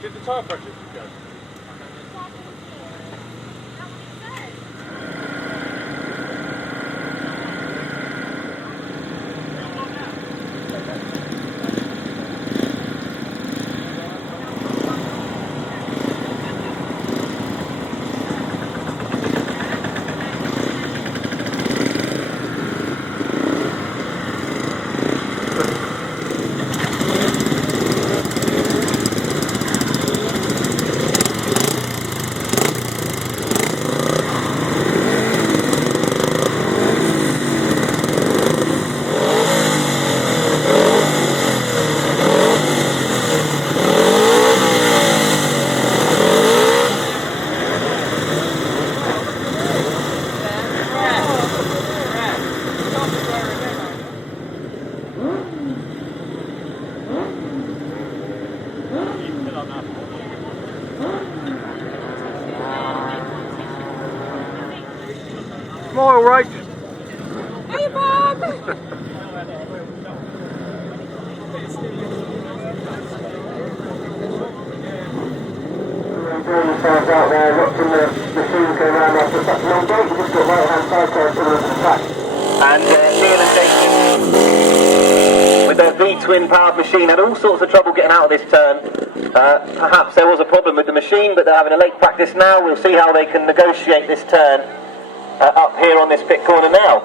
Did the tyre pressure go? Smile, right? Hey, Bob! Enjoying yourselves out there, watching the machine go around after such a long day. We just got right hand side to the track. And Neil and Jason, with their V-twin powered machine, had all sorts of trouble getting out of this turn. Perhaps there was a problem with the machine, but they're having a late practice now. We'll see how they can negotiate this turn up here on this pit corner now.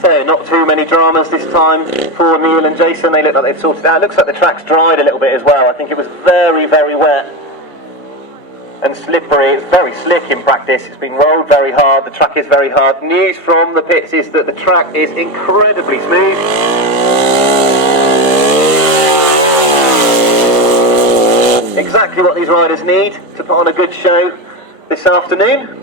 So not too many dramas this time for Neil and Jason. They look like they've sorted it out. It looks like the track's dried a little bit as well. I think it was very, very wet and slippery. It's very slick in practice. It's been rolled very hard. The track is very hard. News from the pits is that the track is incredibly smooth. Exactly exactly what these riders need to put on a good show this afternoon.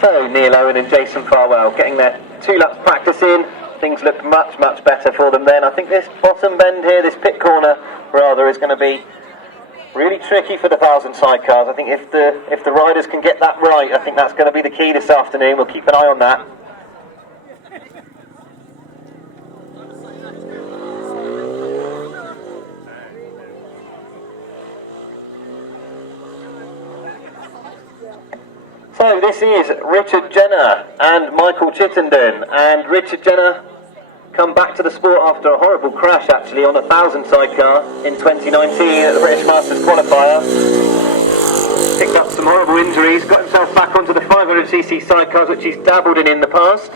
So Neil Owen and Jason Farwell getting their 2 laps practice in. Things looked much better for them then. I think this bottom bend here, this pit corner rather, is going to be really tricky for the 1,000 sidecars. I think if the riders can get that right, I think that's going to be the key this afternoon. We'll keep an eye on that. So this is Richard Jenner and Michael Chittenden, and Richard Jenner come back to the sport after a horrible crash actually on a 1,000 sidecar in 2019 at the British Masters qualifier. Picked up some horrible injuries, got himself back onto the 500cc sidecars which he's dabbled in the past,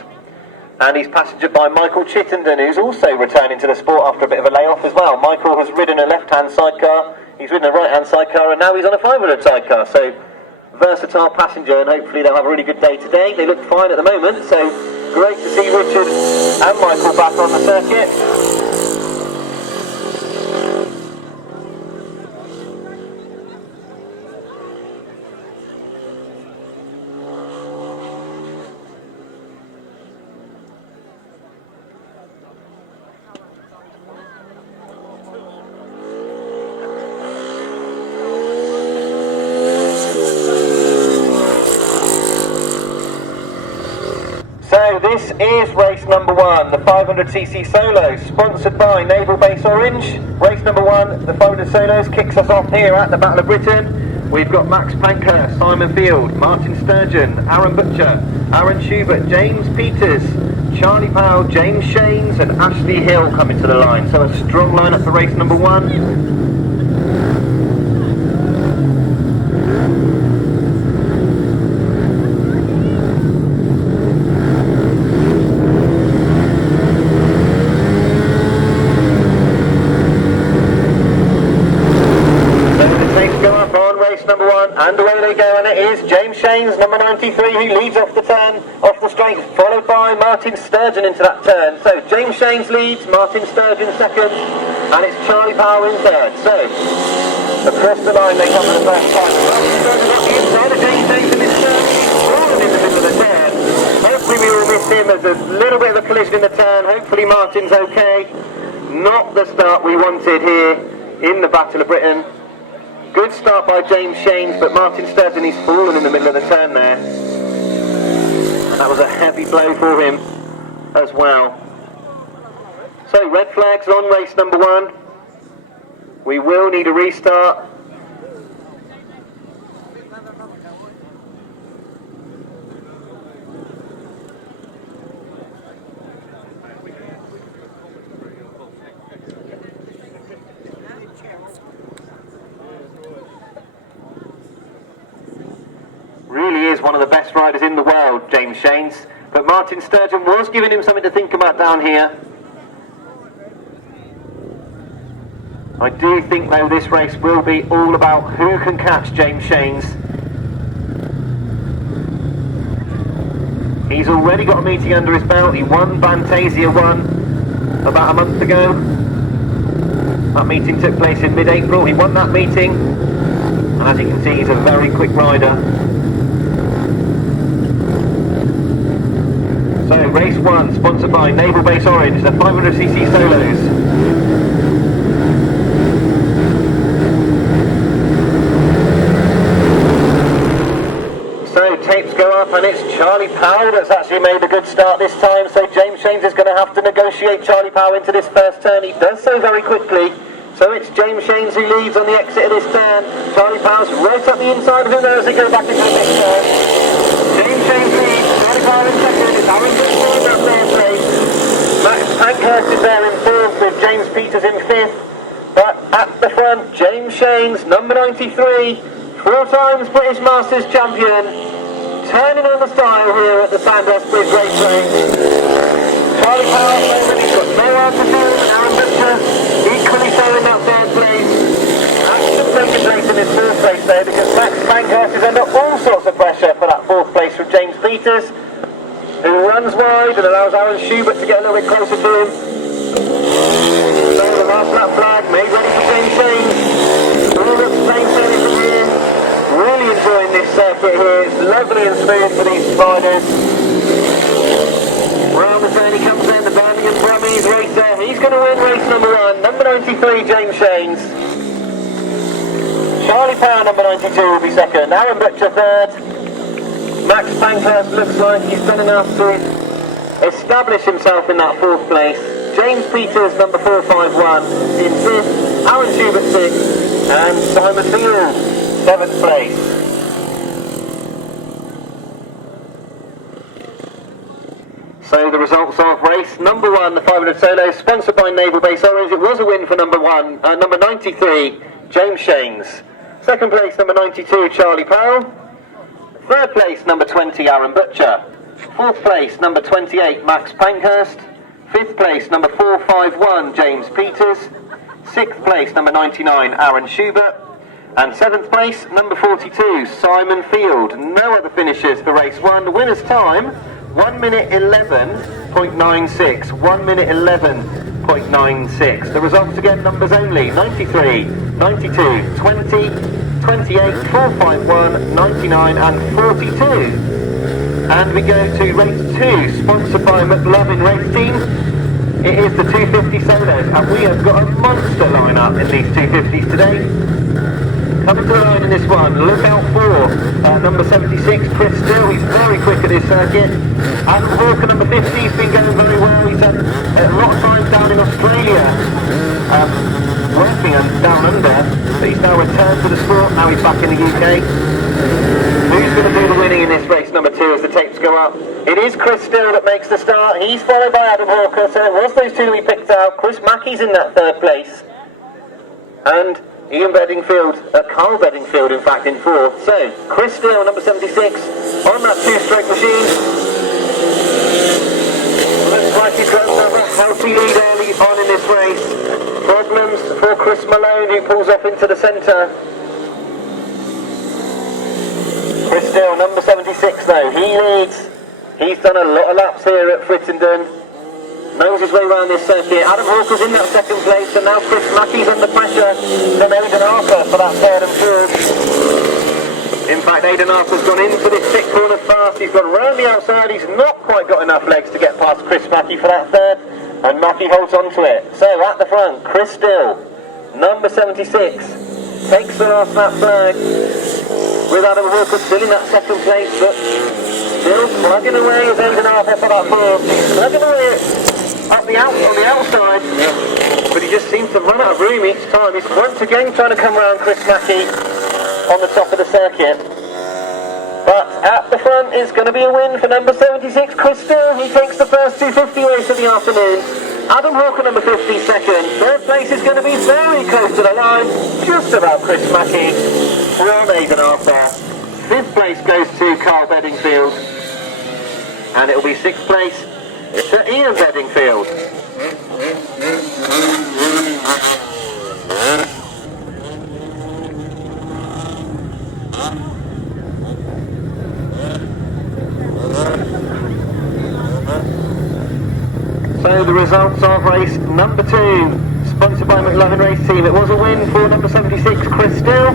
and he's passengered by Michael Chittenden, who's also returning to the sport after a bit of a layoff as well. Michael has ridden a left-hand sidecar, he's ridden a right-hand sidecar, and now he's on a 500 sidecar, so versatile passenger, and hopefully they'll have a really good day today. They look fine at the moment, so great to see Richard and Michael back on the circuit. So this is race number 1, the 500cc solos, sponsored by Naval Base Orange. Race number 1, the 500 solos, kicks us off here at the Battle of Britain. We've got Max Pankhurst, Simon Field, Martin Sturgeon, Aaron Butcher, Aaron Schubert, James Peters, Charlie Powell, James Shanes and Ashley Hill coming to the line. So a strong lineup for race number 1. Number 1, and away they go, and it is James Shanes, number 93, who leads off the turn, off the straight, followed by Martin Sturgeon into that turn. So James Shanes leads, Martin Sturgeon second, and it's Charlie Powell in third. So across the line they come for the first time. Martin Sturgeon at the inside of James Shanes in his turn, he's fallen in the middle of the turn. Hopefully we will miss him. There's a little bit of a collision in the turn. Hopefully Martin's okay. Not the start we wanted here in the Battle of Britain. Good start by James Shanes, but Martin Sturgeon, he's fallen in the middle of the turn there. And that was a heavy blow for him as well. So red flags on race number 1. We will need a restart. Really is one of the best riders in the world, James Shanes, but Martin Sturgeon was giving him something to think about down here. I do think though this race will be all about who can catch James Shanes. He's already got a meeting under his belt. He won Fantasia 1 about a month ago. That meeting took place in mid-April. He won that meeting, and as you can see he's a very quick rider. So race 1, sponsored by Naval Base Orange, the 500cc solos. So tapes go up, and it's Charlie Powell that's actually made a good start this time. So James Shanes is going to have to negotiate Charlie Powell into this first turn. He does so very quickly. So it's James Shanes who leads on the exit of this turn. Charlie Powell's right up the inside of him there as they go back into the next turn. James Shanes leads, Charlie Powell in second. It's Aaron Butcher in that third place. Max Pankhurst is there in fourth with James Peters in fifth. But at the front, James Shanes, number 93, 4 times British Masters champion, turning on the style here at the Sandhurst Bridge Farm. Charlie Powell, he's got no altitude, and Aaron Butcher Peters, who runs wide and allows Aaron Schubert to get a little bit closer to him. So the last lap flag made ready for James Shanes. All looks plain sailing from here. Really enjoying this circuit here. It's lovely and smooth for these riders. Round the turn he comes in, the Birmingham Brummies racer. He's going to win race number 1. Number 93, James Shanes. Charlie Power, number 92, will be second. Aaron Butcher third. Max Pankhurst looks like he's done enough to establish himself in that 4th place. James Peters, number 451, in 5th. Aaron Schubert 6th. And Simon Field, 7th place. So the results of race number 1, the 500 solo, sponsored by Naval Base Orange. It was a win for number 93, James Shanes. 2nd place, number 92, Charlie Powell. 3rd place, number 20, Aaron Butcher. 4th place, number 28, Max Pankhurst. 5th place, number 451, James Peters. 6th place, number 99, Aaron Schubert. And 7th place, number 42, Simon Field. No other finishers for race 1. The winner's time, 1 minute 11.96. 1 minute 11.96. The results again, numbers only: 93, 92, 20, 28, 451, 99 and 42. And we go to race 2, sponsored by McLovin Race Team. It is the 250 solos, and we have got a monster lineup in these 250s today. Coming to the line in this one, look out for number 76, Chris Still. He's very quick at this circuit. Adam Walker, number 50, he's been going very well. He's had a lot of time down in Australia, working down under, but he's now returned to the sport. Now he's back in the UK. Who's going to do the winning in this race number 2 as the tapes go up? It is Chris Still that makes the start. He's followed by Adam Walker, so it was those two that we picked out. Chris Mackey's in that 3rd place. And Ian Bedingfield, Carl Bedingfield in fact, in 4th. So, Chris Steele, number 76, on that 2-stroke machine. Looks like he's got another healthy lead early on in this race. Problems for Chris Malone, who pulls off into the centre. Chris Steele, number 76 though, he leads. He's done a lot of laps here at Frittenden. Knows his way around this circuit. Adam Hawker's in that 2nd place, and now Chris Mackey's under pressure from Aidan Arthur for that 3rd and 4th. In fact, Aidan Arthur's gone into this thick corner fast. He's gone round the outside. He's not quite got enough legs to get past Chris Mackey for that 3rd, and Mackey holds on to it. So at the front, Chris Still, number 76, takes the last lap flag, with Adam Hawker still in that 2nd place, but still plugging away as Aidan Arthur for that 4th. He's plugging away on the outside, but he just seems to run out of room each time. He's once again trying to come around Chris Mackey on the top of the circuit. But at the front is going to be a win for number 76, Chris Still. He takes the first 250 race of the afternoon. Adam Hawker, number 50, second. 3rd place is going to be very close to the line, just about Chris Mackey from Aidan Arthur. 5th place goes to Carl Bedingfield, and it will be 6th place to Ian Bedingfield. So the results of race number 2, sponsored by McLovin Race Team. It was a win for number 76, Chris Still.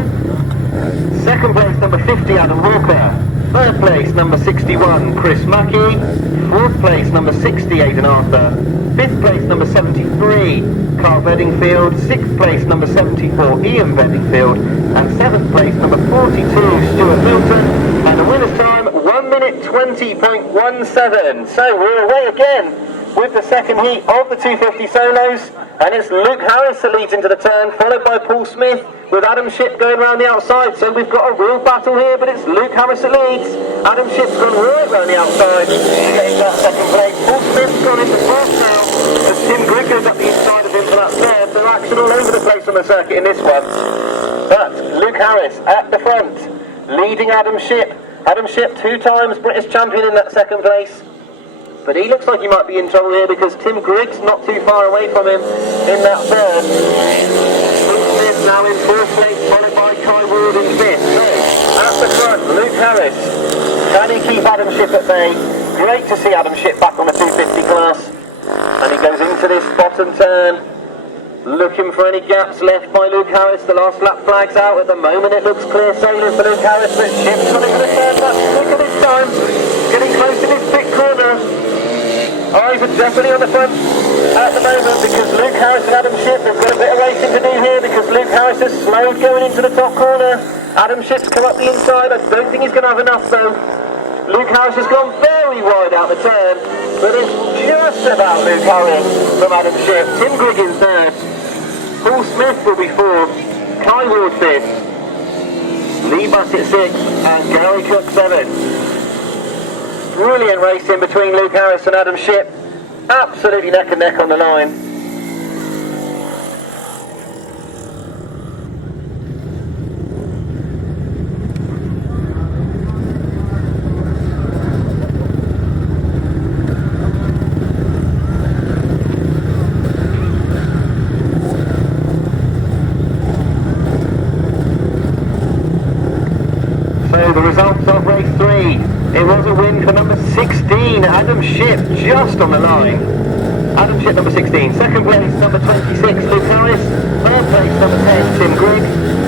2nd place, number 50, Adam Walker. 3rd place, number 61, Chris Mackey. 4th place, number 60, Aidan Arthur. 5th place, number 73, Carl Bedingfield. 6th place, number 74, Ian Bedingfield. And 7th place, number 42, Stuart Milton. And the winner's time, 1 minute 20.17. So we're away again with the 2nd heat of the 250 solos. And it's Luke Harris that leads into the turn, followed by Paul Smith, with Adam Shipp going around the outside. So we've got a real battle here, but it's Luke Harris that leads. Adam Shipp's gone right around the outside to get into that 2nd place. Paul Smith's gone into 4th now, as Tim Gricker's up the inside of him for that 3rd. They're action all over the place on the circuit in this one. But Luke Harris at the front, leading Adam Shipp. Adam Shipp, 2 times British champion in that 2nd place. But he looks like he might be in trouble here because Tim Griggs not too far away from him in that 3rd. Luke Smith now in 4th place, followed by Kai Ward in 5th. So, at the front, Luke Harris. Can he keep Adam Shipp at bay? Great to see Adam Shipp back on the 250 class. And he goes into this bottom turn, looking for any gaps left by Luke Harris. The last lap flag's out. At the moment it looks clear sailing for Luke Harris, but Shipp's got it in the turn back quicker this time. Getting close to this pit corner. Eyes are definitely on the front at the moment because Luke Harris and Adam Shipp have got a bit of racing to do here because Luke Harris has slowed going into the top corner. Adam Shipp's come up the inside. I don't think he's going to have enough though. Luke Harris has gone very wide out the turn, but it's just about Luke Harris from Adam Shipp. Tim Grigg in third. Paul Smith will be fourth. Kai Ward fifth. Lee Bassett sixth and Gary Cook seventh. Brilliant racing between Luke Harris and Adam Shipp. Absolutely neck and neck on the line. So the results of race 3. It was a win for number 16, Adam Shipp, just on the line. Adam Shipp, number 16. Second place, number 26, Luke Harris. Third place, number 10, Tim Grigg.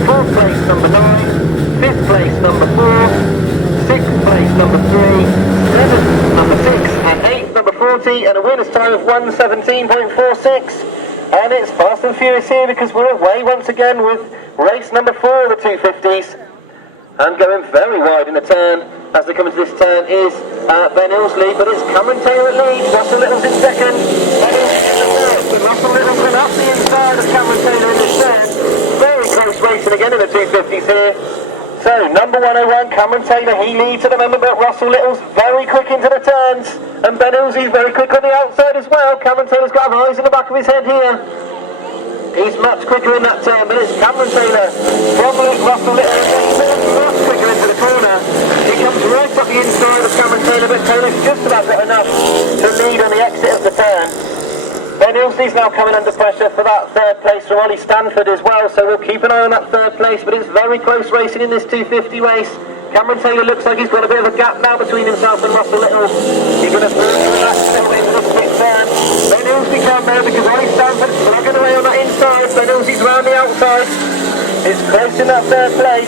Fourth place, number 9. Fifth place, number 4. Sixth place, number 3. Seventh, number 6. And eighth, number 40. And a winner's time of 1:17.46. And it's fast and furious here because we're away once again with race number 4 of the 250s. And going very wide in the turn as they come into this turn is Ben Ilsley, but it's Cameron Taylor at lead. Russell Little's in second. Ben Ilsley in the third, but Russell Little's been up the inside of Cameron Taylor in this turn. Very close racing again in the 250s here. So number 101, Cameron Taylor, he leads at the moment, but Russell Little's very quick into the turns, and Ben Ilsley's very quick on the outside as well. Cameron Taylor's got eyes in the back of his head here. He's much quicker in that turn, but it's Cameron Taylor from Russell Little. Much quicker into the corner. He comes right up the inside of Cameron Taylor, but Taylor's just about got enough to lead on the exit of the turn. Ben Ilsley's now coming under pressure for that third place from Ollie Stanford as well, so we'll keep an eye on that third place, but it's very close racing in this 250 race. Cameron Taylor looks like he's got a bit of a gap now between himself and Russell Little. He's going to relax a little into this quick turn. Ben Ilsley can't there because Ollie Stanford's slugging away on that inside. Ben Ilsley's round the outside. It's close in that third place.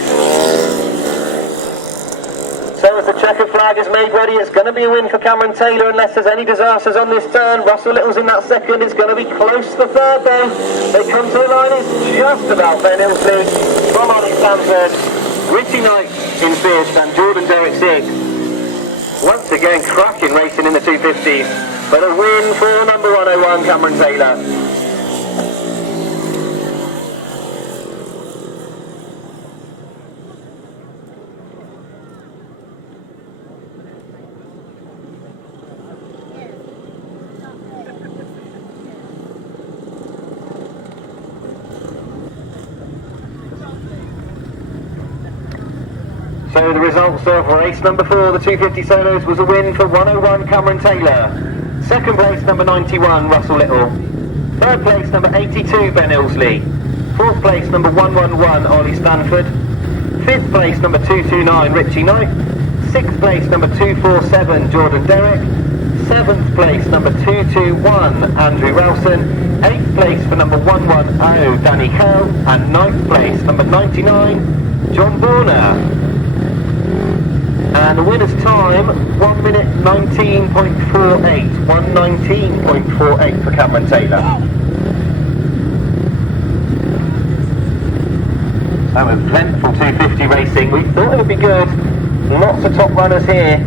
So as the checker flag is made ready, it's going to be a win for Cameron Taylor unless there's any disasters on this turn. Russell Little's in that second. It's going to be close to the third though. They come to the line. It's just about Ben Ilsley from Ollie Stanford. Richie Knight in fifth and Jordan Derrick sixth. Once again, cracking racing in the 250s, but a win for number 101, Cameron Taylor. So the results of race number 4, the 250 solos, was a win for 101 Cameron Taylor. Second place, number 91, Russell Little. Third place, number 82, Ben Ilsley. Fourth place, number 111, Ollie Stanford. Fifth place, number 229, Richie Knight. Sixth place, number 247, Jordan Derrick. Seventh place, number 221, Andrew Rowson. Eighth place for number 110, Danny Cow. And ninth place, number 99, John Borner. And the winner's time, 1 minute 19.48. 1:19.48 for Cameron Taylor. That was plentiful 250 racing. We thought it would be good. Lots of top runners here.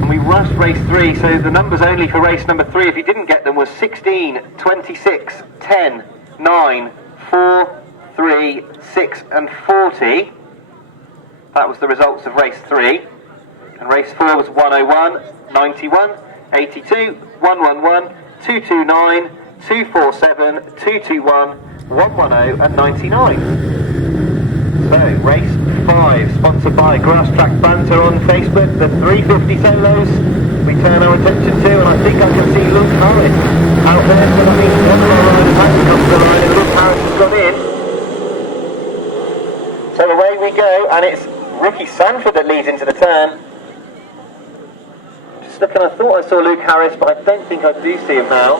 And we rushed race 3, so the numbers only for race number 3, if you didn't get them, was 16, 26, 10, 9, 4, 3, 6 and 40. That was the results of race 3. And race 4 was 101, 91, 82, 111, 229, 247, 221, 110 and 99. So race 5, sponsored by Grasstrack Banter on Facebook, the 350 solos we turn our attention to, and I think I can see Luke Harris out there. So I think one of our riders has to come to the line and Luke Harris has gone in. So away we go, and it's Ricky Sandford that leads into the turn. Just looking, I thought I saw Luke Harris, but I don't think I do see him now.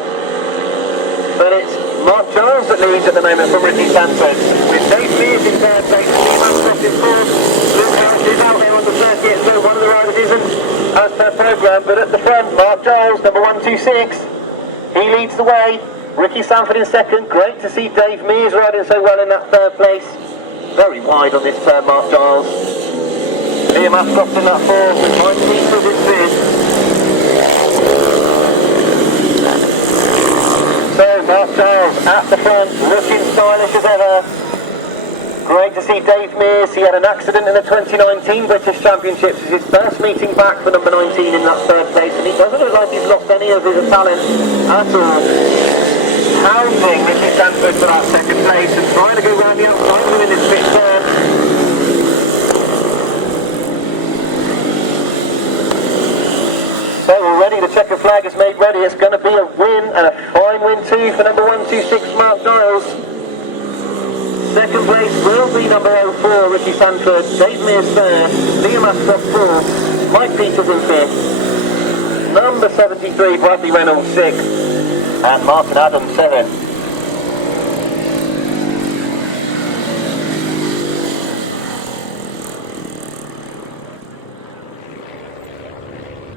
But it's Mark Giles that leads at the moment from Ricky Sandford, with Dave Mears in third place, Lee Manscroft in fourth. Luke Harris is out there on the first yet, so one of the riders isn't as per programme, but at the front, Mark Giles, number 126, he leads the way. Ricky Sandford in second. Great to see Dave Mears riding so well in that third place. Very wide on this turn, Mark Giles. Liam Ashcroft in that fourth, with Mike Peters in fifth. So Mark Giles at the front, looking stylish as ever. Great to see Dave Mears. He had an accident in the 2019 British Championships. It's his first meeting back for number 19 in that third place, and he doesn't look like he's lost any of his talent at all. Hounding Ricky Sandford for that second place and trying to go round the outside of him in this fifth turn. So already the checker flag is made ready. It's going to be a win, and a fine win too for number 126 Mark Giles. Second place will be number 04 Ricky Sandford, Dave Mears third, Liam Ashcroft fourth, Mike Peters in fifth, number 73 Bradley Reynolds sixth, and Martin Adams 7.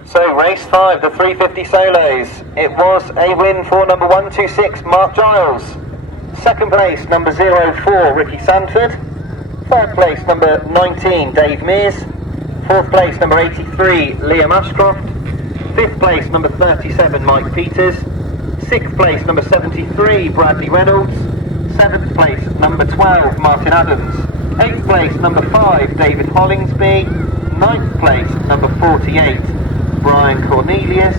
So race 5, the 350 solos. It was a win for number 126 Mark Giles. Second place number 04 Ricky Sandford. Third place number 19 Dave Mears. Fourth place number 83 Liam Ashcroft. Fifth place number 37 Mike Peters. Sixth place number 73 Bradley Reynolds. Seventh place number 12 Martin Adams. Eighth place number 5 David Hollingsby. Ninth place number 48 Brian Cornelius.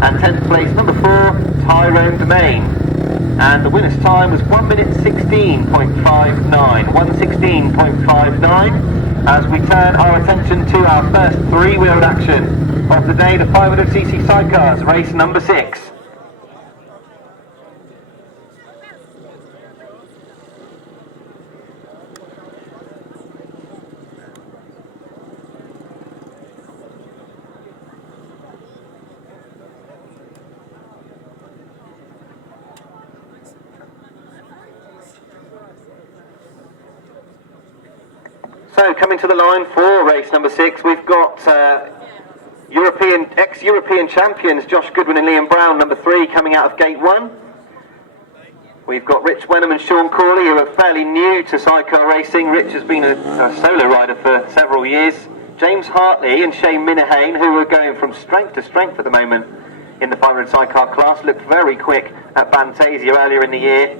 And 10th place number 4 Tyrone Domain. And the winner's time was 1 minute 16.59. 1:16.59 as we turn our attention to our first three-wheeled action of the day, the 500cc sidecars, race number 6. So coming to the line for race number 6, we've got ex-European champions Josh Goodwin and Liam Brown, number 3, coming out of gate 1. We've got Rich Wenham and Sean Corley, who are fairly new to sidecar racing. Rich has been a solo rider for several years. James Hartley and Shane Minahane, who are going from strength to strength at the moment in the 500 sidecar class, looked very quick at Fantasia earlier in the year.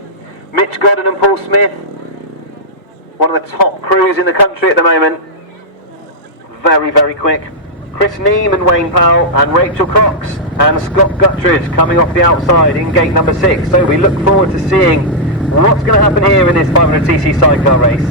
Mitch Godden and Paul Smith, one of the top crews in the country at the moment. Very, very quick. Chris Neame and Wayne Powell and Rachel Cox and Scott Guttridge coming off the outside in gate number 6. So we look forward to seeing what's going to happen here in this 500cc sidecar race.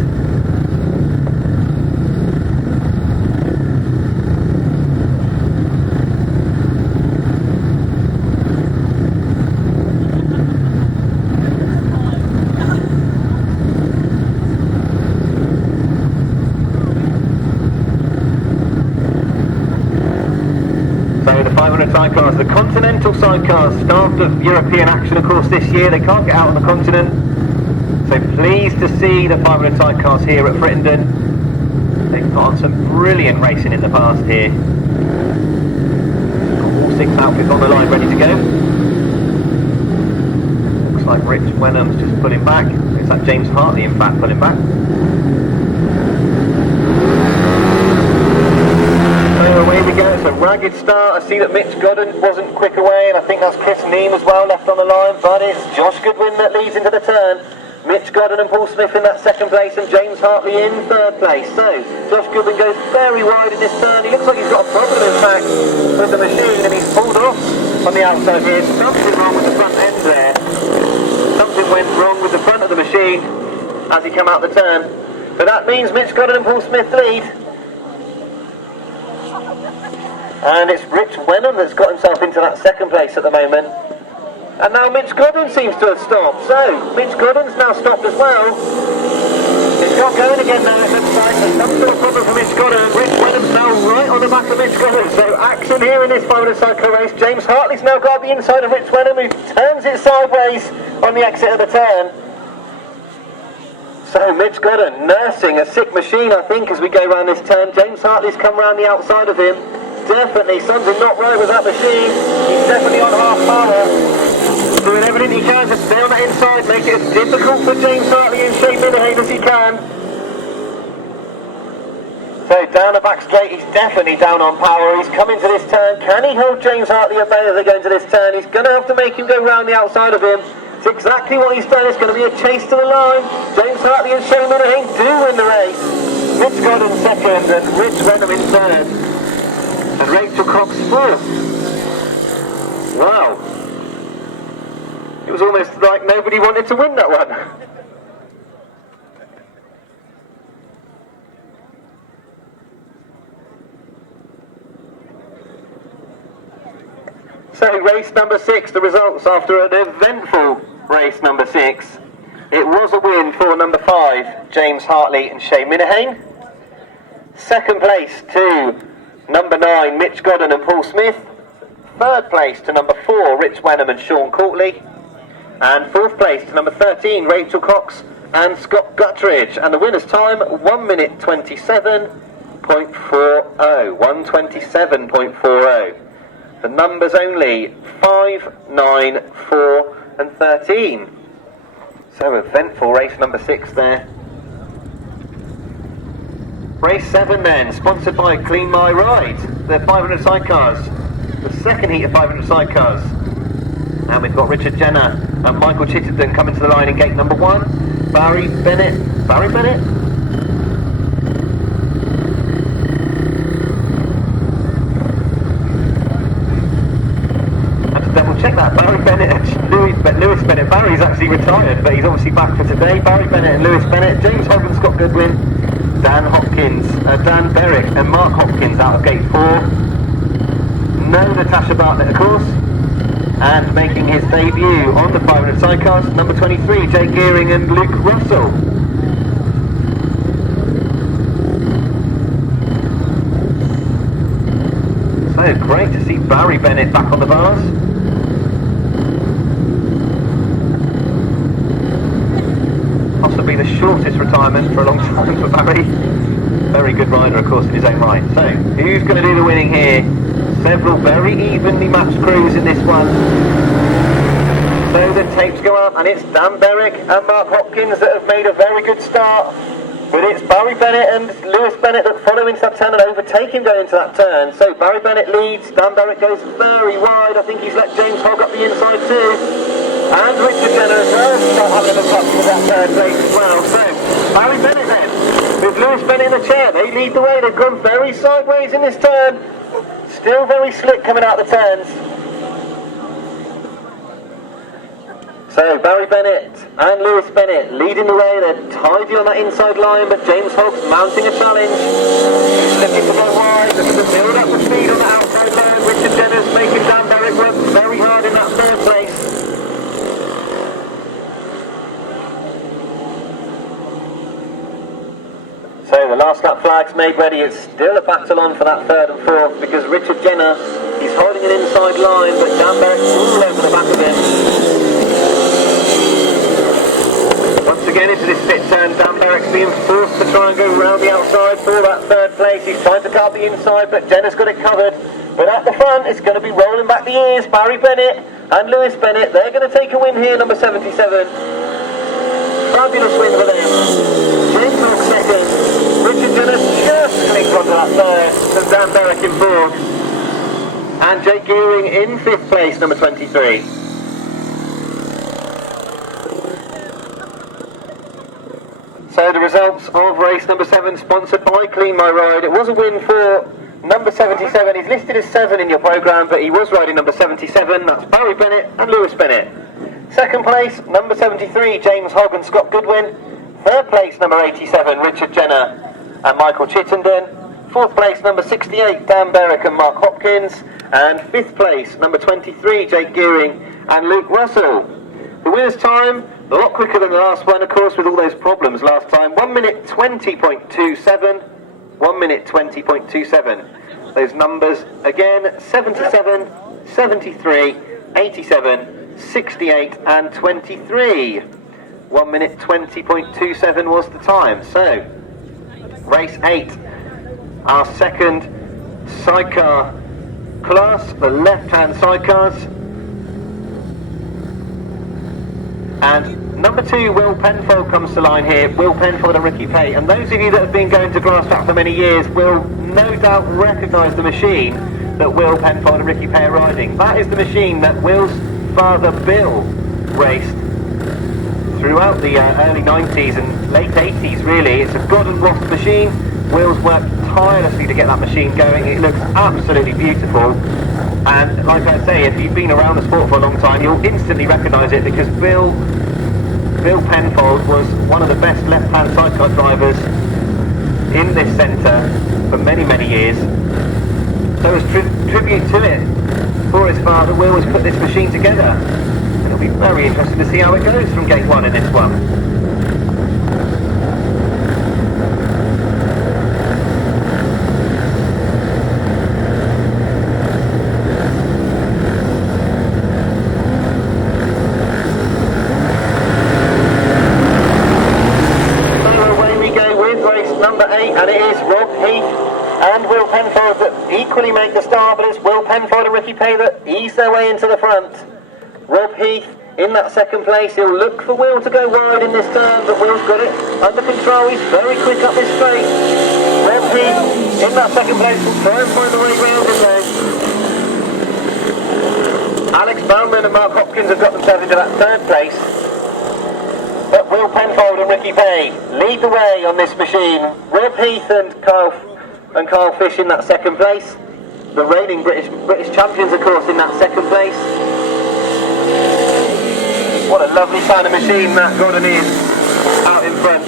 Sidecars, the continental sidecars, starved of European action of course this year. They can't get out on the continent, so pleased to see the 500 sidecars here at Frittenden. They've got on some brilliant racing in the past here. Got all 6 outfits on the line ready to go. Looks like Rich Wenham's just pulling back. It's like James Hartley in fact pulling back. Away we go, it's a ragged start. I see that Mitch Godden wasn't quick away, and I think that's Chris Neame as well left on the line, but it's Josh Goodwin that leads into the turn. Mitch Godden and Paul Smith in that second place, and James Hartley in third place. So Josh Goodwin goes very wide in this turn. He looks like he's got a problem in fact with the machine, and he's pulled off on the outside here. Something wrong with the front end there. Something went wrong with the front of the machine as he came out the turn. But that means Mitch Godden and Paul Smith lead. And it's Rich Wenham that's got himself into that second place at the moment. And now Mitch Godden seems to have stopped. So, Mitch Godden's now stopped as well. It's It's got going again now, it looks like. There's some sort of problem for Mitch Goddard. Rich Wenham's now right on the back of Mitch Goddard. So action here in this 500 cycle race. James Hartley's now got the inside of Rich Wenham, who turns it sideways on the exit of the turn. So Mitch Goddard nursing a sick machine, I think, as we go around this turn. James Hartley's come round the outside of him. Definitely something not right with that machine. He's definitely on half power. Doing everything he can to stay on that inside, make it as difficult for James Hartley and Shane Minahane as he can. So down the back straight, he's definitely down on power. He's coming to this turn. Can he hold James Hartley at bay as they go into this turn? He's going to have to make him go round the outside of him. It's exactly what he's done. It's going to be a chase to the line. James Hartley and Shane Minahane do win the race. Mitch Goddard in second and Rich Wenham in third. And Rachel Cox fourth. Wow. It was almost like nobody wanted to win that one. So race number 6, the results after an eventful race number 6. It was a win for number 5, James Hartley and Shane Minahane. Second place to number 9, Mitch Goddard and Paul Smith. Third place to number 4, Rich Wenham and Sean Courtley. And fourth place to number 13, Rachel Cox and Scott Guttridge. And the winner's time, 1 minute 27.40. 1:27.40. The numbers only 5, 9, 4 and 13. So eventful race number 6 there. Race 7 then, sponsored by Clean My Ride. The 500 sidecars. The second heat of 500 sidecars. And we've got Richard Jenner and Michael Chittenden coming to the line in gate number 1. Barry Bennett. Barry Bennett? I have to double check that. Barry Bennett and Lewis Bennett. Barry's actually retired, but he's obviously back for today. Barry Bennett and Lewis Bennett. James Hogg and Scott Goodwin. Dan Berwick and Mark Hopkins out of gate 4. No Natasha Bartlett, of course. And making his debut on the 500 sidecars, number 23, Jake Gearing and Luke Russell. So great to see Barry Bennett back on the bars. Possibly the shortest retirement for a long time for Barry. Very good rider, of course, in his own right. So, who's going to do the winning here? Several very evenly matched crews in this one. So the tapes go up, and it's Dan Berwick and Mark Hopkins that have made a very good start. But it's Barry Bennett and Lewis Bennett that follow into that turn and overtake him going into that turn. So Barry Bennett leads, Dan Berwick goes very wide. I think he's let James Hogg up the inside too. And Richard Jenner as well, not having a touch with that third place as well. So Barry Bennett then, with Lewis Bennett in the chair, they lead the way. They've gone very sideways in this turn. Still very slick coming out the turns. So Barry Bennett and Lewis Bennett leading the way. They're tidy on that inside line, but James Hogg's mounting a challenge. He's looking to go wide, looking to build up the speed on the outside line. Richard Jenner's making Dan Berwick work very hard in that third place. So the last lap flag's made ready. It's still a battle on for that third and fourth because Richard Jenner, he's holding an inside line, but Dan Berwick's all over the back of him. Once again into this pit turn, Dan Berwick's being forced to try and go round the outside for that third place. He's trying to cut the inside, but Jenner's got it covered. But at the front, it's going to be rolling back the ears. Barry Bennett and Lewis Bennett, they're going to take a win here, number 77. Fabulous win for them. James Hogg second. Richard Jenner just clicked onto that third, and Dan Berwick in fourth. And Jake Gearing in fifth place, number 23. So the results of race number 7, sponsored by Clean My Ride. It was a win for number 77. He's listed as 7 in your programme, but he was riding number 77. That's Barry Bennett and Lewis Bennett. Second place, number 73, James Hogg and Scott Goodwin. Third place, number 87, Richard Jenner and Michael Chittenden. Fourth place, number 68, Dan Berwick and Mark Hopkins. And fifth place, number 23, Jake Gearing and Luke Russell. The winner's time, A lot quicker than the last one, of course, with all those problems last time. 1 minute 20.27. 1 minute 20.27. Those numbers again: 77, 73, 87, 68 and 23. 1 minute 20.27 was the time. So, race 8, our second sidecar class, the left-hand sidecars. And number 2, Will Penfold comes to line here. Will Penfold and Ricky Pay. And those of you that have been going to Grasstrack for many years will no doubt recognise the machine that Will Penfold and Ricky Pay are riding. That is the machine that Will's father Bill raced throughout the early 90s and late 80s really. It's a God and Wasp machine. Will's worked tirelessly to get that machine going. It looks absolutely beautiful. And like I say, if you've been around the sport for a long time, you'll instantly recognise it, because Bill Penfold was one of the best left-hand sidecar drivers in this centre for many, many years. So as tribute to it, for his father, Will has put this machine together. And it'll be very interesting to see how it goes from gate 1 in this one. And it is Rob Heath and Will Penfold that equally make the start, but it's Will Penfold and Ricky Pay that ease their way into the front. Rob Heath in that second place. He'll look for Will to go wide in this turn, but Will's got it under control. He's very quick up this straight. Rob Heath in that second place will try and find the way round in there. Alex Bowman and Mark Hopkins have got themselves into that third place. But Will Penfold and Ricky Pay lead the way on this machine. Rob Heath and Kyle Fish in that second place. The reigning British champions, of course, in that second place. What a lovely kind of machine that Gordon is out in front.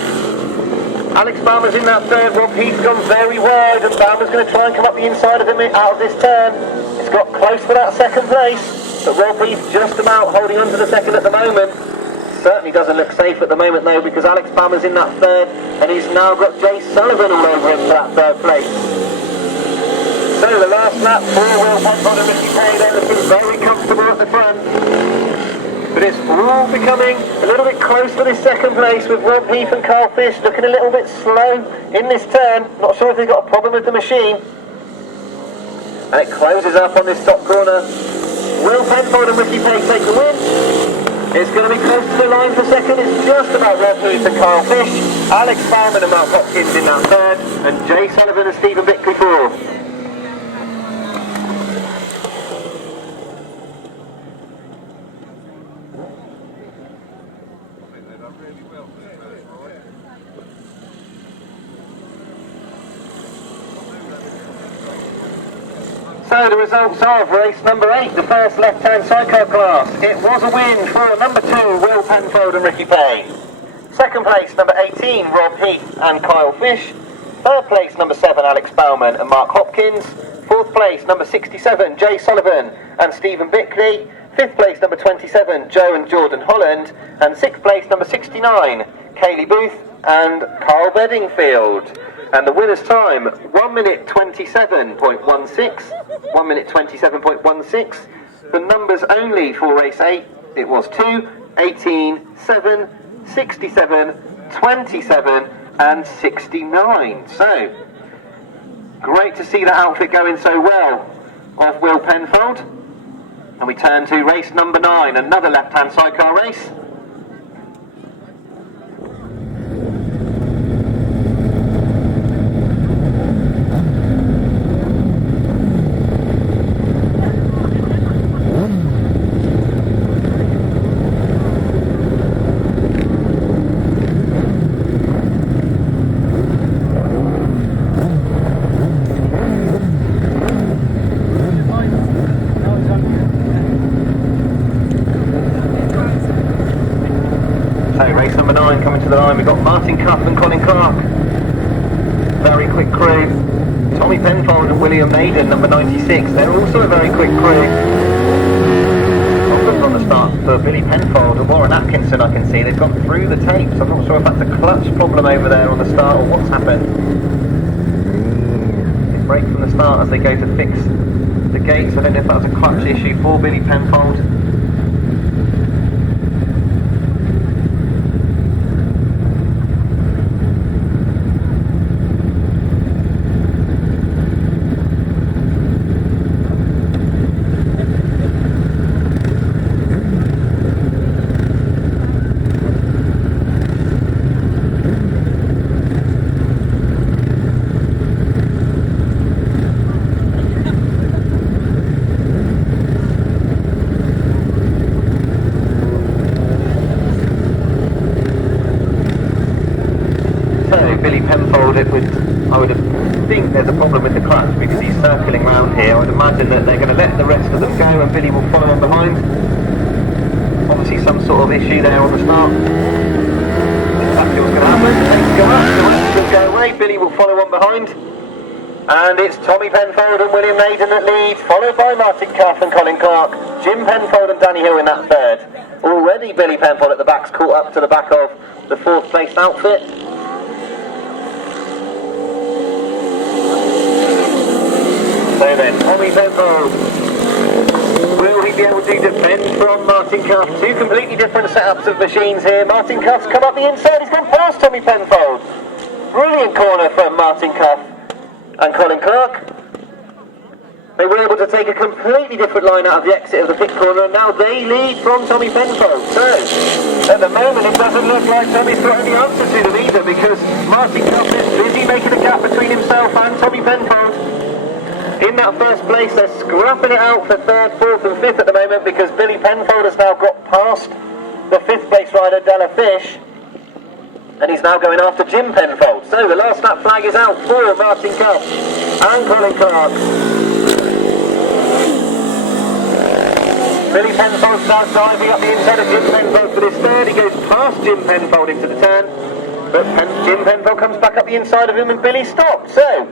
Alex Bowman's in that third. Rob Heath's gone very wide, and Bowman's going to try and come up the inside of him out of this turn. It's got close for that second place, but Rob Heath just about holding on to the second at the moment. Certainly doesn't look safe at the moment though, because Alex Bowman's in that third, and he's now got Jay Sullivan all over him for that third place. So the last lap for Will Penfold and Ricky Pay, they're looking very comfortable at the front. But it's all becoming a little bit close for this second place, with Rob Heath and Carl Fish looking a little bit slow in this turn. Not sure if they've got a problem with the machine. And it closes up on this top corner. Will Penfold and Ricky Pay take the win. It's going to be close to the line for second. It's just about Rob Heath and Carl Fish. Alex Bowman and Mark Hopkins in that third, and Jay Sullivan and Stephen Bickley fourth. So the results of race number 8, the first left-hand sidecar class. It was a win for number 2, Will Penfold and Ricky Pay. Second place, number 18, Rob Heath and Kyle Fish. Third place, number 7, Alex Bowman and Mark Hopkins. Fourth place, number 67, Jay Sullivan and Stephen Bickley. Fifth place, number 27, Joe and Jordan Holland. And sixth place, number 69, Kaylee Booth and Carl Bedingfield. And the winner's time, 1 minute 27.16. 1 minute 27.16. The numbers only for race 8, it was 2, 18, 7, 67, 27 and 69. So, great to see that outfit going so well of Will Penfold. And we turn to race number 9, another left-hand sidecar race. So race number 9 coming to the line. We've got Martin Cuff and Colin Clark. Very quick crew. Tommy Penfold and William Maiden, number 96. They're also a very quick crew. problem from the start for Billy Penfold and Warren Atkinson. I can see they've gone through the tapes. I'm not sure if that's a clutch problem over there on the start or what's happened. They break from the start as they go to fix the gates. I don't know if that's a clutch issue for Billy Penfold. Billy Penfold, I would think there's a problem with the clutch because he's circling round here. I would imagine that they're going to let the rest of them go and Billy will follow on behind. Obviously some sort of issue there on the start. Exactly what's going to happen. Things go up, the rest will go away, Billy will follow on behind. And it's Tommy Penfold and William Naden that lead, followed by Martin Cuff and Colin Clark. Jim Penfold and Danny Hill in that third. Already Billy Penfold at the back's caught up to the back of the fourth place outfit. So then, Tommy Penfold, will he be able to defend from Martin Cuff? Two completely different setups of machines here. Martin Cuff's come up the inside, he's gone past Tommy Penfold. Brilliant corner from Martin Cuff and Colin Clark. They were able to take a completely different line out of the exit of the pit corner and now they lead from Tommy Penfold. So, at the moment it doesn't look like Tommy's got any answer to them either because Martin Cuff is busy making a gap between himself and Tommy Penfold. In that first place, they're scrapping it out for third, fourth and fifth at the moment because Billy Penfold has now got past the fifth place rider, Della Fish, and he's now going after Jim Penfold. So the last lap flag is out for Martin Cuff and Colin Clark. Billy Penfold starts diving up the inside of Jim Penfold for this third. He goes past Jim Penfold into the turn, but Jim Penfold comes back up the inside of him and Billy stops. So,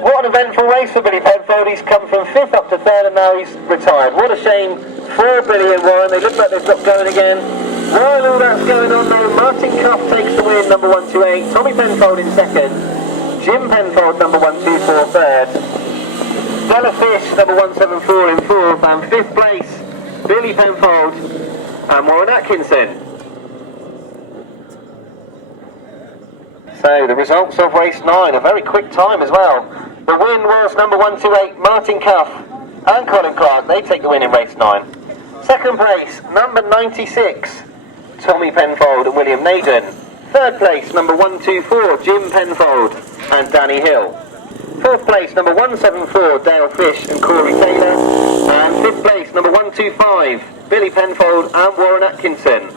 what an eventful race for Billy Penfold. He's come from fifth up to third and now he's retired. What a shame for Billy and Warren. They look like they've got going again. While all that's going on though, Martin Cuff takes the win, number 128. Tommy Penfold in second. Jim Penfold, number 124, third. Della Fish, number 174 in fourth. And fifth place, Billy Penfold and Warren Atkinson. So the results of race 9, a very quick time as well. The win was number 128, Martin Cuff and Colin Clark. They take the win in race 9. Second place, number 96, Tommy Penfold and William Naden. Third place, number 124, Jim Penfold and Danny Hill. Fourth place, number 174, Dale Fish and Corey Taylor. And fifth place, number 125, Billy Penfold and Warren Atkinson.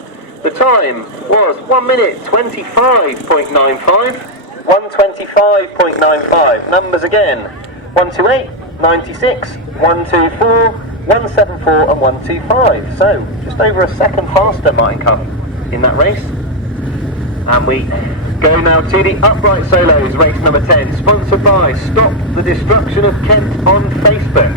The time was 1 minute 25.95. 125.95. Numbers again: 128, 96, 124, 174 and 125. So just over a second faster Martin Cuff in that race. And we go now to the upright solos, race number 10, sponsored by Stop the Destruction of Kent on Facebook.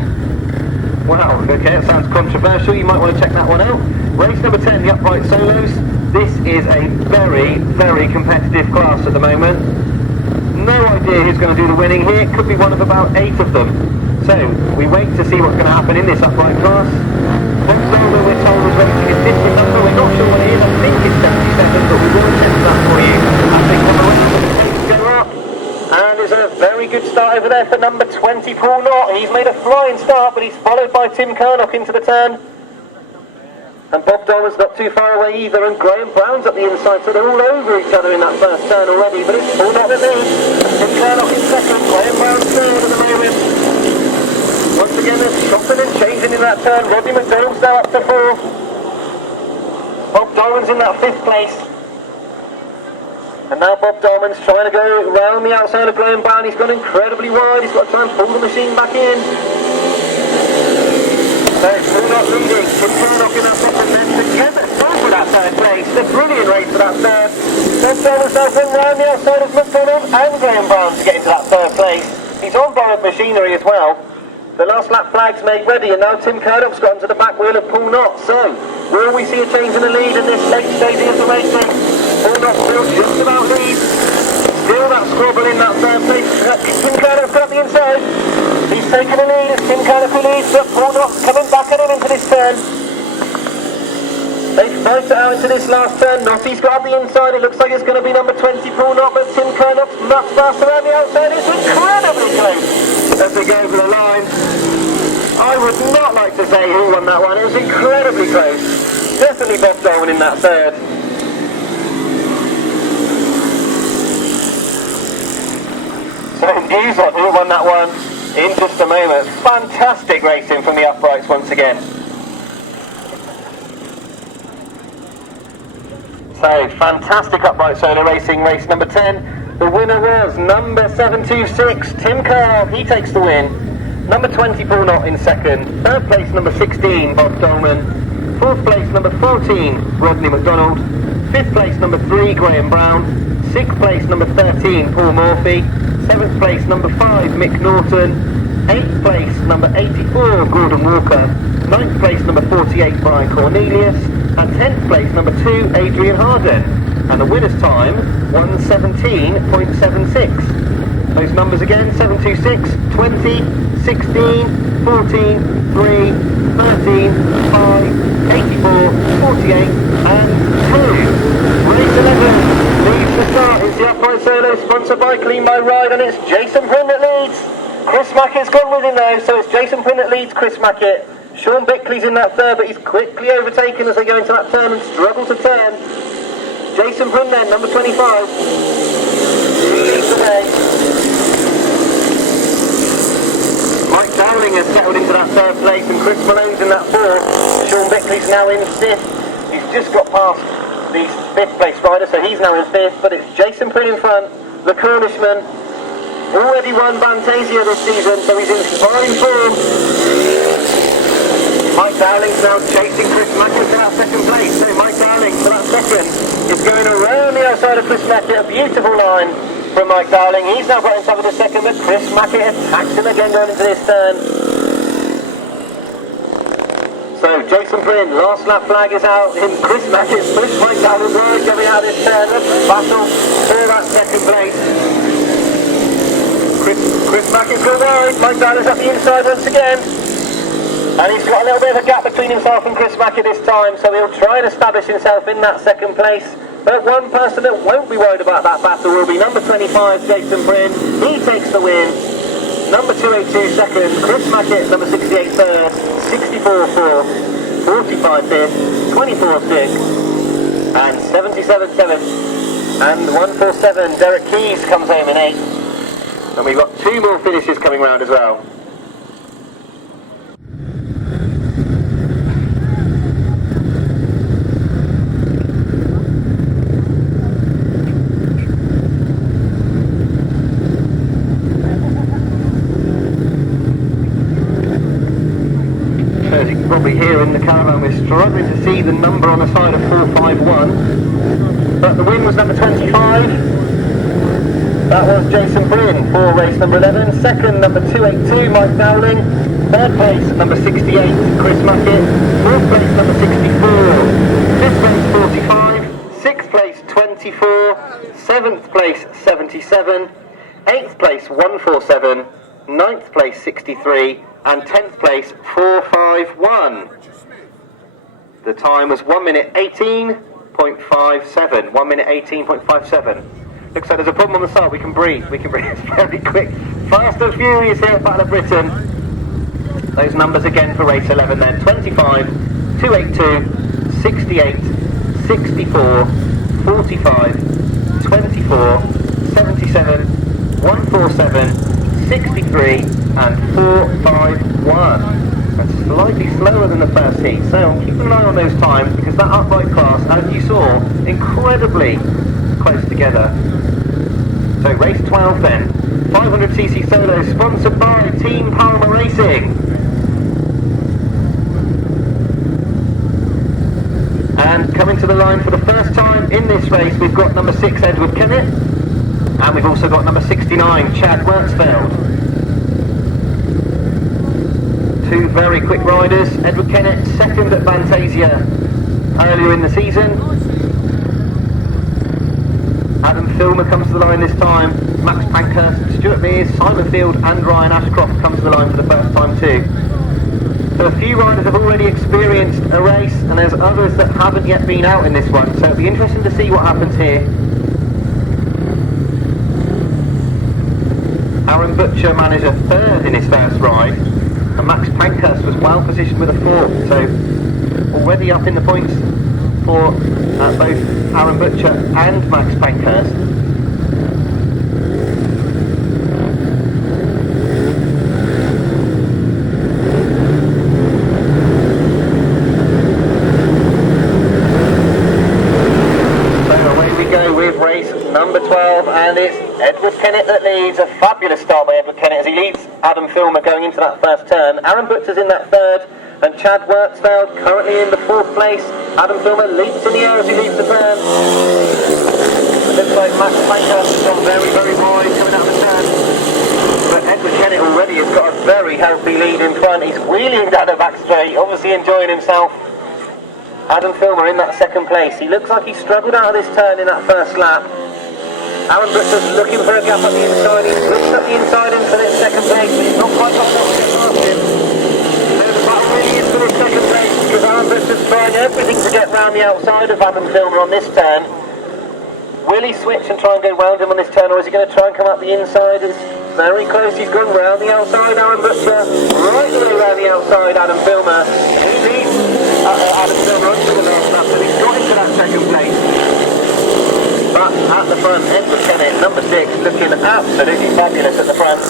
Wow, okay, that sounds controversial, you might want to check that one out. Race number 10, the upright solos. This is a very, very competitive class at the moment. No idea who's going to do the winning here, could be one of about 8 of them. So, we wait to see what's going to happen in this upright class. Bob Dolman, we're told, was racing a different number, we're not sure what it is, I think it's 77, but we will check that for you as they come around. Go up. And there's a very good start over there for number 20, Paul Knott. He's made a flying start, but he's followed by Tim Curnock into the turn. And Bob Dolman's not too far away either, and Graham Brown's at the inside, so they're all over each other in that first turn already, but it's Paul Knott that leads. Tim Curnock in second, Graham Brown's third at the moment. Once again, they're shopping and changing in that turn. Rodney McDonald's now up to fourth. Bob Dolman's in that fifth place. And now Bob Dolman's trying to go round the outside of Graham Brown. He's gone incredibly wide. He's got to try and pull the machine back in. So it's Paul Knott leading. Tim Curnock in that fifth, and then together for that third place. A brilliant race for that third. Bob Dolman's now going round the outside of McDonald and Graham Brown to get into that third place. He's on borrowed machinery as well. The last lap flag's made ready, and now Tim Curdup's got onto the back wheel of Paul Knott. So, will we see a change in the lead in this late stage of the racing? Paul Knott still just about leads. Still that squabble in that third place. Tim Curdup's got the inside. He's taken the lead as Tim Curdup who leads, but Paul Knott's coming back at him into this turn. They fight it out into this last turn. Knotty's got up the inside. It looks like it's going to be number 20 Paul Knott, but Tim Curdup's much faster around the outside. It's incredibly close as they go over the line. I would not like to say who won that one. It was incredibly close. Definitely Bob Dolman in that third. So news on who won that one in just a moment. Fantastic racing from the uprights once again. So, fantastic upright solo racing, race number 10. The winner was number 726, Tim Curl. He takes the win. Number 20, Paul Knott in second. Third place, number 16, Bob Dolman. Fourth place, number 14, Rodney McDonald. Fifth place, number 3, Graham Brown. Sixth place, number 13, Paul Morphy. Seventh place, number 5, Mick Norton. Eighth place, number 84, Gordon Walker. Ninth place, number 48, Brian Cornelius. And 10th place, number 2, Adrian Harden. And the winner's time, 1:17.76. Those numbers again, 726, 20, 16, 14, 3, 13, 5, 84, 48, and 2. Race 11 leads the start. It's the upright solo, sponsored by Clean by Ride, and it's Jason Prinn that leads. Chris Mackett's gone with him though, so it's Jason Prinn that leads Chris Mackett. Sean Bickley's in that third, but he's quickly overtaken as they go into that turn and struggle to turn. Jason Prinn then, number 25. He leads the day. Mike Dowling has settled into that third place, and Chris Malone's in that fourth. Sean Bickley's now in fifth. He's just got past the fifth place rider, so he's now in fifth, but it's Jason Prinn in front, the Cornishman. Already won Fantasia this season, so he's in fine form. Mike Dowling's now chasing Chris Mackett to that second place. So Mike Dowling for that second is going around the outside of Chris Mackett. A beautiful line from Mike Dowling. He's now got on top of the second, but Chris Mackett attacks him again going into this turn. So Jason Prinn, last lap flag is out in Chris Mackett's push. Mike Dowling's right coming out of this turn. A battle for that second place. Chris Mackett's gone wide. Mike Dowling's up the inside once again. And he's got a little bit of a gap between himself and Chris Mackett this time, so he'll try and establish himself in that second place. But one person that won't be worried about that battle will be number 25, Jason Prinn. He takes the win. Number 282 second, Chris Mackett, number 68 third, 64 fourth, 45 fifth, 24 sixth, and 77 seventh. And 147, Derek Keys comes home in eighth. And we've got 2 more finishes coming round as well. As you can probably hear in the caravan, we're struggling to see the number on the side of 451, but the win was number 25. That was Jason Prinn for race number 11. Second, number 282, Mike Dowling. Third place, number 68, Chris Mackett. Fourth place, number 64. Fifth place, 45. Sixth place, 24. Seventh place, 77. Eighth place, 147. Ninth place, 63. And 10th place, 451. The time was 1 minute 18.57. 1 minute 18.57. Looks like there's a problem on the start. We can breathe. It's very quick. Fast and furious here at Battle of Britain. Those numbers again for race 11 then. 25, 282, 68, 64, 45, 24, 77, 147, 63 and 451. That's slightly slower than the first heat, so keep an eye on those times because that upright class, as you saw, incredibly close together. So race 12 then, 500cc solo, sponsored by Team Palmer Racing. And coming to the line for the first time in this race, we've got number 6 Edward Kennett, and we've also got number 69 Chad Wertzfeld. Two very quick riders. Edward Kennett, second at Fantasia earlier in the season. Adam Filmer comes to the line this time. Max Pankhurst, Stuart Mears, Simon Field and Ryan Ashcroft come to the line for the first time too. So a few riders have already experienced a race, and there's others that haven't yet been out in this one, so it'll be interesting to see what happens here. Aaron Butcher managed a third in his first ride, and Max Pankhurst was well positioned with a fourth, so already up in the points for both Aaron Butcher and Max Pankhurst. So away we go with race number 12, and it's Edward Kennett that leads. A fabulous start by Edward Kennett as he leads Adam Filmer going into that first turn. Aaron Butcher's in that third, and Chad Wertzfeld currently in the fourth place. Adam Filmer leaps in the air as he leaves the turn. It looks like Max Pankhurst has gone very, very wide coming out of the turn. But Edward Kennett already has got a very healthy lead in front. He's wheeling down the back straight, obviously enjoying himself. Adam Filmer in that second place. He looks like he struggled out of this turn in that first lap. Aaron Butcher's looking for a gap on the inside. He looks up the inside and for his second place, but he's not quite got enough to get past him. The battle really is for his second place, because Aaron Butcher's trying everything to get round the outside of Adam Filmer on this turn. Will he switch and try and go round him on this turn, or is he going to try and come up the inside? It's very close. He's gone round the outside, Aaron Butcher. Right the way round the outside, Adam Filmer. He leads Adam Filmer onto the last lap, and he's got into that second place. But at the front, Edward Kennett, number 6, looking absolutely fabulous at the front.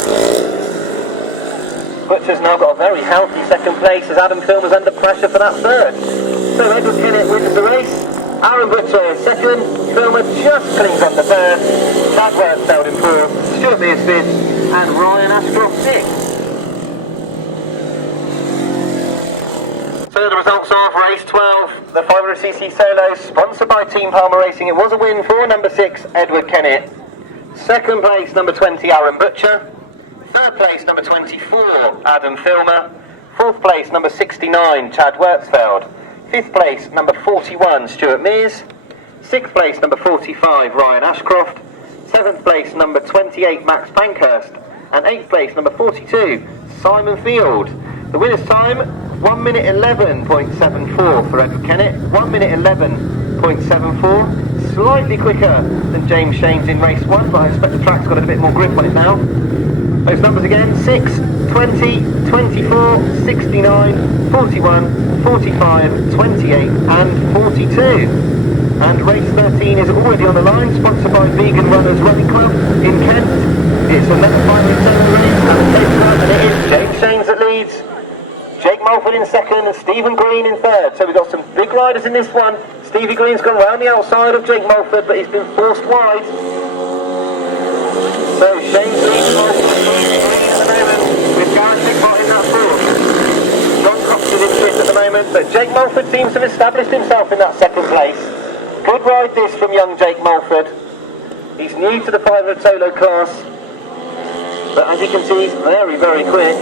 Butcher's now got a very healthy second place as Adam Filmer's under pressure for that third. So Edward Kennett wins the race. Aaron Butcher second, Filmer just clings on the third, Chad Wertzfeld in fourth, Stuart Mears fifth, and Ryan Ashcroft sixth. So the results of race 12, the 500cc solo, sponsored by Team Palmer Racing. It was a win for number 6, Edward Kennett. Second place, number 20, Aaron Butcher. Third place, number 24, Adam Filmer. Fourth place, number 69, Chad Wertzfeld. Fifth place, number 41, Stuart Mears. Sixth place, number 45, Ryan Ashcroft. Seventh place, number 28, Max Pankhurst. And eighth place, number 42, Simon Field. The winner's time, 1 minute 11.74 for Edward Kennett. 1 minute 11.74. Slightly quicker than James Shane's in race 1, but I expect the track's got a bit more grip on it now. Those numbers again, 6, 20, 24, 69, 41, 45, 28 and 42. And race 13 is already on the line, sponsored by Vegan Runners Running Club in Kent. It's another 500 race, and it is James Shane's that leads. Jake Mulford in second and Stephen Green in third. So we've got some big riders in this one. Stevie Green's gone round the outside of Jake Mulford, but he's been forced wide. So Shane's leading Mulford at the moment, with Gareth Hickmott in that fourth. John Cox is in fifth at the moment, but Jake Mulford seems to have established himself in that second place. Good ride this from young Jake Mulford. He's new to the 500 solo class, but as you can see, he's very, very quick.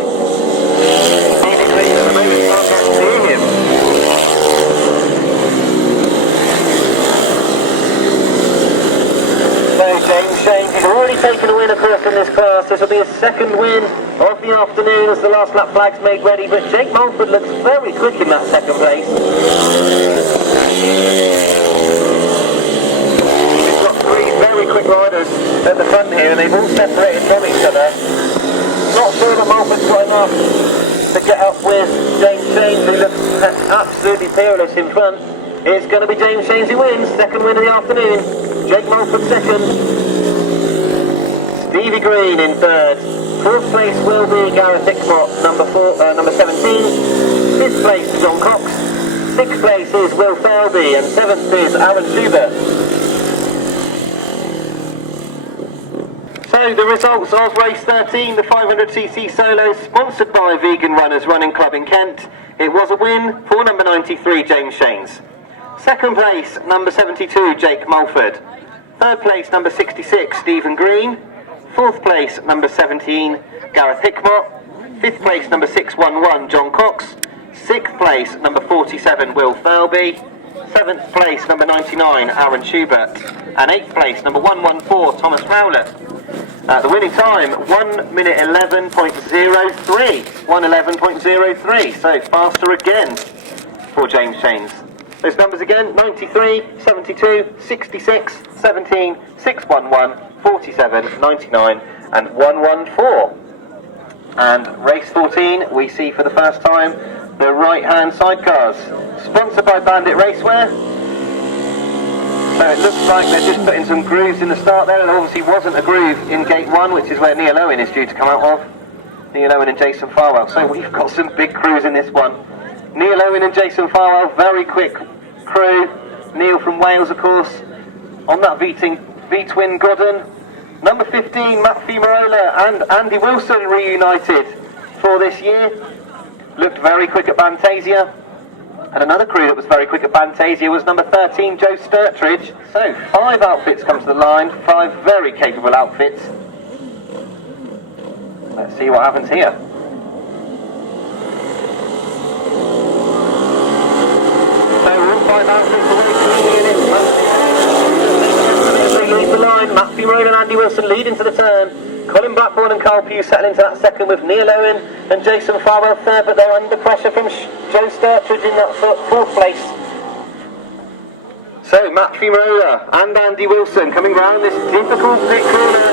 At the moment, you can't see him. So James Shane, he's already taken a win across in this class. This will be his second win of the afternoon as the last lap flag's made ready, but Jake Mulford looks very quick in that second place. We've got three very quick riders at the front here, and they've all separated from each other. Not sure that Mulford's got enough to get up with James Shanes, who looks absolutely peerless in front. It's going to be James Shanes who wins, second win of the afternoon. Jake Mulford second. Stevie Green in third. Fourth place will be Gareth Hickmott, number 17. Fifth place John Cox. Sixth place is Will Felby, and seventh is Aaron Schubert. So the results of race 13, the 500cc solo, sponsored by Vegan Runners Running Club in Kent. It was a win for number 93, James Shanes. Second place, number 72, Jake Mulford. Third place, number 66, Stephen Green. Fourth place, number 17, Gareth Hickmott. 5th place number 611 John Cox, 6th place number 47 Will Thirlby, 7th place number 99 Aaron Schubert, and 8th place number 114 Thomas Rowlett. The winning time 1 minute 11.03, 1:11.03, so faster again for James Chains. Those numbers again: 93, 72, 66, 17, 611, 47, 99 and 114. And race 14, we see for the first time the right hand sidecars, sponsored by Bandit Racewear. So it looks like they're just putting some grooves in the start there. There obviously wasn't a groove in gate 1, which is where Neil Owen is due to come out of. Neil Owen and Jason Farwell. So we've got some big crews in this one. Neil Owen and Jason Farwell, very quick crew. Neil from Wales, of course, on that V-twin Godden. Number 15, Matt Fimarola and Andy Wilson reunited for this year. Looked very quick at Bantasia. And another crew that was very quick at Bantasia was number 13, Joe Sturtridge. So 5 outfits come to the line, 5 very capable outfits. Let's see what happens here. So all 5 outfits are really clearly in it. Leads the line, Matt Fimarola and Andy Wilson lead into the turn. Colin Blackburn and Carl Pugh settle into that second with Neil Owen and Jason Farwell third, but they're under pressure from Joe Sturtridge in that 4th place. So Matt Fimarola and Andy Wilson coming round this difficult pit corner.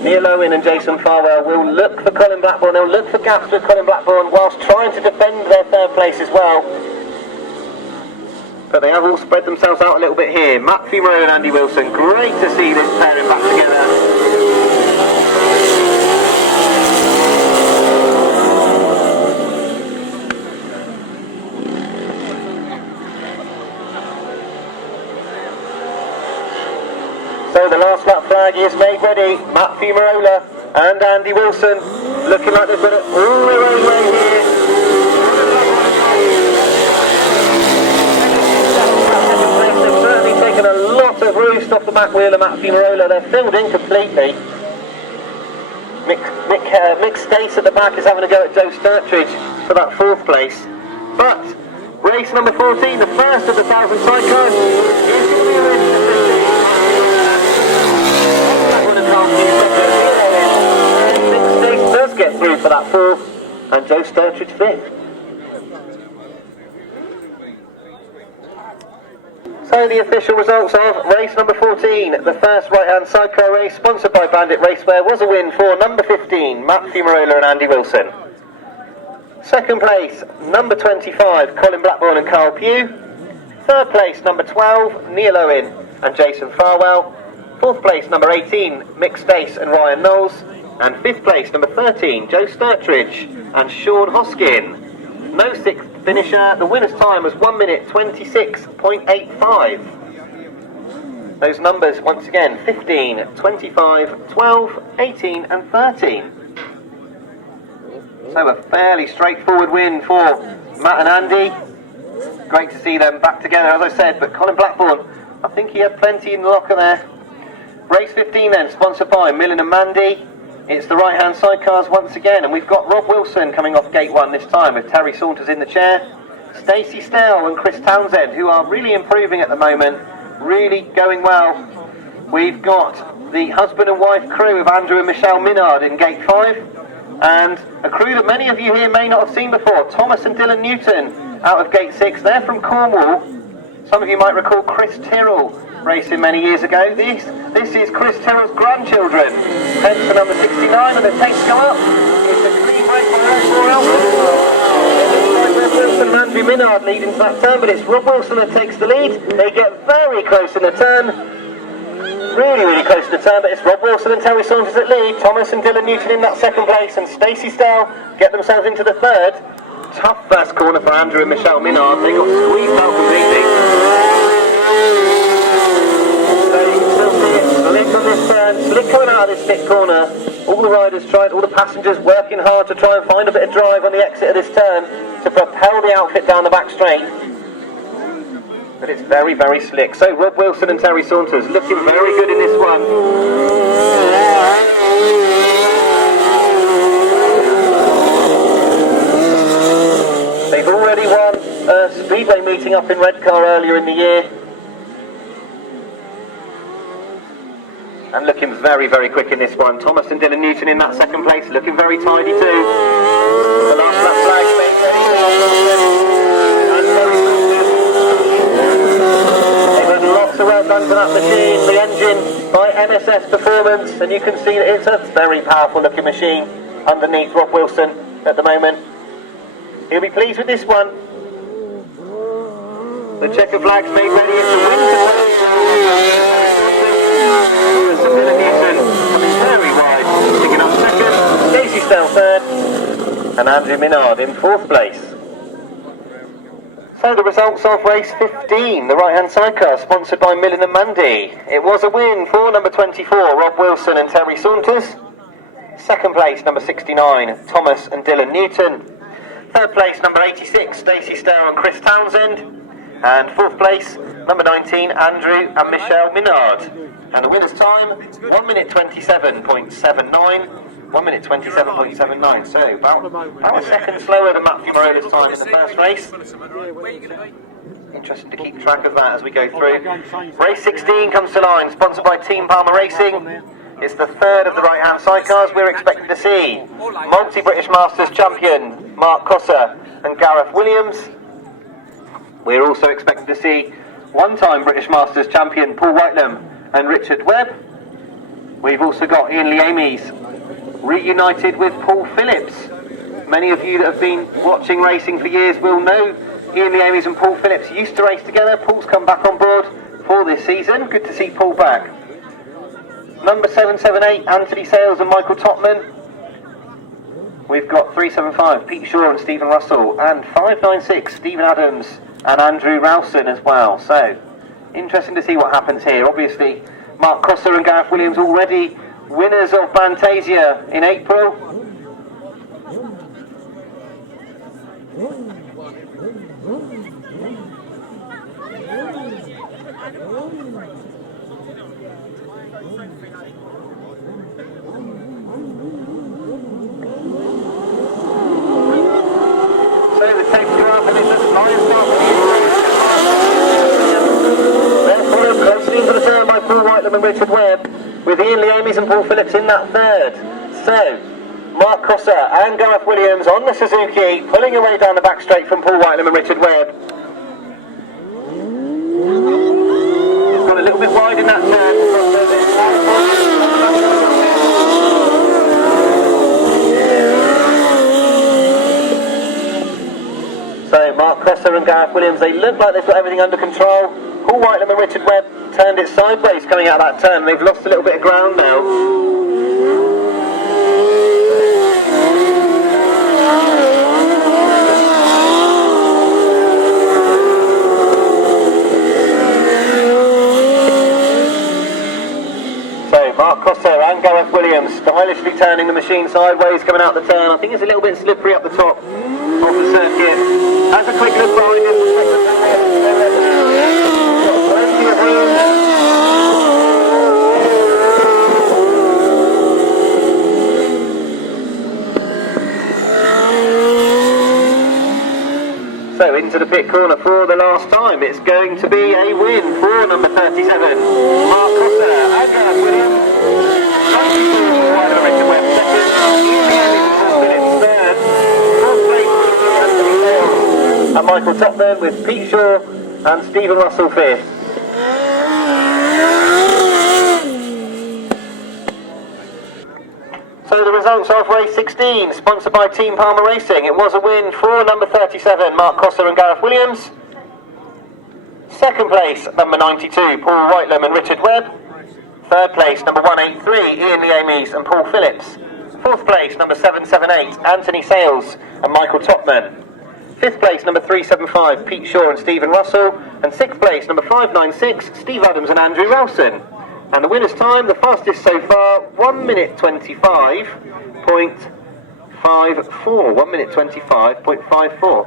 Neil Owen and Jason Farwell will look for Colin Blackburn, they'll look for gaps with Colin Blackburn whilst trying to defend their 3rd place as well. But they have all spread themselves out a little bit here. Matt Fimarola and Andy Wilson, great to see this pairing back together. So the last lap flag is made ready. Matt Fimarola and Andy Wilson looking like they've got it all their own way here. They've certainly taken a lot of roost off the back wheel of Matt Fimarola. They're filled in completely. Mick Stace at the back is having a go at Joe Sturtridge for that 4th place. But race number 14, the first of the 1,000 sidecars, is going to be a race. Mick Stace does get through for that 4th, and Joe Sturtridge 5th. So the official results of race number 14, the first right-hand sidecar race, sponsored by Bandit Racewear, was a win for number 15, Matt Fimarola and Andy Wilson. 2nd place, number 25, Colin Blackburn and Carl Pugh. 3rd place, number 12, Neil Owen and Jason Farwell. 4th place, number 18, Mick Stace and Ryan Knowles. And 5th place, number 13, Joe Sturtridge and Sean Hoskin. No 6th finisher. The winner's time was 1 minute 26.85. Those numbers once again: 15, 25, 12, 18 and 13. So a fairly straightforward win for Matt and Andy. Great to see them back together, as I said, but Colin Blackburn, I think he had plenty in the locker there. Race 15 then, sponsored by Millen and Mandy. It's the right-hand sidecars once again, and we've got Rob Wilson coming off gate 1 this time with Terry Saunders in the chair. Stacey Snell and Chris Townsend, who are really improving at the moment, really going well. We've got the husband and wife crew of Andrew and Michelle Minard in gate 5, and a crew that many of you here may not have seen before, Thomas and Dylan Newton out of gate 6. They're from Cornwall. Some of you might recall Chris Tyrrell racing many years ago. This is Chris Tyrrell's grandchildren, hence the number 69, and the takes go up. It's a clean break by all 4 outfits. Rob Wilson and Andrew Minard lead into that turn, but it's Rob Wilson that takes the lead. They get very close in the turn, really close to the turn, but it's Rob Wilson and Terry Saunders that lead. Thomas and Dylan Newton in that 2nd place, and Stacey Snell get themselves into the 3rd. Tough first corner for Andrew and Michelle Minard. They got squeezed out completely. Slick on this turn, slick coming out of this pit corner. All the riders all the passengers working hard to try and find a bit of drive on the exit of this turn to propel the outfit down the back straight. but it's very, very slick. So Rob Wilson and Terry Saunders looking very good in this one. They've already won a speedway meeting up in Redcar earlier in the year. And looking very, very quick in this one. Thomas and Dylan Newton in that second place, looking very tidy too. The last lap flag made ready. They've had lots of work done to that machine, the engine by MSS Performance, and you can see that it's a very powerful looking machine underneath Rob Wilson at the moment. He'll be pleased with this one. The checker flag's made ready. It's a win for Dylan Newton coming very wide, picking up second. Casey Snell third, and Andrew Minard in fourth place. So the results of race 15, the right-hand sidecar, sponsored by Millen and Mandy. It was a win for number 24, Rob Wilson and Terry Saunders. Second place, number 69, Thomas and Dylan Newton. Third place, number 86, Stacey Stowe and Chris Townsend. And fourth place, number 19, Andrew and Michelle Minard. And the winner's time, 1 minute 27.79. 1 minute 27.79, so about a second slower than Matthew Morola's time in the first race. Interesting to keep track of that as we go through. Race 16 comes to line, sponsored by Team Palmer Racing. It's the third of the right-hand sidecars we're expecting to see. Multi-British Masters champion Mark Cosser and Gareth Williams. We're also expecting to see one-time British Masters champion Paul Whitelam and Richard Webb. We've also got Ian Liamies reunited with Paul Phillips. Many of you that have been watching racing for years will know Ian Liamies and Paul Phillips used to race together. Paul's come back on board for this season. Good to see Paul back. Number 778, Anthony Sales and Michael Topman. We've got 375, Pete Shaw and Stephen Russell, and 596, Stephen Adams and Andrew Rowson as well. So, interesting to see what happens here. Obviously, Mark Cosser and Gareth Williams already winners of Fantasia in April. So the tapes go up and it's a flying start. They're followed closely into the turn by Paul Whitelam and Richard Webb, with Ian Liamies and Paul Phillips in that third. So, Mark Cosser and Gareth Williams on the Suzuki, pulling away down the back straight from Paul Whitelam and Richard Webb. It's gone a little bit wide in that turn. So, Mark Cosser and Gareth Williams, they look like they've got everything under control. Paul Whitelam and Richard Webb turned it sideways coming out of that turn. They've lost a little bit of ground now. So Mark Cosser and Gareth Williams stylishly turning the machine sideways coming out the turn. I think it's a little bit slippery up the top of the circuit. Has a quick look behind him. So into the pit corner for the last time. It's going to be a win for number 37, Mark Cosser and Gareth Williams. Richard Webb second, third, fourth place and Michael Topman with Pete Shaw and Stephen Russell fifth. So the results of race 16, sponsored by Team Palmer Racing. It was a win for number 37, Mark Cosser and Gareth Williams. Second place, number 92, Paul Whitelam and Richard Webb. Third place, number 183, Ian Liamies and Paul Phillips. Fourth place, number 778, Anthony Sales and Michael Topman. Fifth place, number 375, Pete Shaw and Stephen Russell. And sixth place, number 596, Steve Adams and Andrew Rowson. And the winner's time, the fastest so far, 1 minute 25.54. 1 minute 25.54.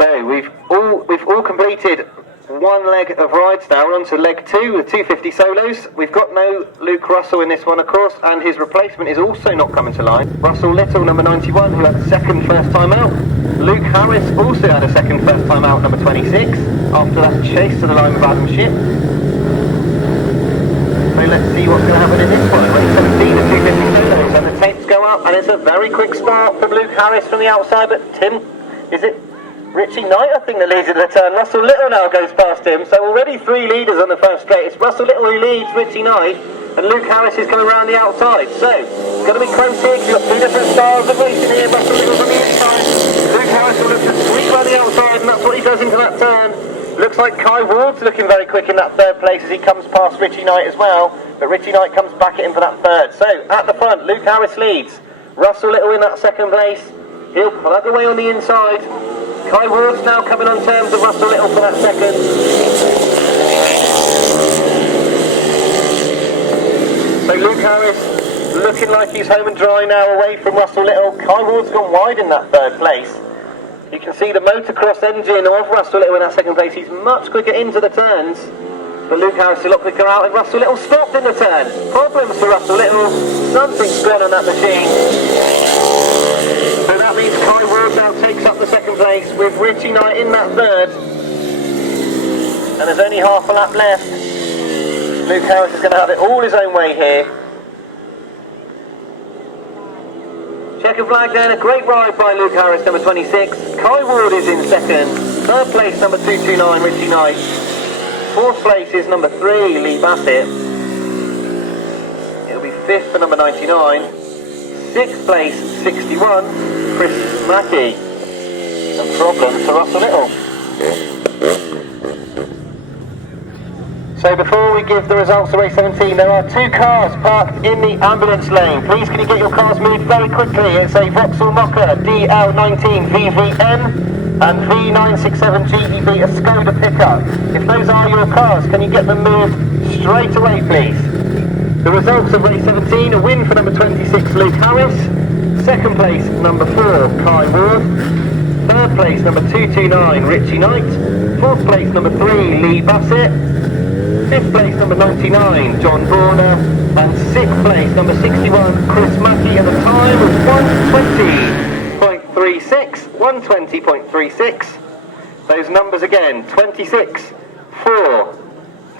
So we've all completed one leg of rides now. We're on to leg 2 with 250 solos. We've got no Luke Russell in this one, of course, and his replacement is also not coming to line. Russell Little, number 91, who had a second first time out. Luke Harris also had a second first time out, number 26, after that chase to the line with Adam Shipp. So let's see what's going to happen in this one. Race 17 of 250 solos, and the tapes go up, and it's a very quick start from Luke Harris from the outside, but Tim, is it Richie Knight, I think, that leads into the turn. Russell Little now goes past him, so already 3 leaders on the first straight. It's Russell Little who leads Richie Knight, and Luke Harris is coming around the outside. So, it's going to be close here, because you've got 2 different styles of racing here. Russell Little's on the inside. Luke Harris will look to sweep around the outside, and that's what he does into that turn. Looks like Kai Ward's looking very quick in that third place as he comes past Richie Knight as well, but Richie Knight comes back at him for that third. So, at the front, Luke Harris leads. Russell Little in that second place. He'll plug away on the inside. Kai Ward's now coming on terms of Russell Little for that second. So Luke Harris looking like he's home and dry now, away from Russell Little. Kai Ward's gone wide in that third place. You can see the motocross engine of Russell Little in that second place. He's much quicker into the turns, but Luke Harris is a lot quicker out, and Russell Little stopped in the turn. Problems for Russell Little. Something's gone on that machine. So that means Kai Ward now takes up the second place with Richie Knight in that third. And there's only half a lap left. Luke Harris is going to have it all his own way here. Checker flag then, a great ride by Luke Harris, number 26. Kai Ward is in second. Third place, number 229, Richie Knight. Fourth place is number 3, Lee Bassett. It'll be 5th for number 99. 6th place, 61, Chris Mackey. And problems for Russell Little. So before we give the results of race 17, there are 2 cars parked in the ambulance lane. Please can you get your cars moved very quickly? It's a Vauxhall Mocha DL19 VVM and V967 GEB, a Skoda pickup. If those are your cars, can you get them moved straight away, please? The results of race 17, a win for number 26, Luke Harris. Second place, number 4, Kai Ward. Third place, number 229, Richie Knight. Fourth place, number 3, Lee Bassett. 5th place, number 99, John Borner. And 6th place, number 61, Chris Mackey. And the time was 120.36. 120.36. Those numbers again, 26, 4,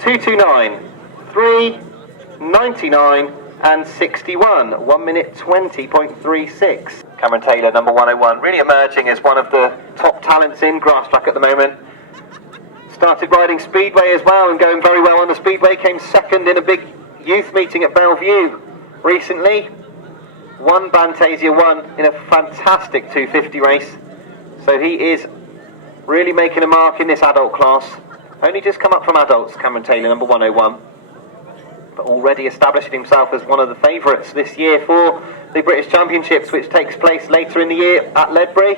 229, 3, 99 and 61, 1 minute 20.36. Cameron Taylor, number 101, really emerging as one of the top talents in Grasstrack at the moment. Started riding Speedway as well and going very well on the Speedway, came second in a big youth meeting at Bellevue recently. Won Bantasia 1 in a fantastic 250 race. So he is really making a mark in this adult class. Only just come up from adults, Cameron Taylor, number 101. But already establishing himself as one of the favourites this year for the British Championships, which takes place later in the year at Ledbury.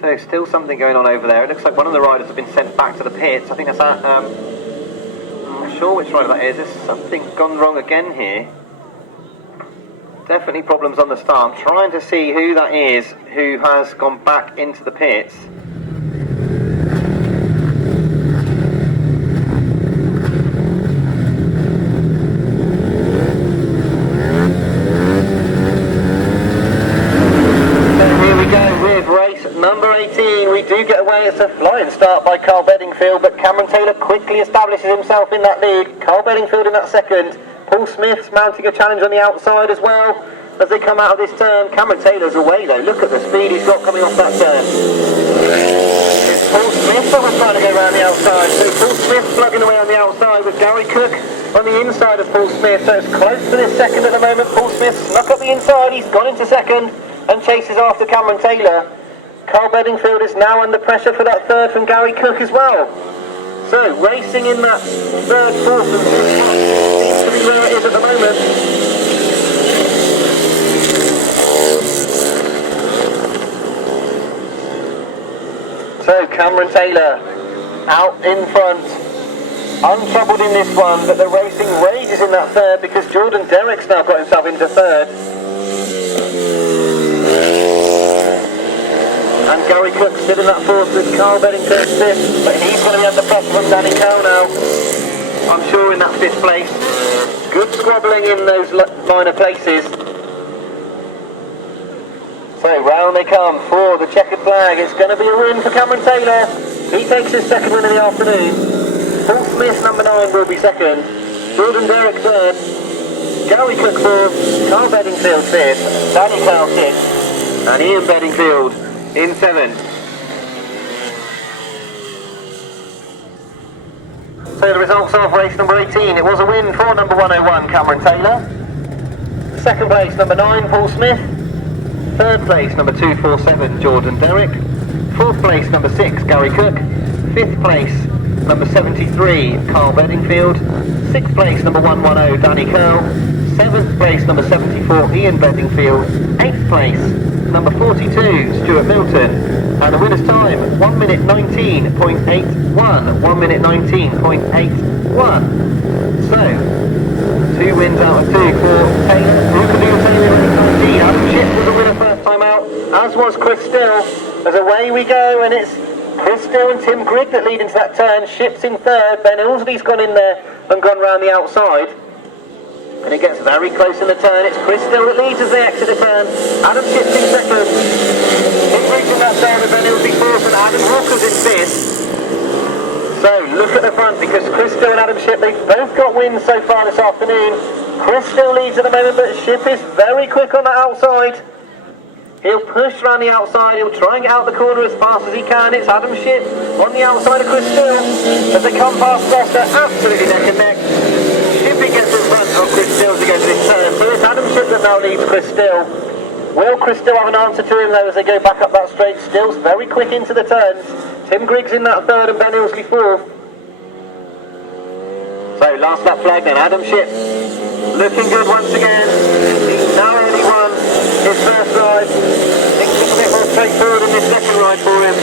So still something going on over there. It looks like one of the riders have been sent back to the pits. I think that's at, I'm not sure which rider that is. There's something gone wrong again here. Definitely problems on the start. I'm trying to see who that is who has gone back into the pits. Number 18, we do get away. It's a flying start by Carl Bedingfield, but Cameron Taylor quickly establishes himself in that lead. Carl Bedingfield in that second. Paul Smith's mounting a challenge on the outside as well as they come out of this turn. Cameron Taylor's away though. Look at the speed he's got coming off that turn. It's Paul Smith that was trying to go around the outside. So Paul Smith plugging away on the outside with Gary Cook on the inside of Paul Smith, so it's close to this second at the moment. Paul Smith snuck up the inside, he's gone into second and chases after Cameron Taylor. Carl Bedingfield is now under pressure for that third from Gary Cook as well. So racing in that third, fourth and fifth spot seems to be where it is at the moment. So Cameron Taylor out in front, untroubled in this one, but the racing rages in that third because Jordan Derrick's now got himself into third. And Gary Cook still in that fourth with Carl Bedingfield fifth, but he's going to be under pressure from Danny Cow now, I'm sure, in that fifth place. Good squabbling in those minor places. So round they come for the checkered flag. It's going to be a win for Cameron Taylor. He takes his second win of the afternoon. Paul Smith, number 9, will be second. Jordan Derrick third. Gary Cook fourth. Carl Bedingfield fifth. Danny Cow sixth. And Ian Bedingfield in seventh. So the results of race number 18. It was a win for number 101, Cameron Taylor. Second place, number 9, Paul Smith. Third place, number 247, Jordan Derrick. Fourth place, number 6, Gary Cook. Fifth place, number 73, Carl Bedingfield. Sixth place, number 110, Danny Curl. Seventh place, number 74, Ian Bedingfield. Eighth place, number 42, Stuart Milton. And the winner's time, 1 minute 19.81. 1 minute 19.81. So, 2 wins out of 2 for Taylor. Adam Shipp was the winner first time out, as was Chris Still. As away we go, and it's Chris Still and Tim Grigg that lead into that turn. Shipp's in third, Ben Ilsley's gone in there and gone round the outside. And it gets very close in the turn. It's Chris Still that leads as they exit the turn. Adam Shipp's in second. Tim Grigg's in that turn, and Ben Ilsley fourth, and Adam Walker's in fifth. So look at the front, because Chris Still and Adam Shipp, they've both got wins so far this afternoon. Chris Still leads at the moment, but Shipp is very quick on the outside. He'll push around the outside, he'll try and get out the corner as fast as he can. It's Adam Shipp on the outside of Chris Still. As they come past Gloucester, absolutely neck and neck. Shippy gets in front of Chris Still to go to this turn. So it's Adam Shipp that now leads Chris Still. Will Chris Still have an answer to him though as they go back up that straight? Still's very quick into the turns. Tim Grigg's in that third and Ben Ilsley fourth. So last lap flag then, Adam Shipp looking good once again. He's now only won his first ride. Things look a bit more straightforward in this second ride for him.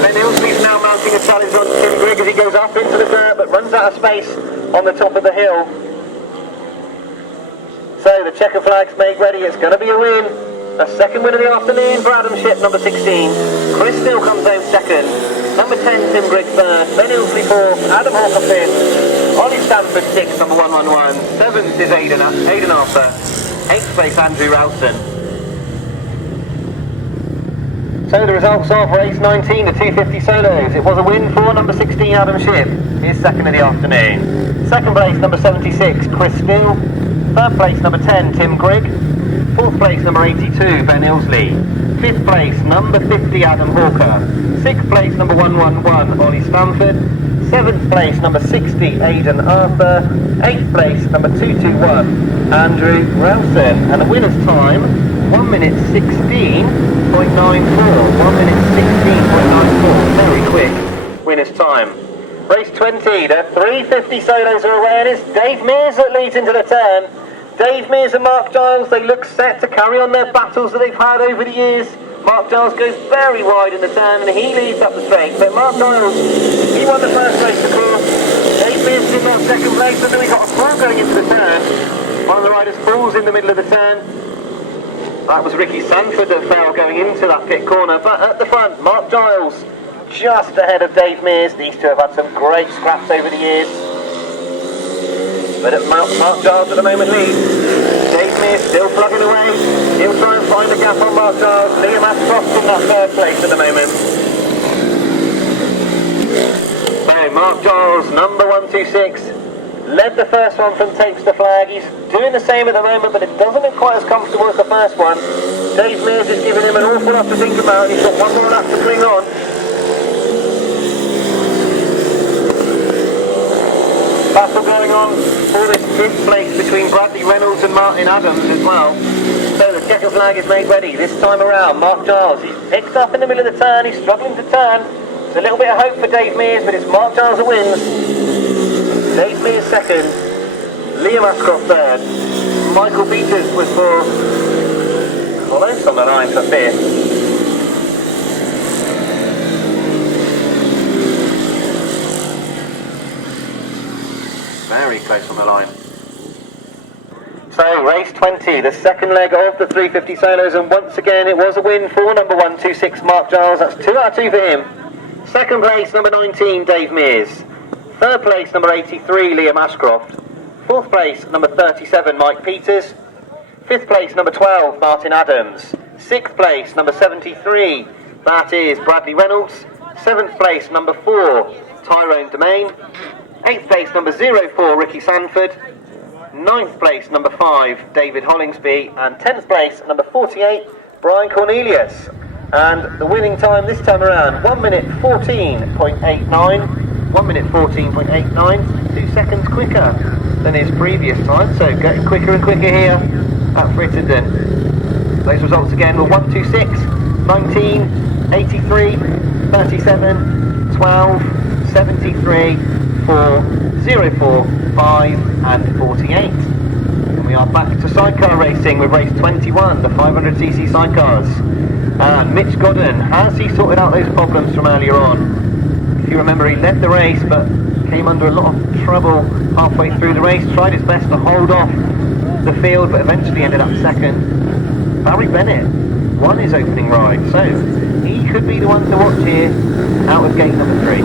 Ben Ilsley's now mounting a challenge on Tim Grigg as he goes up into the dirt but runs out of space on the top of the hill. So the checker flag's made ready. It's going to be a win. A second win of the afternoon for Adam Shipp, number 16. Chris Still comes home second. Number 10, Tim Grigg third. Ben Ilsley fourth. Adam Hawker fifth. Ollie Stanford sixth, number 111. Seventh is Aidan Arthur. Eighth place, Andrew Ralston. So the results of race 19, the 250 solos. It was a win for number 16, Adam Shipp. His second of the afternoon. Second place, number 76, Chris Still. Third place, number 10, Tim Grigg. Fourth place, number 82, Ben Ilsley. Fifth place, number 50, Adam Hawker. Sixth place, number 111, Ollie Stanford. Seventh place, number 60, Aidan Arthur. Eighth place, number 221, Andrew Ralston. And the winner's time, 1 minute 16.94. 1 minute 16.94. Very quick winner's time. Race 20, the 350 solos are away, and it's Dave Mears that leads into the turn. Dave Mears and Mark Giles, they look set to carry on their battles that they've had over the years. Mark Giles goes very wide in the turn and he leads up the straight. But Mark Giles, he won the first race of course. Dave Mears is in that second place, and then we got a fall going into the turn. One of the riders falls in the middle of the turn. That was Ricky Sanford that fell going into that pit corner. But at the front, Mark Giles just ahead of Dave Mears. These two have had some great scraps over the years. But Mark Giles at the moment leads. Dave Mears still plugging away. He'll try and find the gap on Mark Giles. Liam Ashcroft in that third place at the moment. So Mark Giles, number 126, led the first one from tapes to flag. He's doing the same at the moment, but it doesn't look quite as comfortable as the first one. Dave Mears is giving him an awful lot to think about. He's got one more lap to bring on. Battle going on for this 5th place between Bradley Reynolds and Martin Adams as well. So the checkered flag is made ready. This time around, Mark Giles, he's picked up in the middle of the turn, he's struggling to turn. There's a little bit of hope for Dave Mears, but it's Mark Giles that wins. Dave Mears second, Liam Ashcroft third, Michael Peters was for Wallace on the line for 5th. Very close on the line. So, race 20, the second leg of the 350 solos, and once again it was a win for number 126 Mark Giles. That's 2 out of 2 for him. Second place, number 19, Dave Mears. Third place, number 83, Liam Ashcroft. Fourth place, number 37, Mike Peters. Fifth place, number 12, Martin Adams. Sixth place, number 73, that is Bradley Reynolds. Seventh place, number 4, Tyrone Domain. 8th place, number 04, Ricky Sanford. 9th place, number 5, David Hollingsby. And 10th place, number 48, Brian Cornelius. And the winning time this time around, 1 minute 14.89. 1 minute 14.89, 2 seconds quicker than his previous time. So getting quicker and quicker here at Frittenden. Those results again were 126, 19, 83, 37, 12, 73, 4, 04, 5 and 48. And we are back to sidecar racing with race 21, the 500cc sidecars. And Mitch Godden, has he sorted out those problems from earlier on? If you remember, he led the race but came under a lot of trouble halfway through the race, tried his best to hold off the field but eventually ended up second. Barry Bennett won his opening ride, so he could be the one to watch here out of gate number 3.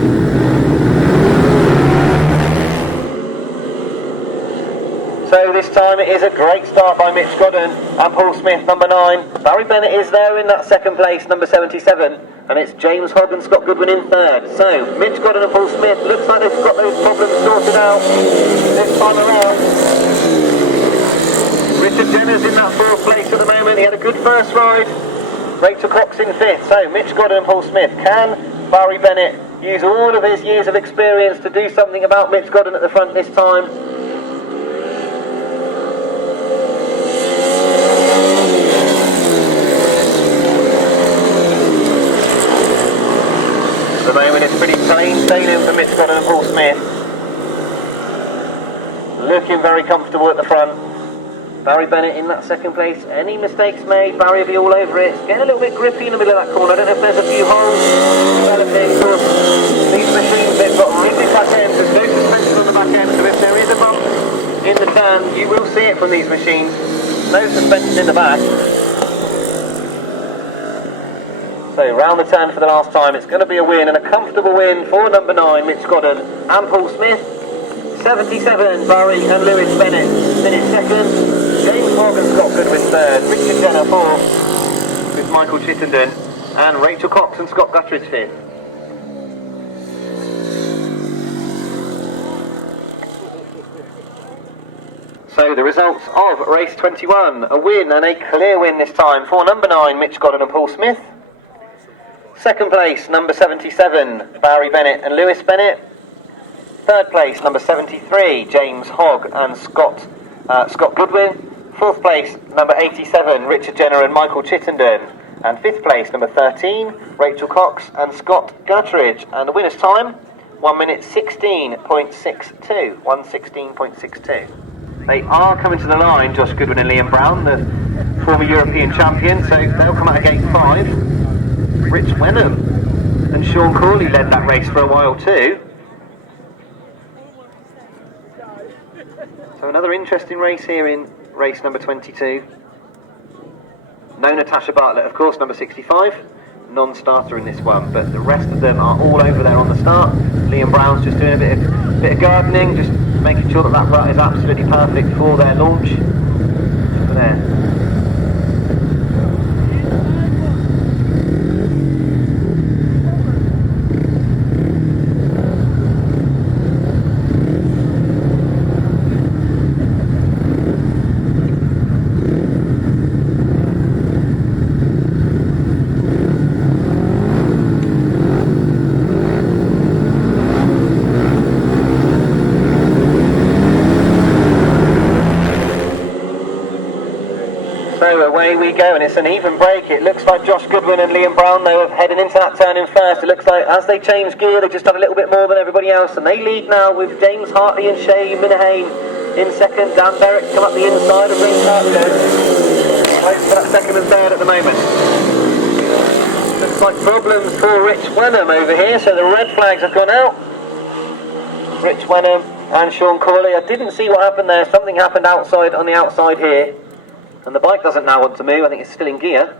So this time it is a great start by Mitch Godden and Paul Smith, number 9. Barry Bennett is there in that second place, number 77. And it's James Hogg and Scott Goodwin in third. So Mitch Godden and Paul Smith, looks like they've got those problems sorted out this time around. Richard Jenner's in that 4th place at the moment. He had a good first ride. Rachel Cox in 5th. So Mitch Godden and Paul Smith. Can Barry Bennett use all of his years of experience to do something about Mitch Godden at the front this time? At the moment it's pretty plain sailing for Mitch Godden and Paul Smith. Looking very comfortable at the front. Barry Bennett in that second place. Any mistakes made, Barry will be all over it. It's getting a little bit grippy in the middle of that corner. I don't know if there's a few holes developing. Of course, these machines, they've got rigid back ends. There's no suspension on the back end, so if there is a bump in the turn, you will see it from these machines. No suspension in the back. So round the turn for the last time, it's going to be a win, and a comfortable win for number 9, Mitch Godden and Paul Smith. 77, Barry and Lewis Bennett finished second. James Hogg and Scott Goodwin third. Richard Jenner fourth, with Michael Chittenden, and Rachel Cox and Scott Guttridge fifth. So the results of race 21, a win and a clear win this time for number 9, Mitch Godden and Paul Smith. Second place, number 77, Barry Bennett and Lewis Bennett. Third place, number 73, James Hogg and Scott Goodwin. Fourth place, number 87, Richard Jenner and Michael Chittenden. And fifth place, number 13, Rachel Cox and Scott Guttridge. And the winner's time, 1 minute 16.62. 1:16.62. They are coming to the line, Josh Goodwin and Liam Brown, the former European champion, so they'll come out of gate 5. Rich Wenham and Sean Crawley led that race for a while too. So another interesting race here in race number 22. No Natasha Bartlett, of course, number 65. Non-starter in this one, but the rest of them are all over there on the start. Liam Brown's just doing a bit of gardening, just making sure that that rut is absolutely perfect for their launch. Over there. we go, and it's an even break. It looks like Josh Goodwin and Liam Brown, though, are heading into that turn in first. It looks like as they change gear, they've just done a little bit more than everybody else, and they lead now with James Hartley and Shay Minahane in second. Dan Berwick's come up the inside of James Hartley. Close for that second and third at the moment. Looks like problems for Rich Wenham over here, so the red flags have gone out. Rich Wenham and Sean Corley. I didn't see what happened there. Something happened outside on the outside here. And the bike doesn't now want to move. I think it's still in gear.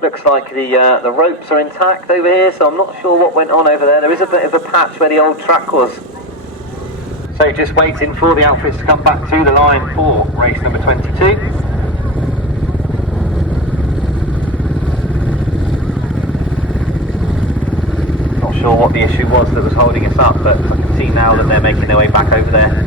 Looks like the ropes are intact over here, so I'm not sure what went on over there. There is a bit of a patch where the old track was. So just waiting for the outfits to come back to the line for race number 22. Sure what the issue was that was holding us up, but I can see now that they're making their way back over there.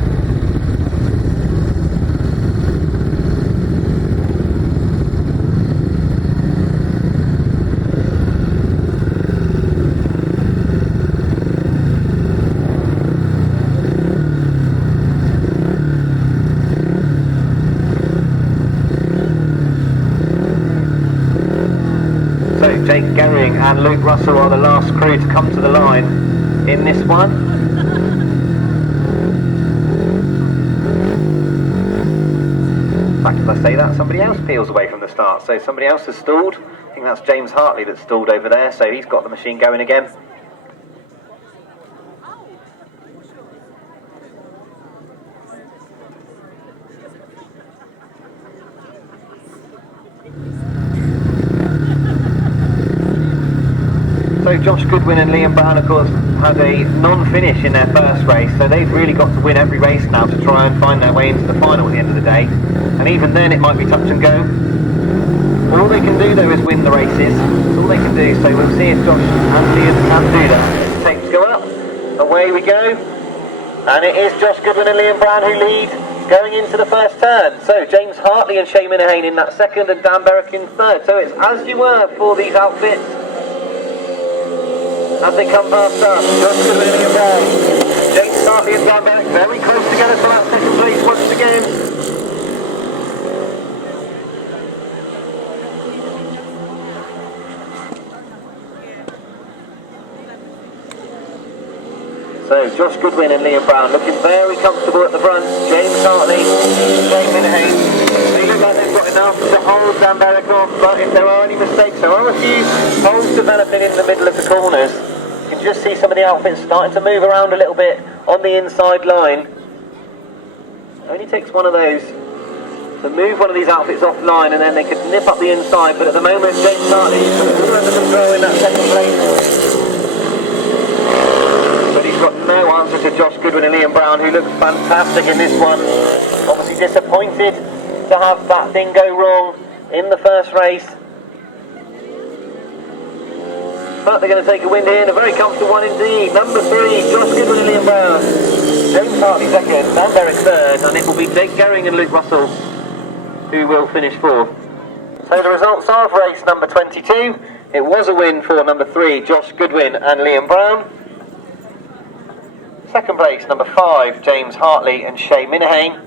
Jake Gerring and Luke Russell are the last crew to come to the line in this one. In fact, if I say that, somebody else peels away from the start, so somebody else has stalled. I think that's James Hartley that's stalled over there, so he's got the machine going again. So Josh Goodwin and Liam Brown, of course, had a non-finish in their first race, so they've really got to win every race now to try and find their way into the final at the end of the day. And even then it might be touch and go. All they can do though is win the races. That's all they can do, so we'll see if Josh and Liam can do that. Tapes go up, away we go. And it is Josh Goodwin and Liam Brown who lead going into the first turn. So James Hartley and Shay Minahane in that second and Dan Berwick in third. So it's as you were for these outfits. As they come past us, Josh Goodwin and Liam Brown, James Hartley and Dan Berwick very close together for that second place once again. So Josh Goodwin and Liam Brown looking very comfortable at the front. James Hartley, Shay Minahane. They look like they've got enough to hold Dan Berwick off, but if there are any mistakes, there are a few holes developing in the middle of the corners. You can just see some of the outfits starting to move around a little bit on the inside line. It only takes one of those to move one of these outfits offline, and then they could nip up the inside, but at the moment James Hartley is all under control in that second place. But he's got no answer to Josh Goodwin and Liam Brown, who looks fantastic in this one. Obviously disappointed to have that thing go wrong in the first race. But they're going to take a win here, and a very comfortable one indeed. Number 3, Josh Goodwin and Liam Brown. James Hartley second, Dan Berwick third, and it will be Jake Gerring and Luke Russell who will finish fourth. So the results are of race number 22. It was a win for number 3, Josh Goodwin and Liam Brown. Second place, number 5, James Hartley and Shay Minahane.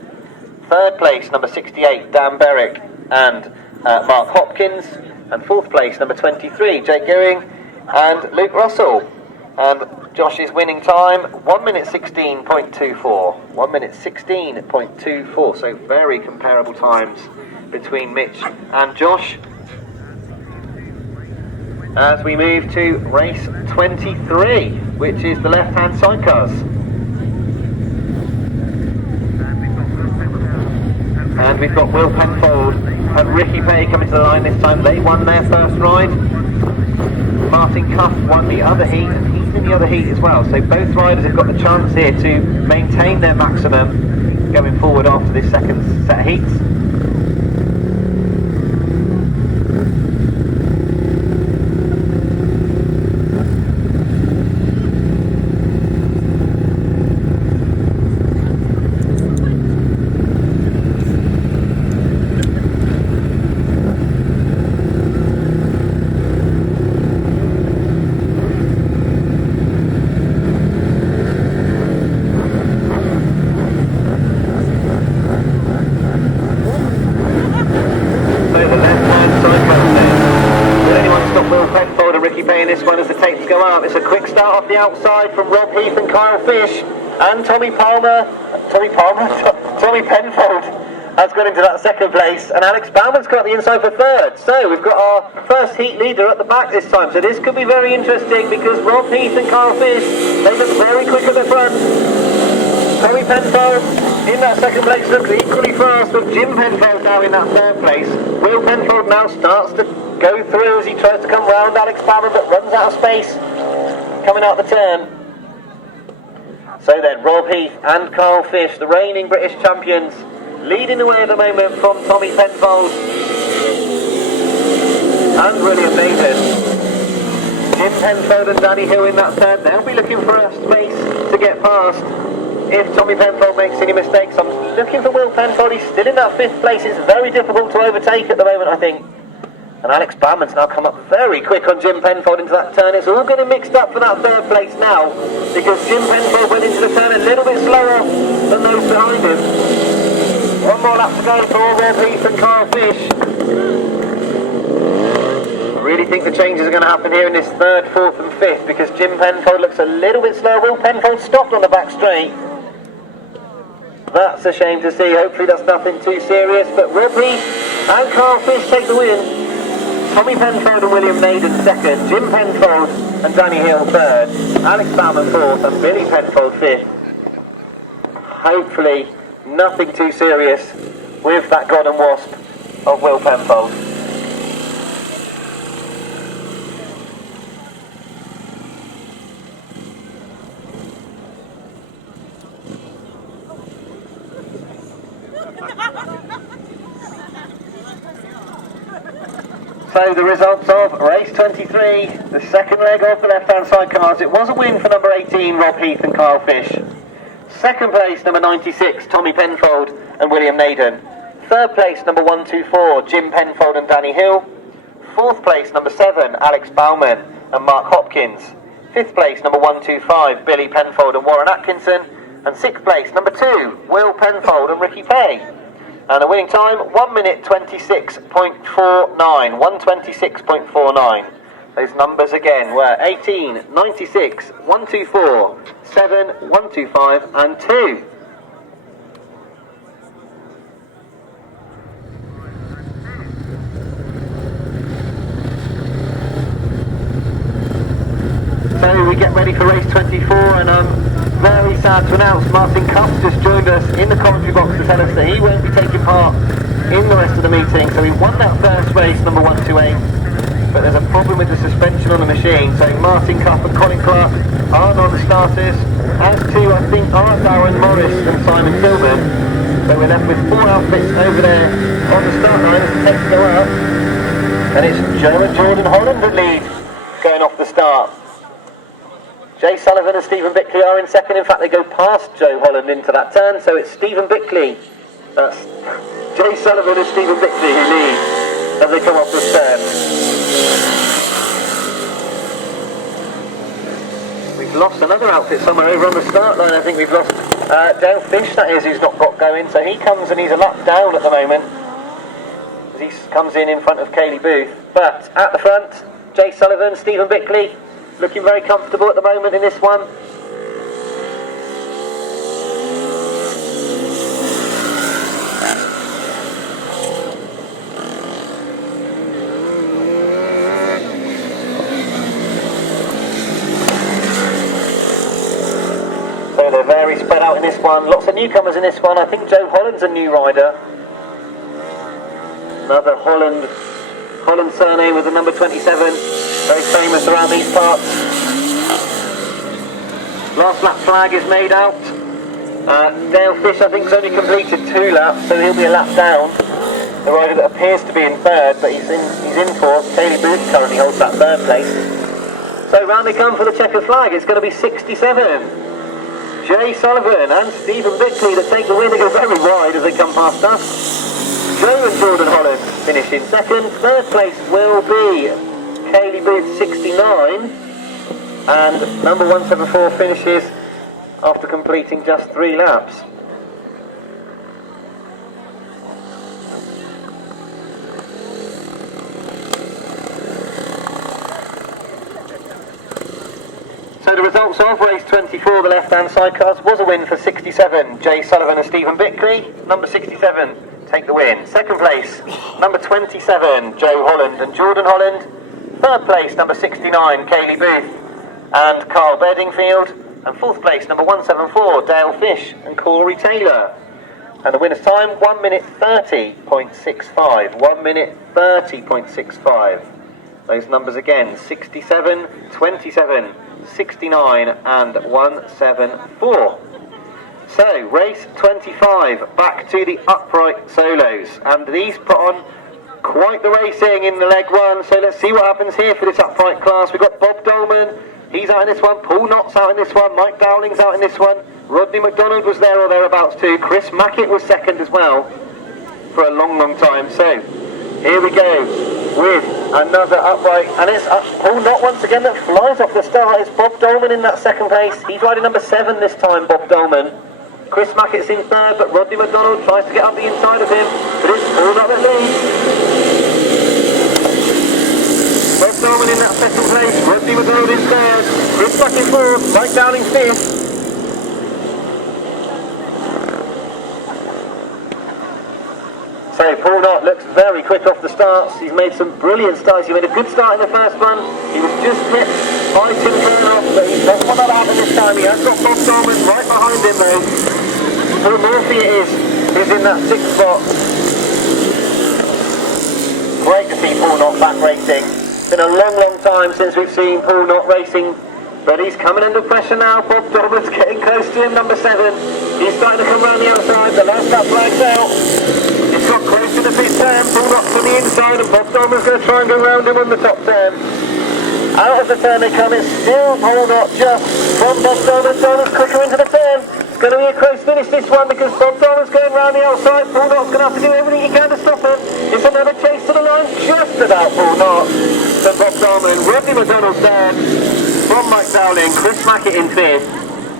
Third place, number 68, Dan Berwick and Mark Hopkins. And fourth place, number 23, Jake Gerring and Luke Russell. And Josh's winning time, 1 minute 16.24. 1 minute 16.24, so very comparable times between Mitch and Josh. As we move to race 23, which is the left-hand sidecars. And we've got Will Penfold and Ricky Pay coming to the line this time. They won their first ride. Martin Cuff won the other heat, and he's in the other heat as well. So both riders have got the chance here to maintain their maximum going forward after this second set of heats. off the outside from Rob Heath and Kyle Fish, and Tommy Penfold has gone into that second place, and Alex Bauman's got the inside for third. So we've got our first heat leader at the back this time, so this could be very interesting because Rob Heath and Kyle Fish, they look very quick at the front. Tommy Penfold in that second place looks equally fast, with Jim Penfold now in that third place. Will Penfold now starts to go through as he tries to come round Alex Bauman, but runs out of space coming out the turn. So then Rob Heath and Kyle Fish, the reigning British champions, leading the way at the moment from Tommy Penfold and William Nathan. Jim Penfold and Danny Hill in that third. They'll be looking for a space to get past if Tommy Penfold makes any mistakes. I'm looking for Will Penfold. He's still in that fifth place. It's very difficult to overtake at the moment, I think. And Alex Bauman's now come up very quick on Jim Penfold into that turn. It's all getting mixed up for that third place now, because Jim Penfold went into the turn a little bit slower than those behind him. One more lap to go for Rob Heath and Kyle Fish. I really think the changes are going to happen here in this third, fourth and fifth, because Jim Penfold looks a little bit slower. Will Penfold stopped on the back straight. That's a shame to see. Hopefully that's nothing too serious, but Rob Heath and Kyle Fish take the win. Tommy Penfold and William Naden second, Jim Penfold and Danny Hill third, Alex Bauman fourth and Billy Penfold fifth. Hopefully nothing too serious with that God and Wasp of Will Penfold. So the results of race 23, the second leg of the left-hand side cars. It was a win for number 18, Rob Heath and Kyle Fish. Second place, number 96, Tommy Penfold and William Naden. Third place, number 124, Jim Penfold and Danny Hill. Fourth place, number 7, Alex Bauman and Mark Hopkins. Fifth place, number 125, Billy Penfold and Warren Atkinson. And sixth place, number 2, Will Penfold and Ricky Pay. And a winning time, 1 minute 26.49, 126.49. Those numbers again were 18, 96, 124, 7, 125 and 2. So we get ready for race 24, and I'm very sad to announce Martin Cuff just joined us in the commentary box to tell us that he won't be taking part in the rest of the meeting. So he won that first race, number 128, but there's a problem with the suspension on the machine. So Martin Cuff and Colin Clark are non-starters, as too I think are Darren Morris and Simon Tillman. So we're left with 4 outfits over there on the start line as the takes go out, and it's Joe and Jordan Holland that lead going off the start. Jay Sullivan and Stephen Bickley are in second. In fact, they go past Joe Holland into that turn, so it's Stephen Bickley. That's Jay Sullivan and Stephen Bickley who lead as they come off the turn. We've lost another outfit somewhere over on the start line. I think we've lost Dale Fish, that is, who's not got going. So he comes and he's a lap down at the moment, as he comes in front of Kaylee Booth. But at the front, Jay Sullivan, Stephen Bickley, looking very comfortable at the moment in this one. So they're very spread out in this one. Lots of newcomers in this one. I think Joe Holland's a new rider. Another Holland surname with the number 27. Very famous around these parts. Last lap flag is made out. Dale Fish, I think, has only completed 2 laps, so he'll be a lap down. The rider that appears to be in third, but he's in fourth. Kaylee Booth currently holds that third place. So round they come for the checkered flag. It's going to be 67. Jay Sullivan and Stephen Bickley that take the win. They go very wide as they come past us. Joe and Jordan Holland finish in second. Third place will be Kaylee Booth 69, and number 174 finishes after completing just 3 laps. So the results of race 24, the left-hand side cars, was a win for 67, Jay Sullivan and Stephen Bickley. Number 67, take the win. Second place, number 27, Joe Holland and Jordan Holland. Third place, number 69, Kaylee Booth and Carl Bedingfield. And fourth place, number 174, Dale Fish and Corey Taylor. And the winner's time, 1 minute 30.65. 1 minute 30.65. Those numbers again, 67, 27, 69 and 174. So, race 25, back to the upright solos. And these put on quite the racing in the leg one. So let's see what happens here for this upright class. We've got Bob Dolman, he's out in this one. Paul Knott's out in this one. Mike Dowling's out in this one. Rodney McDonald was there or thereabouts too. Chris Mackett was second as well for a long, long time. So, here we go with another upright, and it's Paul Knott once again that flies off the start. It's Bob Dolman in that second place. He's riding number 7 this time, Bob Dolman. Chris Mackett's in third, but Rodney McDonald tries to get up the inside of him, but it's Paul Knott that leads. Bob Dolman in that second place, Rodney McDonald in third, Chris Mackett fourth, Mike Dowling fifth. So Paul Knott looks very quick off the starts. He's made some brilliant starts. He made a good start in the first one. He was just hit by Tim Kernoff, but he doesn't want that to happen this time. He has got Bob Dolman right behind him though. Paul Murphy it is, who's in that 6th spot. Great to see Paul Knott back racing. It's been a long, long time since we've seen Paul Knott racing, but he's coming under pressure now. Bob Dolman's getting close to him, number 7. He's starting to come around the outside. The last lap flag's out. He's got close to the pit turn, Paul Knott's on the inside, and Bob Dolman's going to try and go round him on the top turn. Out of the turn they come, it's still Paul Knott just from Bob Dolman. Dolman's quicker into the turn. It's going to be a close finish this one because Bob Dolman's going round the outside. Paul Knott's going to have to do everything he can to stop him. It's another chase to the line, just about Paul Knott. So Bob Dolman, Rodney McDonald third, from Mike Dowling, Chris Mackett in 5th.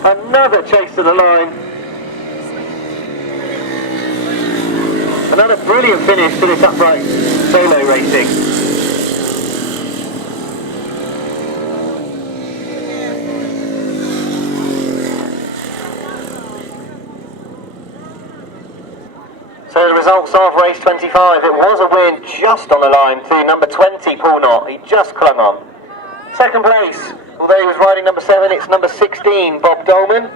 Another chase to the line. Another brilliant finish to this upright solo racing. So the results of race 25, it was a win just on the line to number 20, Paul Knott. He just clung on. Second place, although he was riding number 7, it's number 16, Bob Dolman.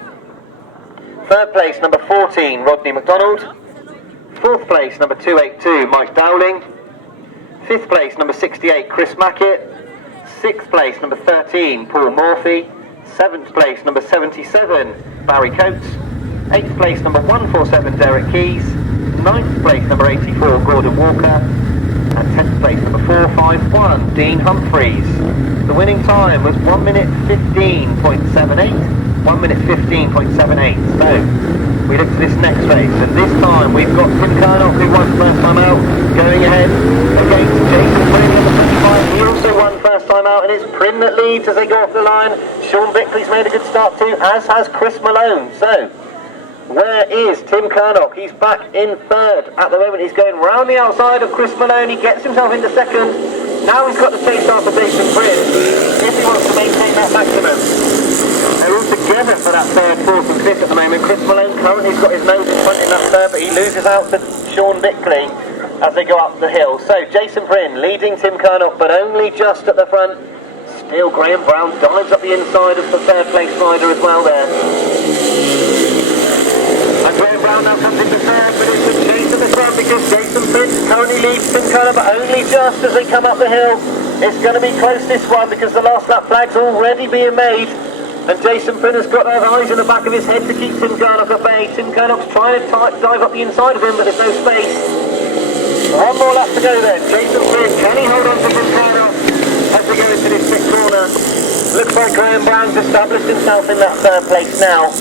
Third place, number 14, Rodney McDonald. Fourth place, number 282, Mike Dowling. Fifth place, number 68, Chris Mackett. Sixth place, number 13, Paul Murphy. Seventh place, number 77, Barry Coates. Eighth place, number 147, Derek Keys. Ninth place, number 84, Gordon Walker. And 10th place, number 451, Dean Humphreys. The winning time was 1 minute 15.78. 1 minute 15.78. So, we look to this next race, and this time we've got Tim Kernoff, who won first time out, going ahead against Jason Prin, number 25. He also won first time out, and it's Prin that leads as they go off the line. Sean Bickley's made a good start too, as has Chris Malone. So, where is Tim Kernoff? He's back in third at the moment. He's going round the outside of Chris Malone. He gets himself into second. Now he's got the chase after Jason Prin if he wants to maintain that maximum. They're all together for that third, fourth and fifth at the moment. Chris Malone currently has got his nose in front in that third, but he loses out to Sean Bickley as they go up the hill. So Jason Prin leading Tim Kernoff, but only just at the front. Still Graham Brown dives up the inside of the third place rider as well there. And Graham Brown now comes into third, but it's a chase at the front because Jason Prin currently leads Tim Kernoff, but only just as they come up the hill. It's going to be close this one because the last lap flag's already being made. And Jason Prin has got those eyes in the back of his head to keep Tim Kernoff at bay. Tim Kernoff's trying to dive up the inside of him, but there's no space. One more lap to go then. Jason Prin, can he hold on to Tim Kernoff as we go into this pit corner? Looks like Graham Brown's established himself in that third place now.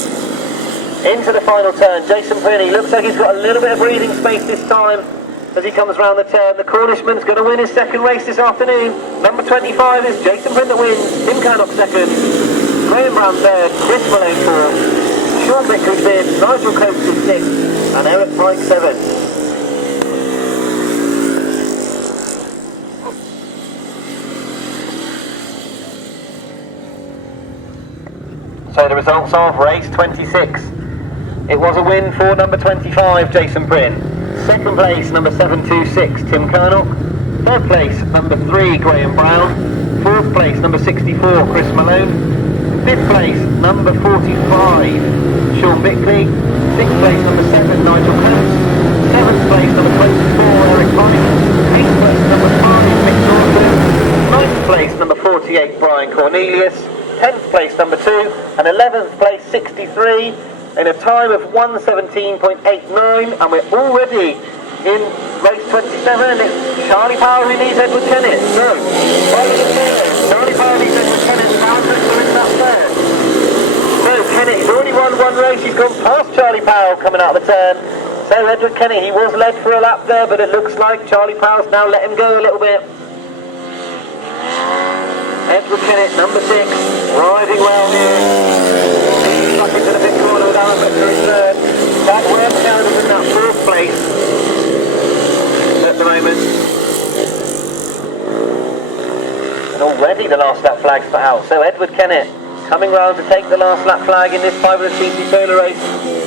Into the final turn, Jason Prin, he looks like he's got a little bit of breathing space this time as he comes round the turn. The Cornishman's going to win his second race this afternoon. Number 25 is Jason Prin that wins, Tim Kernoff second. Graham Brown third, Chris Malone fourth, Sean Bickley fifth, Nigel Coates is sixth, and Eric Pike seventh. results of race 26. It was a win for number 25, Jason Prynne. Second place, number 726, Tim Kernock. Third place, number 3, Graham Brown. Fourth place, number 64, Chris Malone. Fifth place, number 45, Sean Bickley. Sixth place, number 7, Nigel Coates. Seventh place, number 24, Eric Pike. Eighth place, number 5, Mick Norton. Ninth place, number 48, Brian Cornelius. 10th place, number 2, and 11th place, 63, in a time of 1:17.89, and we're already in race 27, and it's Charlie Powell who needs Edward Kennett. So, Charlie Powell needs Edward Kennett, now in that third. So, Kennett, he's already won one race, he's gone past Charlie Powell coming out of the turn. So, Edward Kennett, he was led for a lap there, but it looks like Charlie Powell's now let him go a little bit. Edward Kennett, number 6, riding well here. Stuck into the big corner with Alan Becker in third. That works out in that fourth place at the moment. And already the last lap flag's put out. So Edward Kennett coming round to take the last lap flag in this 500cc solo race.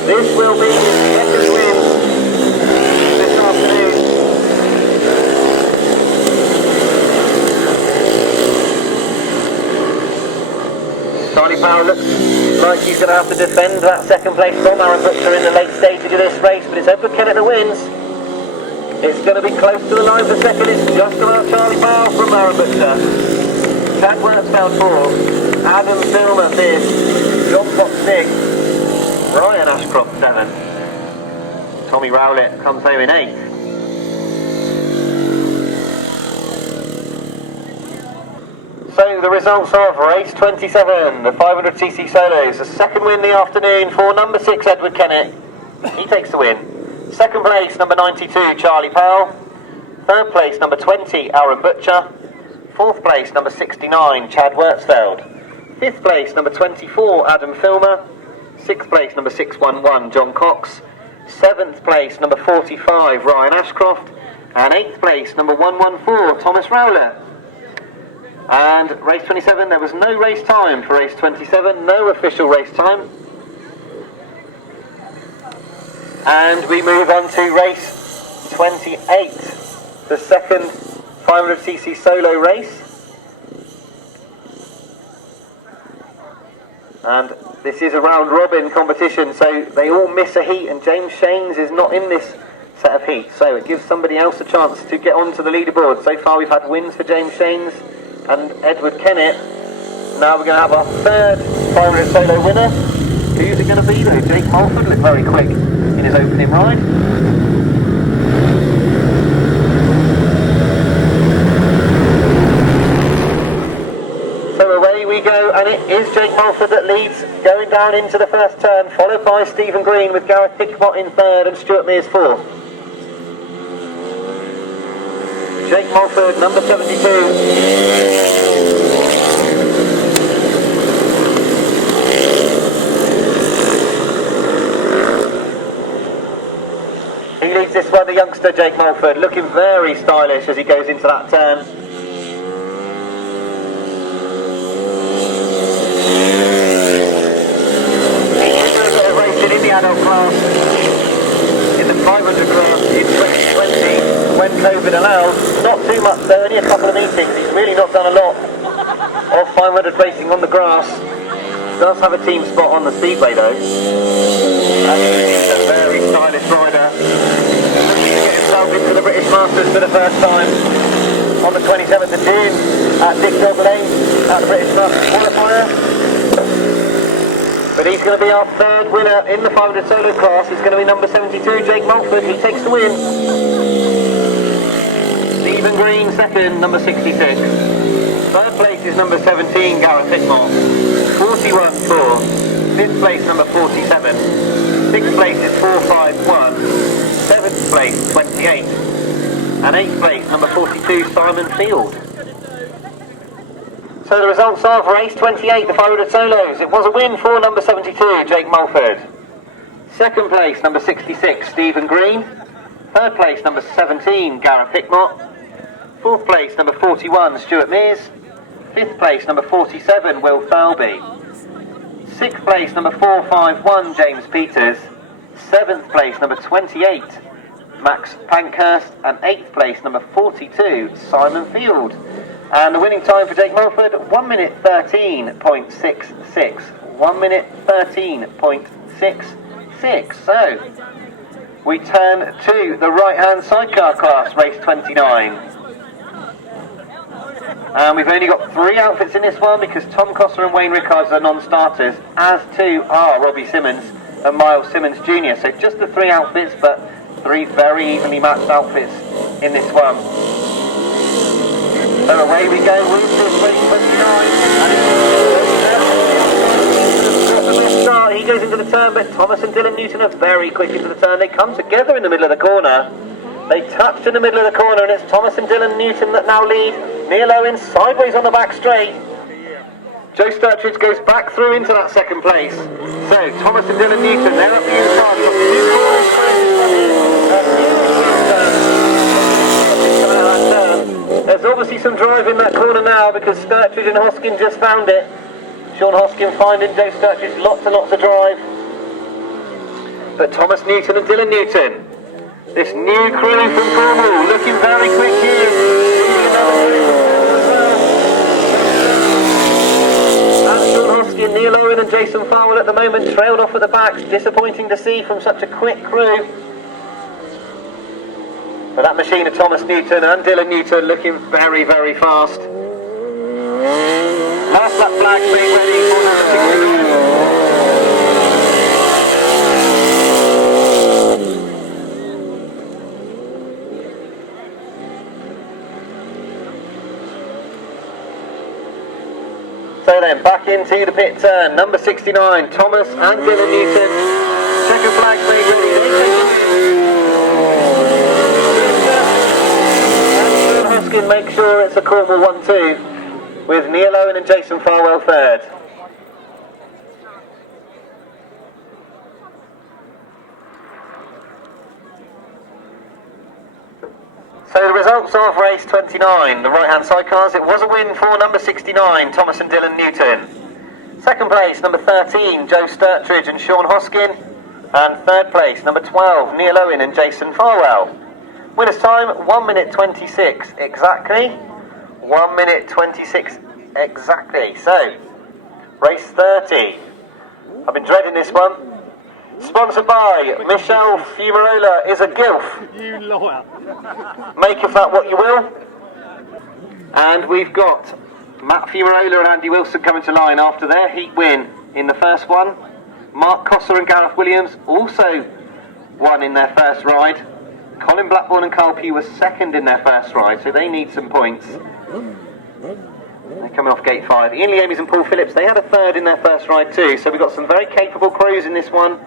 This will be his second win this afternoon. Charlie Powell looks like he's going to have to defend that second place from Aaron Butcher in the late stages of this race, but it's Edward Kennett that wins. It's going to be close to the line for second. It's just about Charlie Powell from Aaron Butcher. Chad Wortsfeld 4, Adam Filmer 5th, John Fox 6th, Ryan Ashcroft 7th, Tommy Rowlett comes home in 8th. So the results of race 27, the 500cc solos, the second win in the afternoon for number 6, Edward Kennett. He takes the win. Second place, number 92, Charlie Powell. Third place, number 20, Aaron Butcher. Fourth place, number 69, Chad Wortsfeld. Fifth place, number 24, Adam Filmer. Sixth place, number 611, John Cox. Seventh place, number 45, Ryan Ashcroft. And eighth place, number 114, Thomas Rowlett. And race 27, there was no race time for race 27, no official race time. And we move on to race 28, the second 500cc solo race. And this is a round robin competition, so they all miss a heat, and James Shanes is not in this set of heats, so it gives somebody else a chance to get onto the leaderboard. So far we've had wins for James Shanes and Edward Kennett. Now we're going to have our third 500 solo winner. Who's it going to be though? Jake Mulford looked very quick in his opening ride. So away we go, and it is Jake Mulford that leads, going down into the first turn, followed by Stephen Green with Gareth Hickmott in third and Stuart Mears fourth. Jake Mulford, number 72. He leads this one, the youngster Jake Mulford, looking very stylish as he goes into that turn. In the adult class, in the 500 class in 2020, when COVID allowed, not too much though, only a couple of meetings. He's really not done a lot of 500 racing on the grass. Does have a team spot on the speedway though, and he's a very stylish rider, looking to get himself into the British Masters for the first time on the 27th of June at Dick Dog Lane at the British Masters qualifier. But he's going to be our third winner in the 500 solo class. It's going to be number 72, Jake Mulford. He takes the win. Stephen Green second, number 66. Third place is number 17, Gareth Hickmott. 41-4. Fifth place, number 47. Sixth place is 451. Seventh place, 28. And eighth place, number 42, Simon Field. So the results are for race 28, the 500 solos. It was a win for number 72, Jake Mulford. Second place, number 66, Stephen Green. Third place, number 17, Gareth Hickmott. Fourth place, number 41, Stuart Mears. Fifth place, number 47, Will Falby. 6th place, number 451, James Peters. 7th place, number 28, Max Pankhurst. And 8th place, number 42, Simon Field. And the winning time for Jake Mulford, 1 minute 13.66. 1 minute 13.66. So, we turn to the right-hand sidecar class, race 29. And we've only got 3 outfits in this one because Tom Coster and Wayne Rickards are non-starters, as too are Robbie Simmons and Miles Simmons Jr. So just the 3 outfits, but 3 very evenly matched outfits in this one. So away we go with this race 29. Start. He goes into the turn, but Thomas and Dylan Newton are very quick into the turn. They come together in the middle of the corner. They touched in the middle of the corner, and it's Thomas and Dylan Newton that now lead. Neil Owen sideways on the back straight. Joe Sturtridge goes back through into that 2nd place. So Thomas and Dylan Newton, they're up the inside. There's obviously some drive in that corner now because Sturtridge and Hoskin just found it. Sean Hoskin finding Joe Sturtridge lots and lots of drive. But Thomas Newton and Dylan Newton, this new crew from Cornwall, looking very quick here. And Sean Hoskin, Neil Owen and Jason Farwell at the moment trailed off at the back. Disappointing to see from such a quick crew. But that machine of Thomas Newton and Dylan Newton looking very, very fast. Last lap flag being ready for number 69. So then, back into the pit turn, number 69, Thomas and Dylan Newton. Second flag made ready. And make sure it's a Cornwall 1-2 with Neil Owen and Jason Farwell 3rd. So the results of race 29, the right-hand side cars, it was a win for number 69, Thomas and Dylan Newton. 2nd place, number 13, Joe Sturtridge and Sean Hoskin. And 3rd place, number 12, Neil Owen and Jason Farwell. Winner's time, 1 minute 26 exactly. 1 minute 26 exactly. So, race 30. I've been dreading this one. Sponsored by Michelle Fumarola is a gilf. You liar. Make of that what you will. And we've got Matt Fumarola and Andy Wilson coming to line after their heat win in the first one. Mark Coster and Gareth Williams also won in their first ride. Colin Blackburn and Carl Pugh were 2nd in their first ride, so they need some points. They're coming off gate 5. Ian Leamies and Paul Phillips, they had a 3rd in their first ride too, so we've got some very capable crews in this one.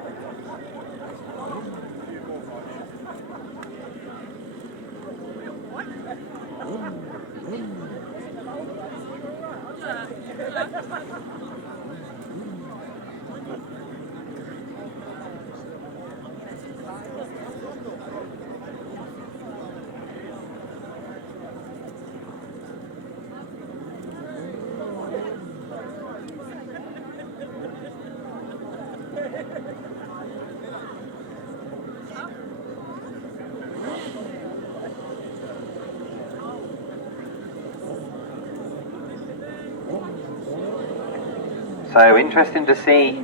So interesting to see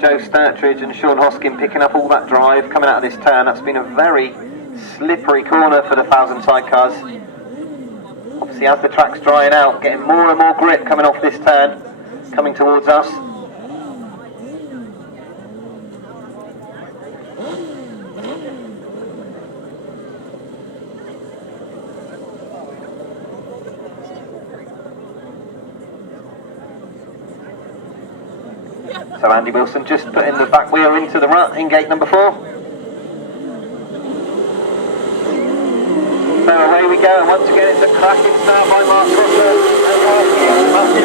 Joe Sturtridge and Sean Hoskin picking up all that drive coming out of this turn. That's been a very slippery corner for the 1,000 sidecars. Obviously as the track's drying out, getting more and more grip coming off this turn, coming towards us. So Andy Wilson just putting the back wheel into the rut in gate number 4. So away we go, and once again it's a cracking start by Mark Coster.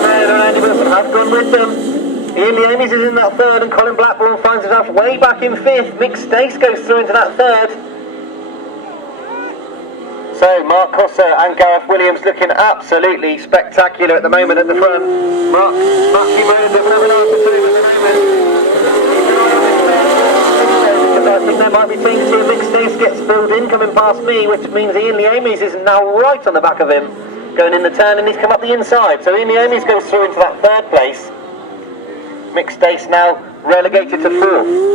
And Andy Wilson have gone with them. Ian Leamies is in that 3rd, and Colin Blackburn finds himself way back in 5th. Mick Stace goes through into that 3rd. So Mark Cosser and Gareth Williams looking absolutely spectacular at the moment at the front. Matthew Moon doesn't have an answer to him at the moment. Because I think there might be teams here. Mixed Stace gets filled in coming past me, which means Ian Leamies is now right on the back of him, going in the turn, and he's come up the inside. So Ian Leamies goes through into that third place. Mixed Stace now relegated to fourth.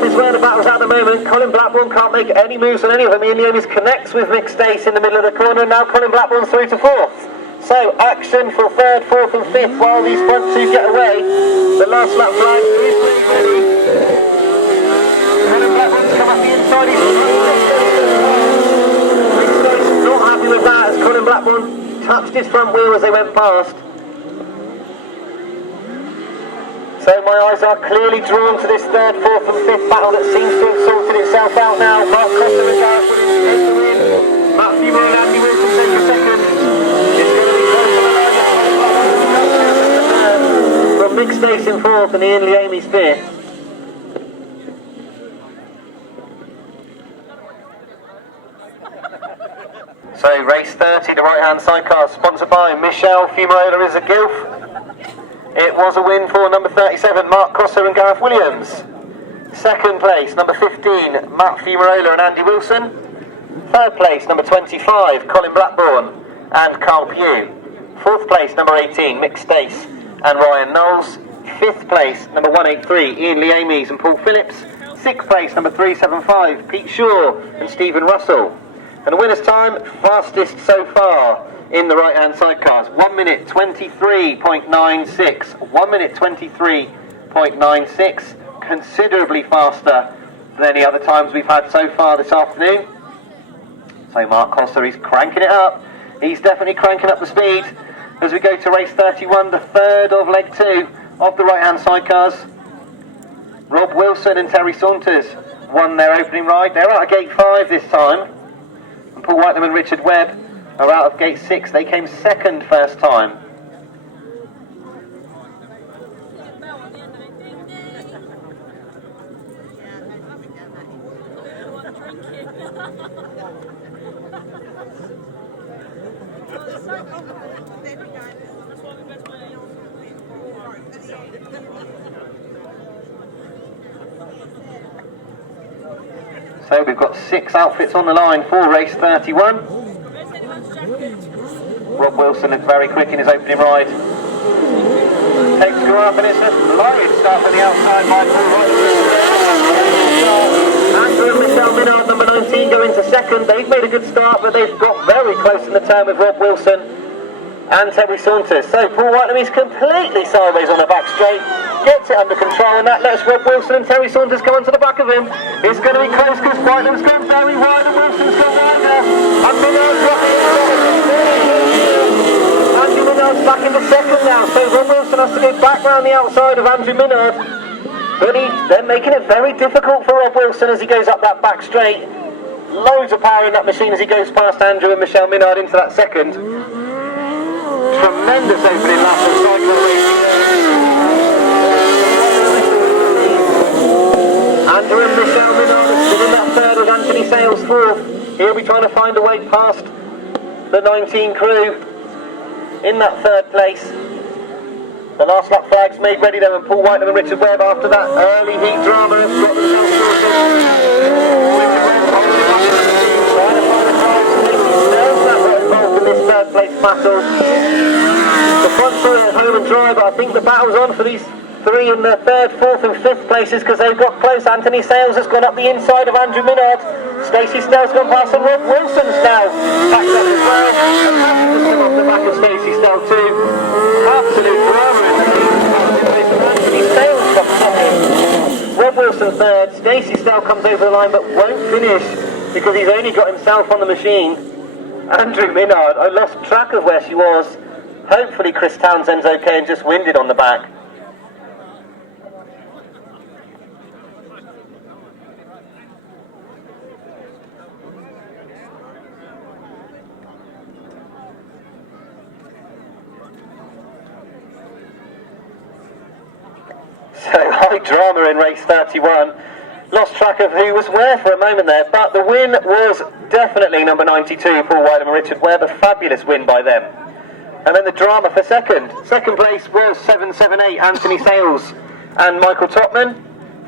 Is where the battle's at the moment. Colin Blackburn can't make any moves on any of them. Ian Leamies connects with Mixed Stace in the middle of the corner, and now Colin Blackburn's through to fourth. So action for third, fourth and fifth while these front two get away. The last lap flag is ready. Colin Blackburn's come up the inside. Mixed Stace not happy with that as Colin Blackburn touched his front wheel as they went past. So my eyes are clearly drawn to this third, fourth and fifth battle that seems to have sorted itself out now. Mark Cosser and Gareth Williams take the win. Matthew Moore and Andy Wilson take a second. It's going to be close to the line. From Mixed Stace in fourth and Ian Leamies fifth. So race 30, the right hand sidecar, sponsored by Michelle Fumarola is a Gilf. It was a win for number 37, Mark Cosser and Gareth Williams. Second place, number 15, Matt Fumarola and Andy Wilson. Third place, number 25, Colin Blackburn and Carl Pugh. Fourth place, number 18, Mick Stace and Ryan Knowles. Fifth place, number 183, Ian Leamies and Paul Phillips. Sixth place, number 375, Pete Shaw and Stephen Russell. And the winner's time, fastest so far in the right-hand sidecars. 1 minute 23.96. 1 minute 23.96. Considerably faster than any other times we've had so far this afternoon. So Mark Cosser, he's cranking it up. He's definitely cranking up the speed as we go to race 31, the third of leg 2 of the right-hand sidecars. Rob Wilson and Terry Saunders won their opening ride. They're out of gate 5 this time. And Paul Whiteman and Richard Webb are out of gate 6. They came second first time. So we've got 6 outfits on the line for race 31. Rob Wilson is very quick in his opening ride. Takes go up and it's a flying start from the outside by Paul Whiteman. Andrew and Michelle Minard, number 19, go into second. They've made a good start, but they've got very close in the turn with Rob Wilson and Terry Saunders. So Paul Whiteman is completely sideways on the back straight. Gets it under control, and that lets Rob Wilson and Terry Saunders come onto the back of him. It's going to be close because Whiteman's gone very wide and Wilson's gone wider. And Minard's got the inside. Andrew Minard's back into second now, so Rob Wilson has to go back round the outside of Andrew Minard. But they're making it very difficult for Rob Wilson as he goes up that back straight. Loads of power in that machine as he goes past Andrew and Michelle Minard into that second. Tremendous opening lap of cycle racing. Andrew and Michelle Minard are still in that third with Anthony Sales fourth. He'll be trying to find a way past the 19 crew in that third place. The last lap flag's made ready though, and Paul Whiteman and Richard Webb after that early heat drama have got themselves sorted. Trying to find a car to make themselves that were involved in this third place battle. The front three at home and dry, but I think the battle's on for these three in the third, fourth and fifth places because they've got close. Anthony Sales has gone up the inside of Andrew Minard. Stacey Snell's gone past and Rob Wilson's now backed up as well. And Hampton's come off the back of Stacey Snell too. Absolute drama in the lead. Anthony Sales comes second. Rob Wilson third. Stacey Snell comes over the line but won't finish because he's only got himself on the machine. Andrew Minard, I lost track of where she was. Hopefully Chris Townsend's okay and just winded on the back. quite drama in race 31. Lost track of who was where for a moment there, but the win was definitely number 92, Paul Whitelam and Richard Webb. A fabulous win by them. And then the drama for second. Second place was 778, Anthony Sales and Michael Topman.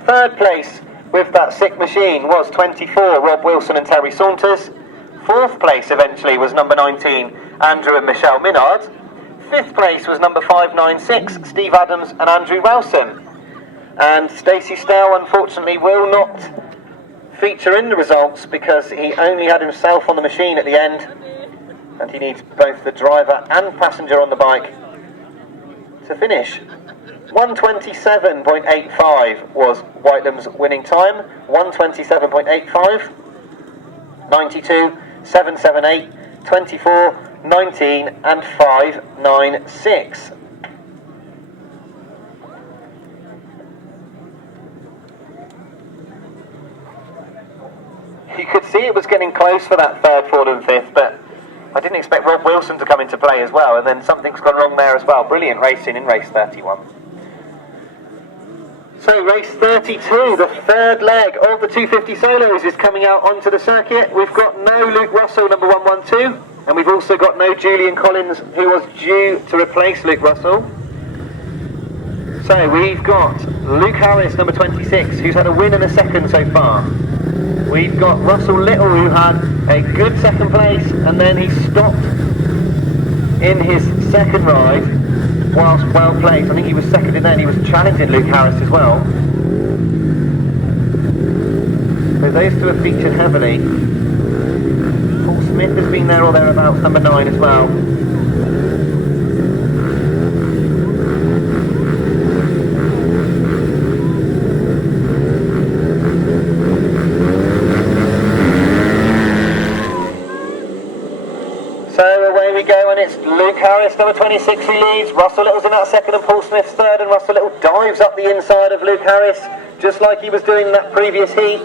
Third place with that sick machine was 24, Rob Wilson and Terry Saunders. Fourth place eventually was number 19, Andrew and Michelle Minard. Fifth place was number 596, Steve Adams and Andrew Rowson. And Stacey Snell unfortunately will not feature in the results because he only had himself on the machine at the end, and he needs both the driver and passenger on the bike to finish. 1:27.85 was Whitelam's winning time. 1:27.85, 92, 778, 24, 19 and 596. You could see it was getting close for that third, fourth and fifth, but I didn't expect Rob Wilson to come into play as well, and then something's gone wrong there as well. Brilliant racing in race 31. So race 32, the third leg of the 250 solos is coming out onto the circuit. We've got no Luke Russell, number 112, and we've also got no Julian Collins, who was due to replace Luke Russell. So we've got Luke Harris, number 26, who's had a win and a second so far. We've got Russell Little, who had a good second place, and then he stopped in his second ride whilst well placed. I think he was second in there, and he was challenging Luke Harris as well. So those two have featured heavily. Paul Smith has been there or thereabouts, number 9 as well. Go, and it's Luke Harris, number 26, who leads. Russell Little's in that second and Paul Smith's third, and Russell Little dives up the inside of Luke Harris just like he was doing in that previous heat.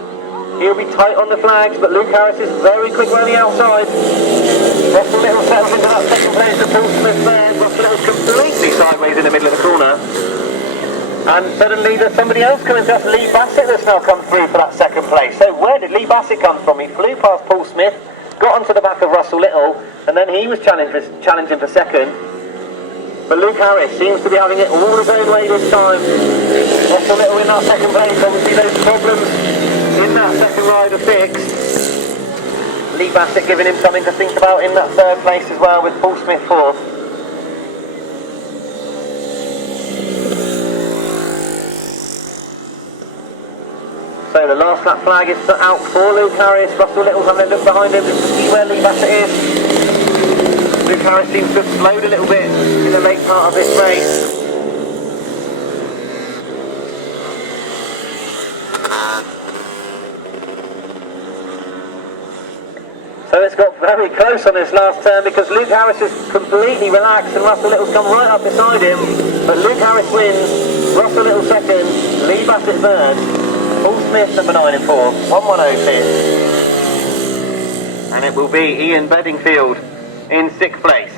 He'll be tight on the flags, but Luke Harris is very quick around the outside. Russell Little settles into that second place and Paul Smith there. Russell Little's completely sideways in the middle of the corner, and suddenly there's somebody else coming to us. Lee Bassett that's now come through for that second place. So where did Lee Bassett come from? He flew past Paul Smith, got onto the back of Russell Little, and then he was challenging for second. But Luke Harris seems to be having it all his own way this time. Russell Little in that second place. Obviously those problems in that second ride are fixed. Lee Bassett giving him something to think about in that third place as well, with Paul Smith fourth. So the last lap flag is put out for Luke Harris. Russell Little's having a look behind him just to see where Lee Bassett is. Luke Harris seems to have slowed a little bit in the late part of this race. So it's got very close on this last turn because Luke Harris is completely relaxed and Russell Little's come right up beside him. But Luke Harris wins, Russell Little second, Lee Bassett third, Paul Smith number 9 in fourth, 110. And it will be Ian Bedingfield in 6th place.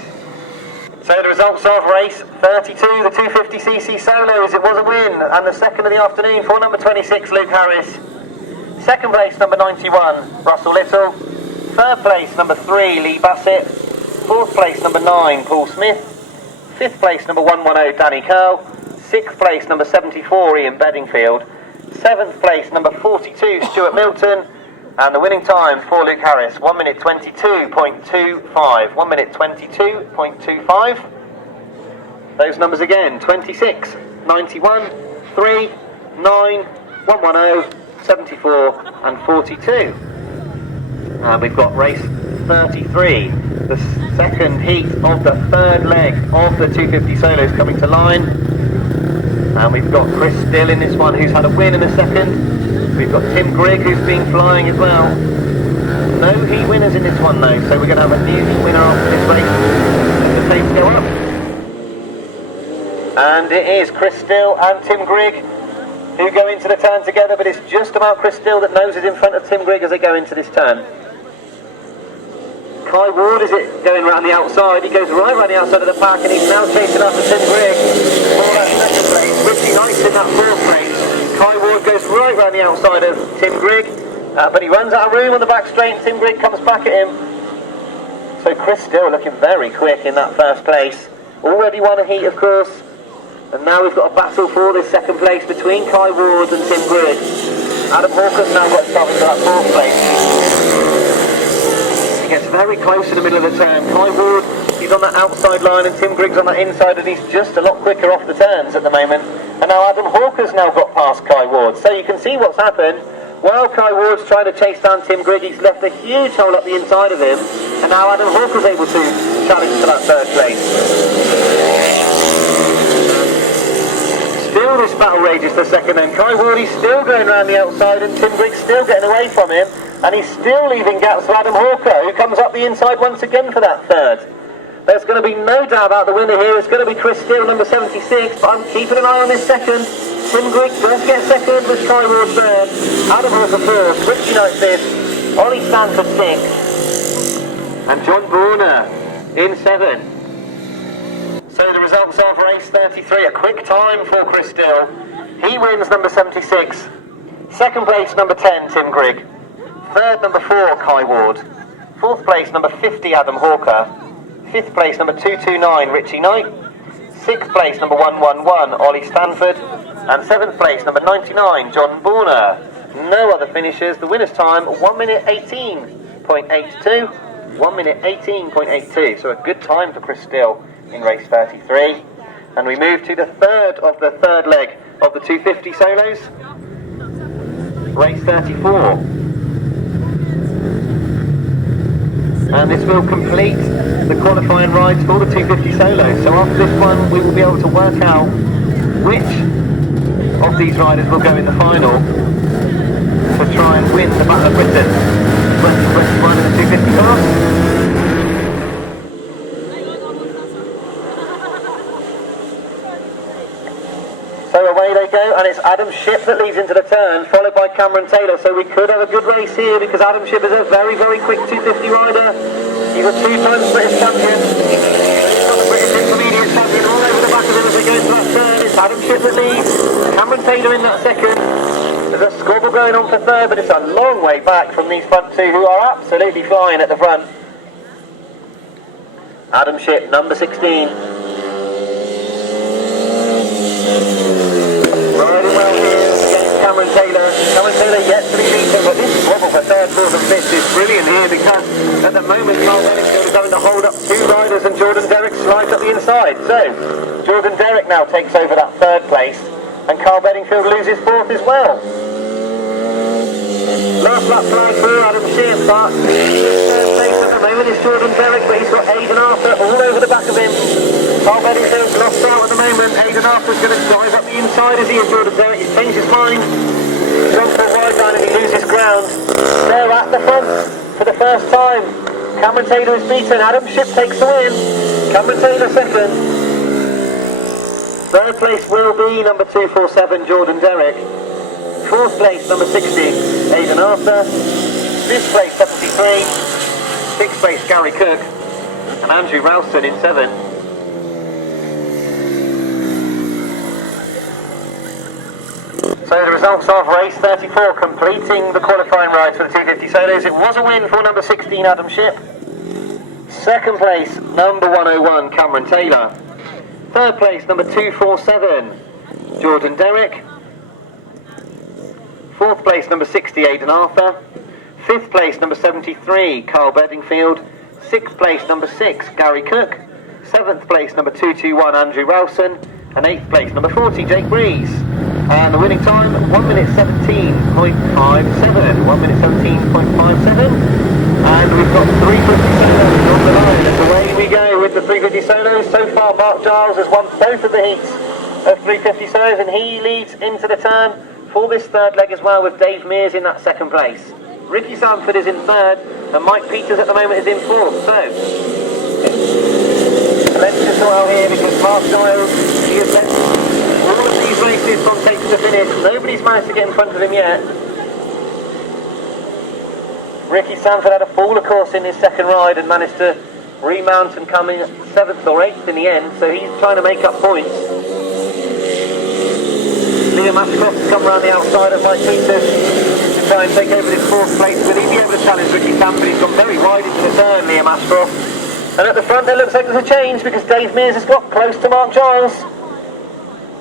So the results of race 32, the 250cc solos, it was a win, and the second of the afternoon for number 26, Luke Harris. Second place, number 91, Russell Little. Third place, number 3, Lee Bassett. Fourth place, number 9, Paul Smith. Fifth place, number 110, Danny Curl. Sixth place, number 74, Ian Bedingfield. Seventh place, number 42, Stuart Milton. And the winning time for Luke Harris, 1 minute 22.25. 1 minute 22.25. Those numbers again, 26, 91, 3, 9, 110, 74 and 42. And we've got race 33, the second heat of the third leg of the 250 solos coming to line. And we've got Chris Still in this one, who's had a win in a second. We've got Tim Grigg, who's been flying as well. No heat winners in this one though, so we're going to have a new heat winner after this race. The pace go up. And it is Chris Still and Tim Grigg who go into the turn together, but it's just about Chris Still that noses in front of Tim Grigg as they go into this turn. Kai Ward is it going around the outside. He goes right around the outside of the pack, and he's now chasing after Tim Grigg for that second place. Richie Knight's in that fourth place. Kai Ward goes right round the outside of Tim Grigg, but he runs out of room on the back straight and Tim Grigg comes back at him. So Chris still looking very quick in that first place. Already won a heat, of course, and now we've got a battle for this second place between Kai Ward and Tim Grigg. Adam Hawker's now got himself into that fourth place. He gets very close in the middle of the turn. Kai Ward, he's on that outside line and Tim Grigg's on that inside, and he's just a lot quicker off the turns at the moment. And now Adam Hawker's now got past Kai Ward. So you can see what's happened. While Kai Ward's trying to chase down Tim Grigg, he's left a huge hole up the inside of him. And now Adam Hawker's able to challenge for that third place. Still this battle rages for second, and Kai Ward, he's still going around the outside and Tim Grigg's still getting away from him. And he's still leaving gaps for Adam Hawker, who comes up the inside once again for that third. There's going to be no doubt about the winner here. It's going to be Chris Steele, number 76, but I'm keeping an eye on this second. Tim Grigg does get second, with Kai Ward third, Adam Hawker fourth, Richie Knight fifth, Ollie Stanford sixth, and John Brunner in seventh. So the results are for race 33, a quick time for Chris Steele. He wins number 76, second place number 10, Tim Grigg, third number 4, Kai Ward, fourth place number 50, Adam Hawker, fifth place number 229, Richie Knight, sixth place number 111, Ollie Stanford, and seventh place number 99, John Brunner. No other finishers. The winner's time 1 minute 18.82, 1 minute 18.82, so a good time for Chris Steele in race 33. And we move to the third of the third leg of the 250 solos, race 34. And this will complete the qualifying rides for the 250 solos. So after this one, we will be able to work out which of these riders will go in the final to try and win the Battle of Britain 2021 in the 250 class. So away they go, and it's Adam Shipp that leads into the turn, followed by Cameron Taylor. So we could have a good race here, because Adam Shipp is a very, very quick 250 rider. He's a two-time British champion. He's got the British Intermediate champion all over the back of him as they go into that turn. It's Adam Shipp that leads, Cameron Taylor in that second. There's a squabble going on for third, but it's a long way back from these front two, who are absolutely flying at the front. Adam Shipp, number 16. Riding well here against Cameron Taylor. Cameron Taylor yet to be beaten, but this squabble for third, fourth and fifth is brilliant here, because at the moment Carl Benningfield is having to hold up two riders and Jordan Derrick slides up the inside. So Jordan Derrick now takes over that third place, and Carl Benningfield loses fourth as well. Last lap flag for Adam Shipp, but third place at the moment is Jordan Derrick, but he's got Aidan Arthur all over the back of him. Carl Benningfield's lost out at the moment. Aidan Arthur's going to dive up the inside as he is Jordan Derrick. He's changed his mind. He's gone for a wide line and he loses ground. They're at the front for the first time. Cameron Taylor is beaten. Adam Shipp takes the win. Cameron Taylor second. Third place will be number 247, Jordan Derrick. Fourth place, number 60, Aidan Arthur. Fifth place, 73. Sixth place, Gary Cook. And Andrew Ralston in seventh. So the results of race 34, completing the qualifying rides for the 250 solos. It was a win for number 16, Adam Shipp. Second place, number 101, Cameron Taylor. Third place, number 247, Jordan Derrick. Fourth place, number 60, Aidan Arthur. Fifth place, number 73, Carl Bedingfield. Sixth place, number 6, Gary Cook. Seventh place, number 221, Andrew Ralston. And eighth place, number 40, Jake Breeze. And the winning time, 1 minute 17.57. 1 minute 17.57. And we've got 350 solos on the line. And away we go with the 350 solos. So far, Mark Giles has won both of the heats of 350 solos, and he leads into the turn for this third leg as well, with Dave Mears in that second place. Ricky Sanford is in third, and Mike Peters at the moment is in fourth. So let's just go out here, because Mark Giles, he has led all of these races from tape to finish. Nobody's managed to get in front of him yet. Ricky Sanford had a fall, of course, in his second ride and managed to remount and come in 7th or 8th in the end, so he's trying to make up points. Liam Ashcroft has come round the outside of Mike Peters to try and take over this fourth place. Will he be able to challenge Ricky Sanford? He's gone very wide into the turn, Liam Ashcroft. And at the front there looks like there's a change because Dave Mears has got close to Mark Giles.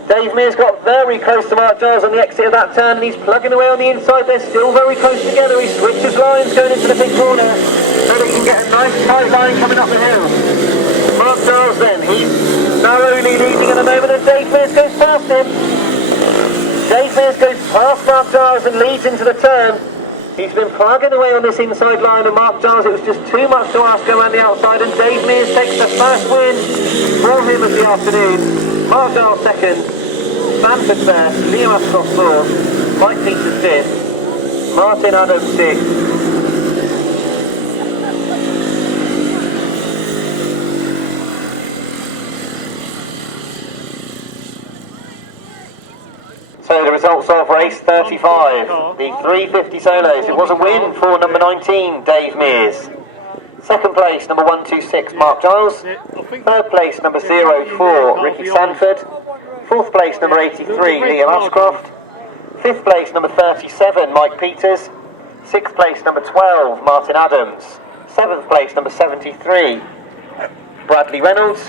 Dave Mears got very close to Mark Giles on the exit of that turn and he's plugging away on the inside. They're still very close together. He switches lines going into the big corner so they can get a nice tight line coming up the hill. Mark Giles then, he's narrowly leading at the moment and Dave Mears goes past him. Dave Mears goes past Mark Giles and leads into the turn. He's been plugging away on this inside line and Mark Giles, it was just too much to ask around the outside and Dave Mears takes the first win for him of the afternoon. Mark Giles second, Sanford first, Liam Ashcroft fourth, Mike Peters fifth, Martin Adams sixth. So the results of race 35, the 350 solos. It was a win for number 19, Dave Mears. Second place, number 126, Mark Giles. Third place, number 04, Ricky Sanford. Fourth place, number 83, Liam Ashcroft. Fifth place, number 37, Mike Peters. Sixth place, number 12, Martin Adams. Seventh place, number 73, Bradley Reynolds.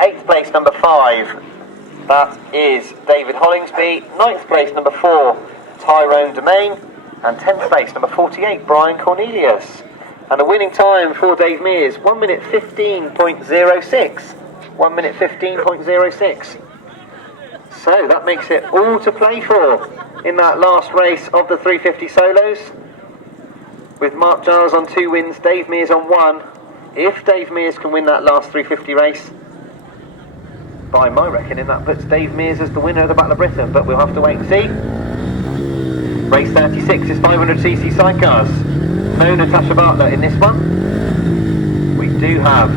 Eighth place, number 5. That is David Hollingsby. Ninth place, number 4, Tyrone Domain. And 10th place, number 48, Brian Cornelius. And the winning time for Dave Mears, 1 minute 15.06. 1 minute 15.06. So that makes it all to play for in that last race of the 350 solos. With Mark Giles on 2 wins, Dave Mears on 1. If Dave Mears can win that last 350 race, by my reckoning, that puts Dave Mears as the winner of the Battle of Britain, but we'll have to wait and see. Race 36 is 500cc sidecars. No Natasha Bartlett in this one. We do have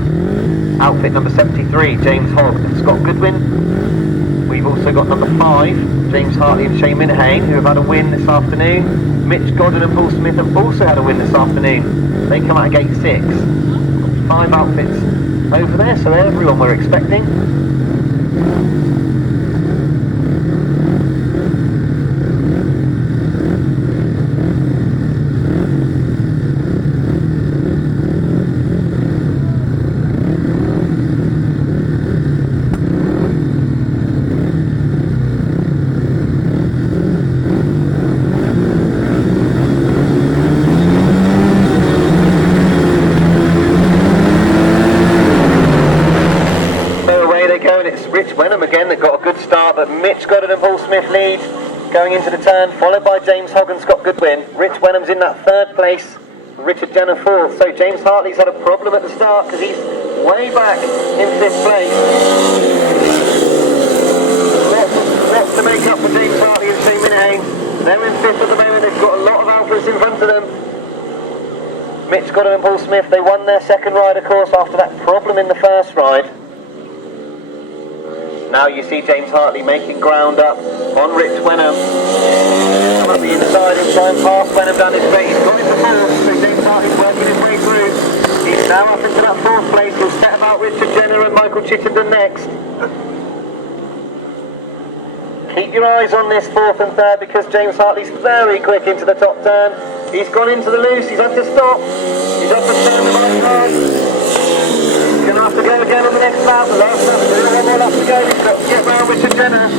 outfit number 73, James Hogg and Scott Goodwin. We've also got number 5, James Hartley and Shane Minahane, who have had a win this afternoon. Mitch Godden and Paul Smith have also had a win this afternoon. They come out of gate 6. 5 outfits over there, so everyone we're expecting. Again, they've got a good start, but Mitch Goddard and Paul Smith lead going into the turn, followed by James Hogg and Scott Goodwin. Rich Wenham's in that 3rd place, Richard Jenner 4th. So James Hartley's had a problem at the start because he's way back in 5th place. Lots to make up for James Hartley and Shane Minahane. They're in 5th at the moment, they've got a lot of outfits in front of them. Mitch Goddard and Paul Smith, they won their 2nd ride, of course, after that problem in the 1st ride. Now you see James Hartley making ground up on Rich Wenham. Come up the inside and try and pass Wenham down his straight. He's got into 4th, so James Hartley's working his way through. He's now up into that 4th place. He'll set about Richard Jenner and Michael Chittenden next. Keep your eyes on this 4th and 3rd because James Hartley's very quick into the top turn. He's gone into the loose, he's had to stop. He's had to turn the right side. He's going to have to go again on the next lap. The last lap, there's one more lap to go. He's got to get round Richard Jenner.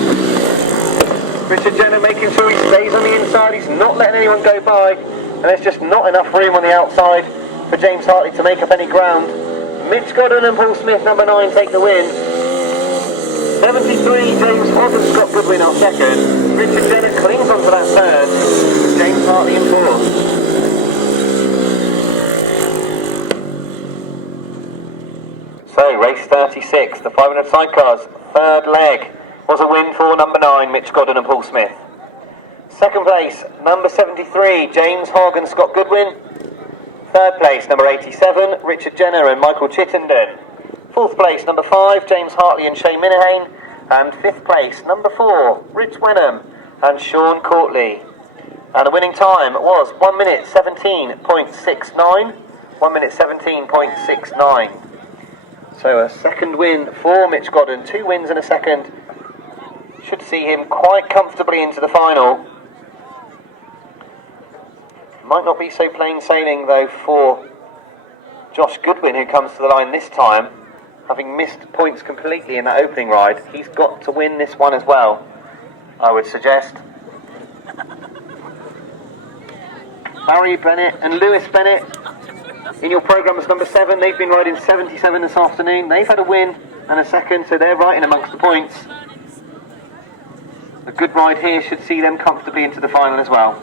Richard Jenner making sure he stays on the inside. He's not letting anyone go by. And there's just not enough room on the outside for James Hartley to make up any ground. Mitch Godden and Paul Smith, number 9, take the win. 73, James Hogg and Scott Goodwin are 2nd. Richard Jenner clings onto that 3rd. James Hartley in 4th. So, race 36, the 500 sidecars, 3rd leg, was a win for number 9, Mitch Godden and Paul Smith. 2nd place, number 73, James Hogg and Scott Goodwin. 3rd place, number 87, Richard Jenner and Michael Chittenden. 4th place, number 5, James Hartley and Shane Minahane. And 5th place, number 4, Rich Wenham and Sean Courtley. And the winning time was 1 minute 17.69. 1 minute 17.69. So a 2nd win for Mitch Godden, 2 wins and a 2nd Should see him quite comfortably into the final. Might not be so plain sailing though for Josh Goodwin, who comes to the line this time, having missed points completely in that opening ride. He's got to win this one as well, I would suggest. Barry Bennett and Lewis Bennett in your programme as number 7. They've been riding 77 this afternoon. They've had a win and a second, so they're right in amongst the points. A good ride here should see them comfortably into the final as well.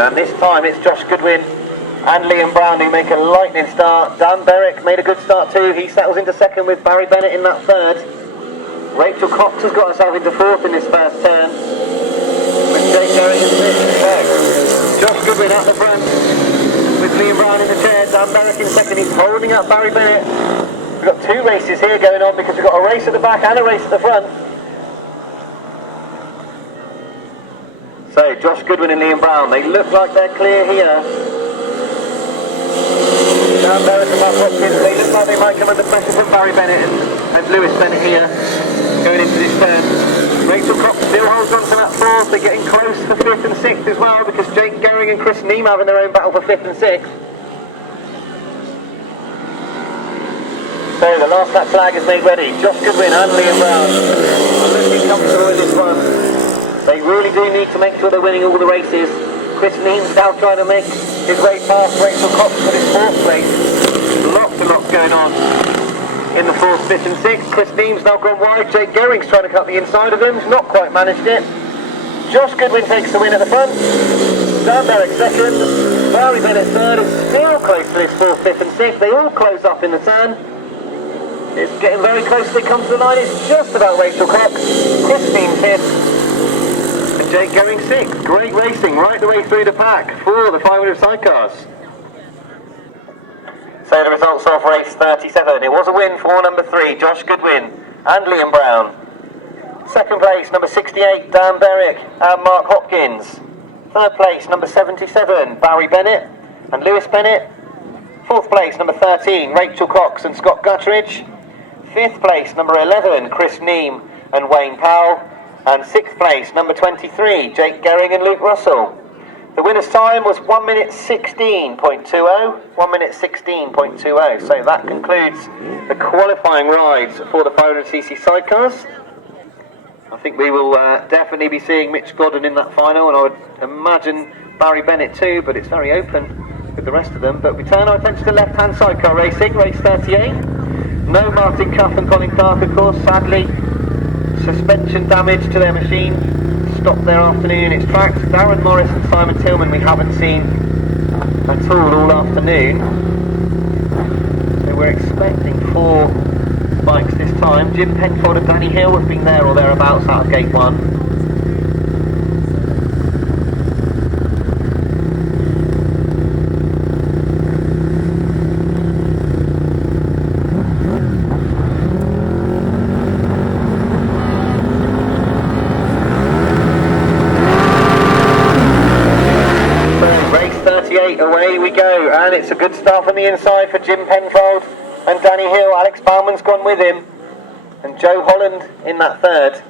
And this time it's Josh Goodwin and Liam Brown who make a lightning start. Dan Berwick made a good start too. He settles into second with Barry Bennett in that third. Rachel Cox has got herself into fourth in this first turn. Josh Goodwin at the front with Liam Brown in the chair. Dan Berwick in second. He's holding up Barry Bennett. We've got two races here going on because we've got a race at the back and a race at the front. So, Josh Goodwin and Liam Brown, they look like they're clear here. Dan Berwick and Mark Hopkins, they look like they might come under pressure from Barry Bennett and Lewis Bennett here, going into this turn. Rachel Cox still holds on to that fourth. They're getting close for 5th and 6th as well, because Jake Gehring and Chris Neem having their own battle for 5th and 6th. So, the last lap flag is made ready. Josh Goodwin and Liam Brown are looking comfortable in this one. They really do need to make sure they're winning all the races. Chris Neem's now trying to make his way past Rachel Cox for his 4th place. Lots and lots going on in the 4th, 5th and 6th. Chris Neem's now gone wide. Jake Gehring's trying to cut the inside of him. He's not quite managed it. Josh Goodwin takes the win at the front. Dan Berwick second. Barry Bennett third. It's still close to his 4th, 5th and 6th. They all close up in the turn. It's getting very close as they come to the line. It's just about Rachel Cox. Chris Neem 5th. Jake Gehring 6th. Great racing right the way through the pack for the 500 sidecars. So the results of race 37. It was a win for number 3, Josh Goodwin and Liam Brown. 2nd place, number 68, Dan Berwick and Mark Hopkins. 3rd place, number 77, Barry Bennett and Lewis Bennett. 4th place, number 13, Rachel Cox and Scott Guttridge. 5th place, number 11, Chris Neem and Wayne Powell. And 6th place, number 23, Jake Gehring and Luke Russell. The winner's time was 1 minute 16.20. 1 minute 16.20. So that concludes the qualifying rides for the 500cc sidecars. I think we will definitely be seeing Mitch Godden in that final, and I would imagine Barry Bennett too, but it's very open with the rest of them. But we turn our attention to left-hand sidecar racing, race 38. No Martin Cuff and Colin Clark, of course, sadly. Suspension damage to their machine stopped their afternoon in its tracks. Darren Morris and Simon Tillman we haven't seen at all afternoon. So we're expecting 4 bikes this time. Jim Penfold and Danny Hill have been there or thereabouts out of gate 1. Away we go, and it's a good start from the inside for Jim Penfold and Danny Hill. Alex Bauman's gone with him, and Joe Holland in that 3rd.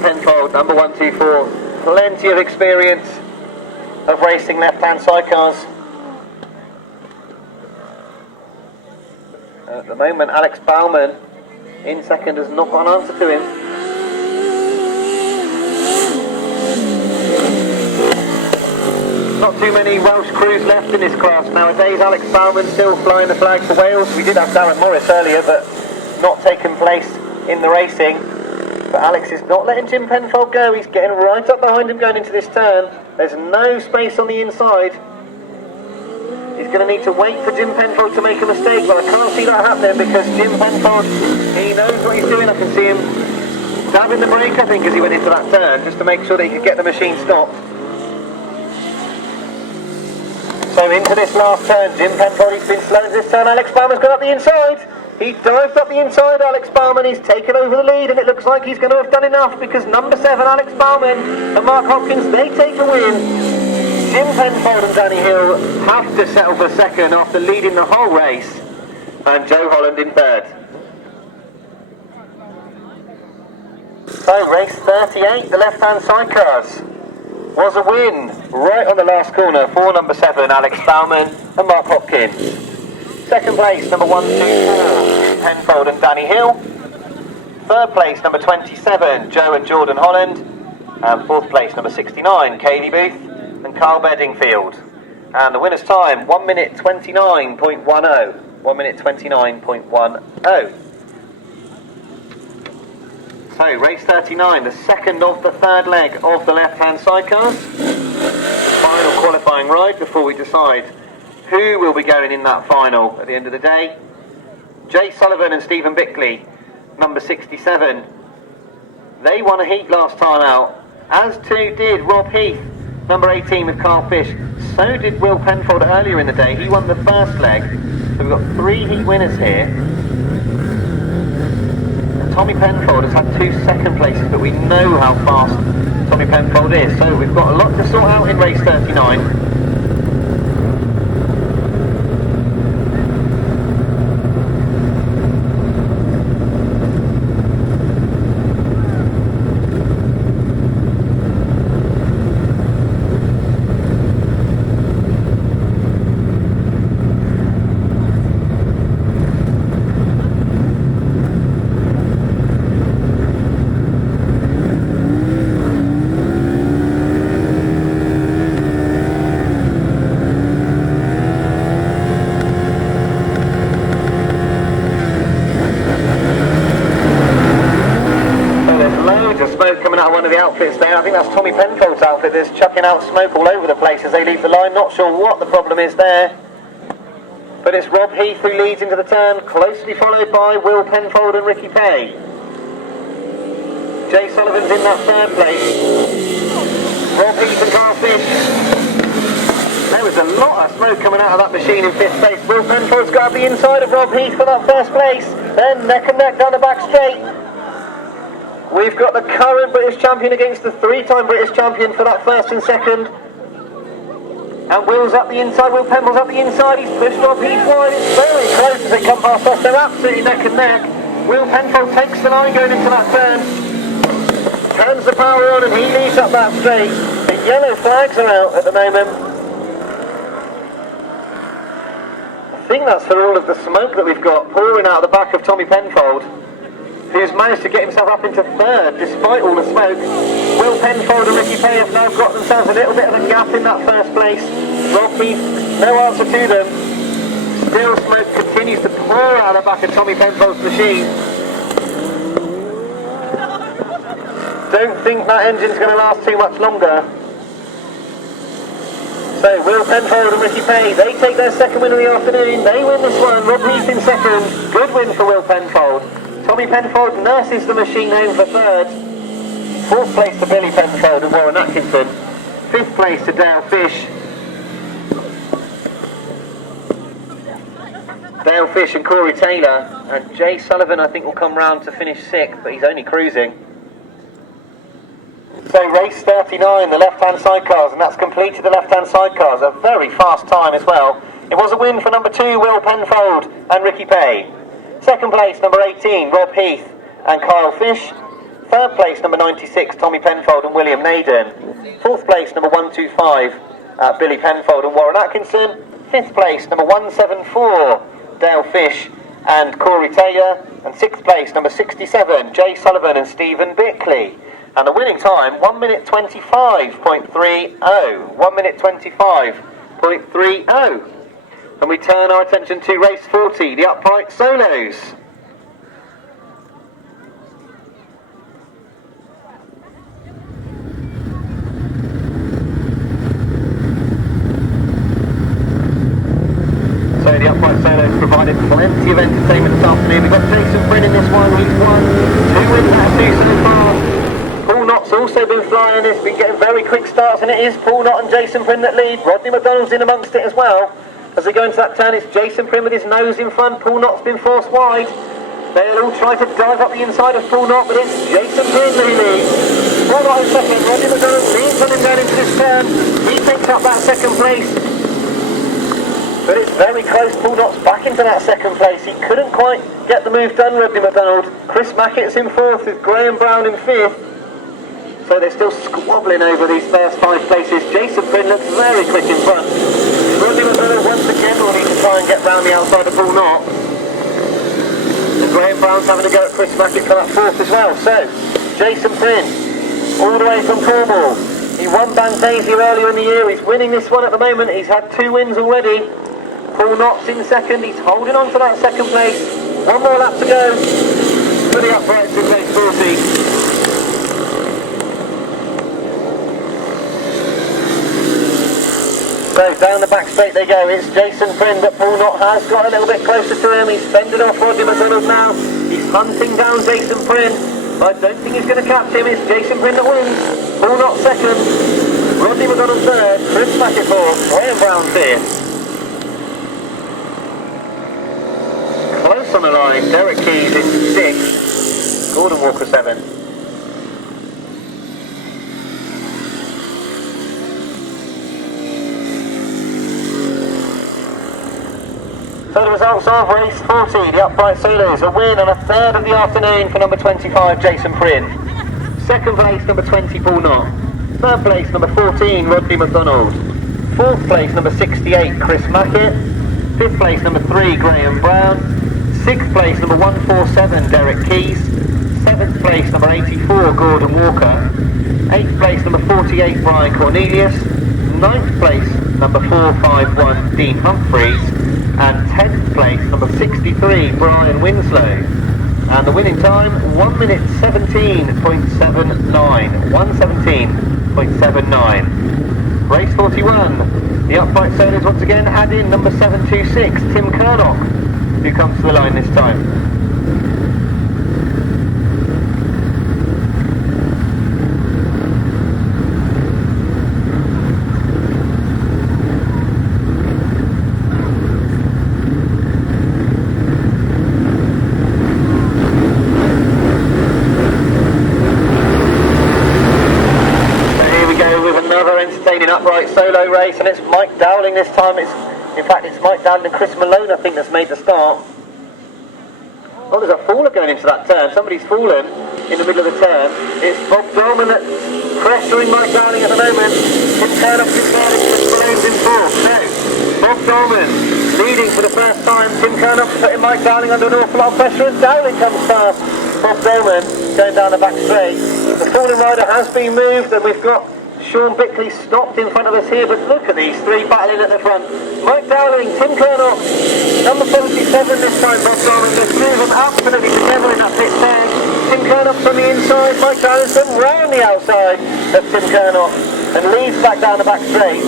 Jim Penfold, number 124. Plenty of experience of racing left-hand sidecars. At the moment, Alex Baumann in second has not got an answer to him. Not too many Welsh crews left in this class nowadays. Alex Baumann still flying the flag for Wales. We did have Darren Morris earlier, but not taken place in the racing. But Alex is not letting Jim Penfold go. He's getting right up behind him going into this turn. There's no space on the inside. He's going to need to wait for Jim Penfold to make a mistake, but I can't see that happening because Jim Penfold, he knows what he's doing. I can see him dabbing the brake, I think, as he went into that turn, just to make sure that he could get the machine stopped. So into this last turn, Jim Penfold, he's been slow into this turn. Alex Bauman's gone up the inside. He dived up the inside, Alex Baumann. He's taken over the lead, and it looks like he's going to have done enough because number 7, Alex Baumann, and Mark Hopkins, they take the win. Jim Penfold and Danny Hill have to settle for second after leading the whole race, and Joe Holland in third. So race 38, the left-hand sidecars, was a win right on the last corner for number 7, Alex Baumann and Mark Hopkins. Second place, number 124, Penfold and Danny Hill. Third place, number 27, Joe and Jordan Holland. And fourth place, number 69, Kaylee Booth and Carl Bedingfield. And the winner's time, 1 minute 29.10. 1 minute 29.10. So, race 39, the second of the third leg of the left-hand sidecars. Final qualifying ride before we decide who will be going in that final at the end of the day. Jay Sullivan and Stephen Bickley, number 67. They won a heat last time out, as too did Rob Heath, number 18 with Carl Fish. So did Will Penfold earlier in the day. He won the first leg. So we've got 3 heat winners here. And Tommy Penfold has had 2 second places, but we know how fast Tommy Penfold is. So we've got a lot to sort out in race 39. One of the outfits there, I think that's Tommy Penfold's outfit, that's chucking out smoke all over the place as they leave the line. Not sure what the problem is there, but it's Rob Heath who leads into the turn, closely followed by Will Penfold and Ricky Pay. Jay Sullivan's in that third place. Rob Heath and Carl Fish. There was a lot of smoke coming out of that machine in 5th place. Will Penfold's got the inside of Rob Heath for that first place, then neck and neck down the back straight. We've got the current British champion against the 3-time British champion for that first and second. And Will's up the inside, Will Penfold's up the inside, he's pushed Rob Heath wide, it's very close as they come past us, they're absolutely neck and neck. Will Penfold takes the line going into that turn, turns the power on and he leads up that straight. The yellow flags are out at the moment. I think that's for all of the smoke that we've got pouring out of the back of Tommy Penfold, who's managed to get himself up into third despite all the smoke. Will Penfold and Ricky Pay have now got themselves a little bit of a gap in that first place. Rob Heath, no answer to them. Still smoke continues to pour out of the back of Tommy Penfold's machine. Don't think that engine's going to last too much longer. So Will Penfold and Ricky Pay, they take their second win of the afternoon. They win this one. Rob Heath in second. Good win for Will Penfold. Tommy Penfold nurses the machine home for third. 4th place to Billy Penfold and Warren Atkinson. 5th place to Dale Fish. Dale Fish and Corey Taylor. And Jay Sullivan I think will come round to finish 6th, but he's only cruising. So race 39, the left-hand sidecars, and that's completed the left-hand sidecars. A very fast time as well. It was a win for number 2, Will Penfold and Ricky Pay. Second place, number 18, Rob Heath and Kyle Fish. Third place, number 96, Tommy Penfold and William Naden. Fourth place, number 125, Billy Penfold and Warren Atkinson. Fifth place, number 174, Dale Fish and Corey Taylor. And sixth place, number 67, Jay Sullivan and Stephen Bickley. And the winning time, 1 minute 25.30. 1 minute 25.30. And we turn our attention to race 40, the upright solos. So the upright solos provided plenty of entertainment this afternoon. We've got Jason Bryn in this one, he's won 2 wins out of 2 so far. Paul Knott's also been flying this, been getting very quick starts, and it is Paul Knott and Jason Bryn that lead. Rodney McDonald's in amongst it as well. As they go into that turn, it's Jason Bryn with his nose in front. Paul Knott's been forced wide. They'll all try to dive up the inside of Paul Knott, but it's Jason Bryn who leads. Paul Knott in second, Rodney McDonald leads on him down into this turn. He picks up that second place. But it's very close. Paul Knott's back into that second place. He couldn't quite get the move done, Rodney McDonald. Chris Mackett's in fourth with Graham Brown in fifth. So they're still squabbling over these first 5 places. Jason Bryn looks very quick in front. Rodney McDonald once again will need to try and get round the outside of Paul Knott. And Graham Brown's having a go at Chris Mackett come up fourth as well. So, Jason Bryn, all the way from Cornwall. He won Bantasia earlier in the year. He's winning this one at the moment. He's had 2 wins already. Paul Knott's in second. He's holding on to that second place. 1 more lap to go for the uprights in race 40. So down the back straight they go. It's Jason Bryn, but Paul Knott has got a little bit closer to him. He's fended off Rodney McDonald now. He's hunting down Jason Bryn. I don't think he's going to catch him. It's Jason Bryn that wins. Paul Knott second. Rodney McDonald third. Chris Mackett fourth. Graham Brown fifth. Close on the line. Derek Keys in sixth. Gordon Walker seventh. So the results of race 40, the upright solos, a win on a third of the afternoon for number 25, Jason Bryn. Second place, number 20, Paul Knott. Third place, number 14, Rodney McDonald. Fourth place, number 68, Chris Mackett. Fifth place, number 3, Graham Brown. Sixth place, number 147, Derek Keys. Seventh place, number 84, Gordon Walker. Eighth place, number 48, Brian Cornelius. Ninth place, number 451, Dean Humphreys. And 10th place, number 63, Brian Winslow. And the winning time, 1 minute 17.79. 1:17.79. Race 41. The upright solos once again add in number 726, Tim Kernock, who comes to the line this time. Upright solo race, and it's Mike Dowling this time. In fact it's Mike Dowling and Chris Malone I think that's made the start. Oh, there's a faller going into that turn. Somebody's fallen in the middle of the turn. It's Bob Dolman that's pressuring Mike Dowling at the moment. Tim Kernock is there and Chris Malone's in fourth. So Bob Dolman leading for the first time. Tim Kernock putting Mike Dowling under an awful lot of pressure as Dowling comes past Bob Dolman going down the back straight. The falling rider has been moved, and we've got Sean Bickley stopped in front of us here, but look at these 3 battling at the front. Mike Dowling, Tim Kernock, number 77 this time, Bob Dolman. The 2 of them absolutely together in that pit turn. Tim Kernock's on the inside, Mike Dowling's come round the outside of Tim Kernock and leads back down the back straight.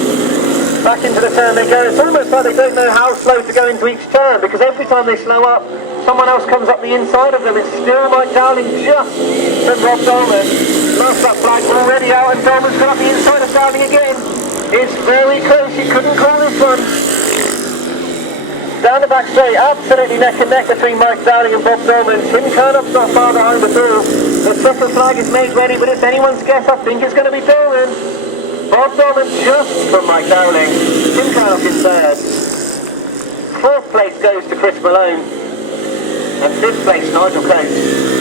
Back into the turn they go. It's almost like they don't know how slow to go into each turn, because every time they slow up, someone else comes up the inside of them. It's still Mike Dowling just from Bob Dolman. Lost that flag already out, and Dolman's got up the inside of Dowling again. It's very close, you couldn't call this one. Down the back straight, absolutely neck and neck between Mike Dowling and Bob Dolman. Tim Kernock's not far behind at all. The second flag is made ready, but it's anyone's guess. I think it's going to be Dolman. Bob Dolman just from Mike Dowling. Tim Kernock in third. Fourth place goes to Chris Malone. And fifth place, Nigel Coates.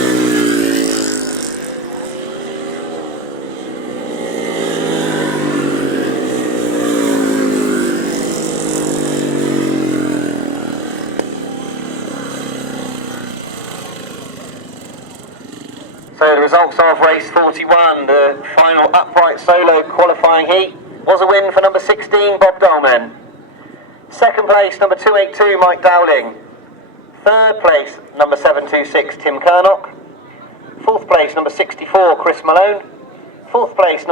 So the results of race 41, the final upright solo qualifying heat, was a win for number 16, Bob Dolman. Second place, number 282, Mike Dowling. Third place, number 726, Tim Kernock. Fourth place, number 64, Chris Malone. Fifth place,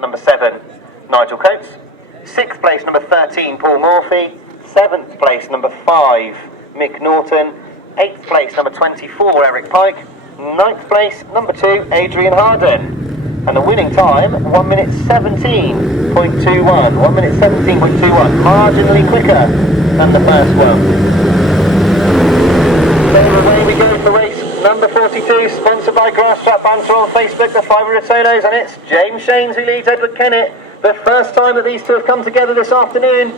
number 7, Nigel Coates. Sixth place, number 13, Paul Morphy. Seventh place, number 5, Mick Norton. Eighth place, number 24, Eric Pike. Ninth place, number 2, Adrian Harden. And the winning time, 1 minute 17.21. 1 minute 17.21, marginally quicker than the first one. So away we go for race number 42, sponsored by Grasstrack Banter on Facebook, the 500 Solos, and it's James Shanes who leads Edward Kennett. The first time that these two have come together this afternoon.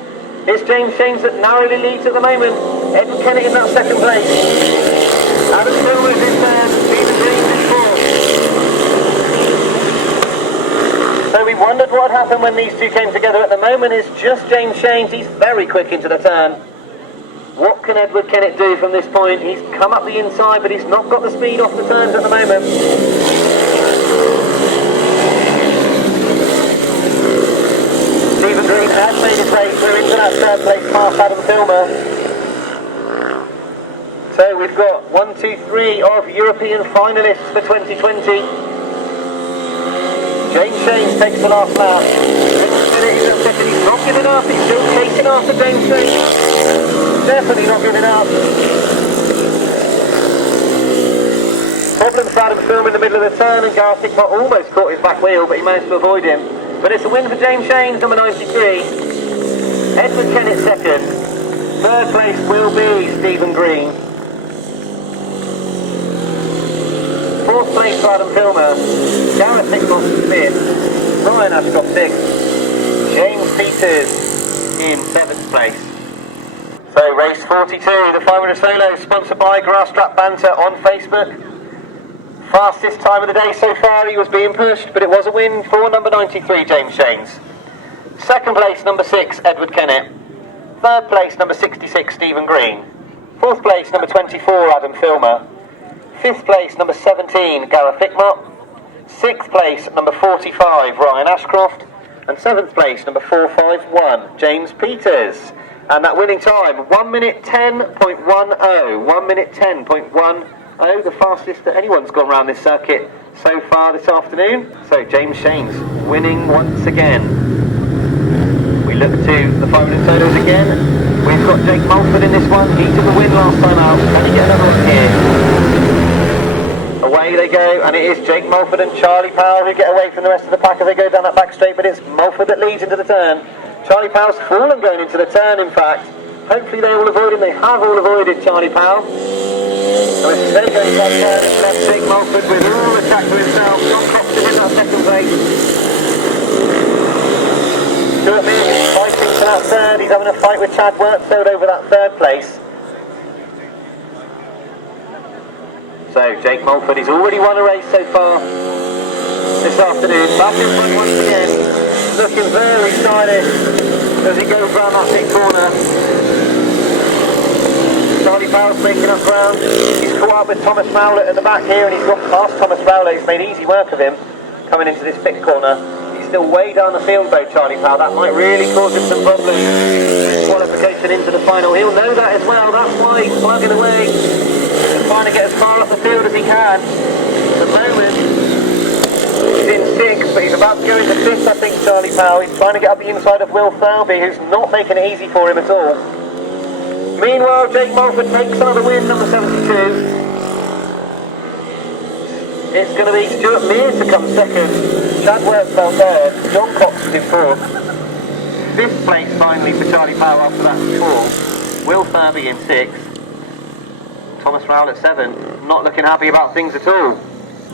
It's James Shanes that narrowly leads at the moment. Edward Kennett in that second place. Adam Silver is in third. Stephen Green in fourth. So we wondered what had happened when these two came together. At the moment it's just James Shanes. He's very quick into the turn. What can Edward Kennett do from this point? He's come up the inside, but he's not got the speed off the turns at the moment. Stephen Green has made his way through into that third place past Adam Filmer. So we've got 1, 2, 3 of European finalists for 2020. James Shanes takes the last lap. He's not giving up, he's still chasing after James Shanes. Definitely not giving up. Problems for Adam Filmer in the middle of the turn, and Gareth Hickmott almost caught his back wheel, but he managed to avoid him. But it's a win for James Shanes, number 93. Edward Kennett second. Third place will be Stephen Green. Fourth place for Adam Filmer. Gareth Hickmott fifth. Ryan Ashcroft sixth. James Peters in seventh place. So race 42, the 500 Solo, sponsored by Grasstrack Banter on Facebook. Fastest time of the day so far, he was being pushed, but it was a win for number 93, James Shanes. Second place, number 6, Edward Kennett. Third place, number 66, Stephen Green. Fourth place, number 24, Adam Filmer. Fifth place, number 17, Gareth Hickmott. Sixth place, number 45, Ryan Ashcroft. And seventh place, number 451, James Peters. And that winning time, 1 minute 10.10. 1 minute 10.10, the fastest that anyone's gone around this circuit so far this afternoon. So James Shanes winning once again. We look to the 500 Solos again. We've got Jake Mulford in this one. He took a win last time out. Can he get another one here? Away they go, and it is Jake Mulford and Charlie Powell who get away from the rest of the pack as they go down that back straight, but it's Mulford that leads into the turn. Charlie Powell's fallen going into the turn, in fact. Hopefully they all avoid him. They have all avoided Charlie Powell. So it's then going to that turn, it's left Jake Mulford with all the track to himself. John Cox is in that second place. Stuart Mears is fighting for that third. He's having a fight with Chad Wortsfield over that third place. So Jake Mulford, he's already won a race so far this afternoon. Back in front once again, looking very stylish as he goes round that big corner. Charlie Powell's making up ground. He's caught up with Thomas Rowlett at the back here, and he's got past Thomas Rowlett. He's made easy work of him coming into this pit corner. He's still way down the field though, Charlie Powell. That might really cause him some problems. Qualification into the final. He'll know that as well. That's why he's plugging away and trying to get as far up the field as he can. At the moment, he's in sixth, but he's about to go into fifth, I think, Charlie Powell. He's trying to get up the inside of Will Thirlby, who's not making it easy for him at all. Meanwhile, Jake Mulford takes another win, number 72. It's going to be Stuart Mears to come second. Chad Wortsfield third. John Cox is in fourth. Fifth place finally for Charlie Powell after that fall. Will Thirlby in sixth. Thomas Rowlett 7, not looking happy about things at all.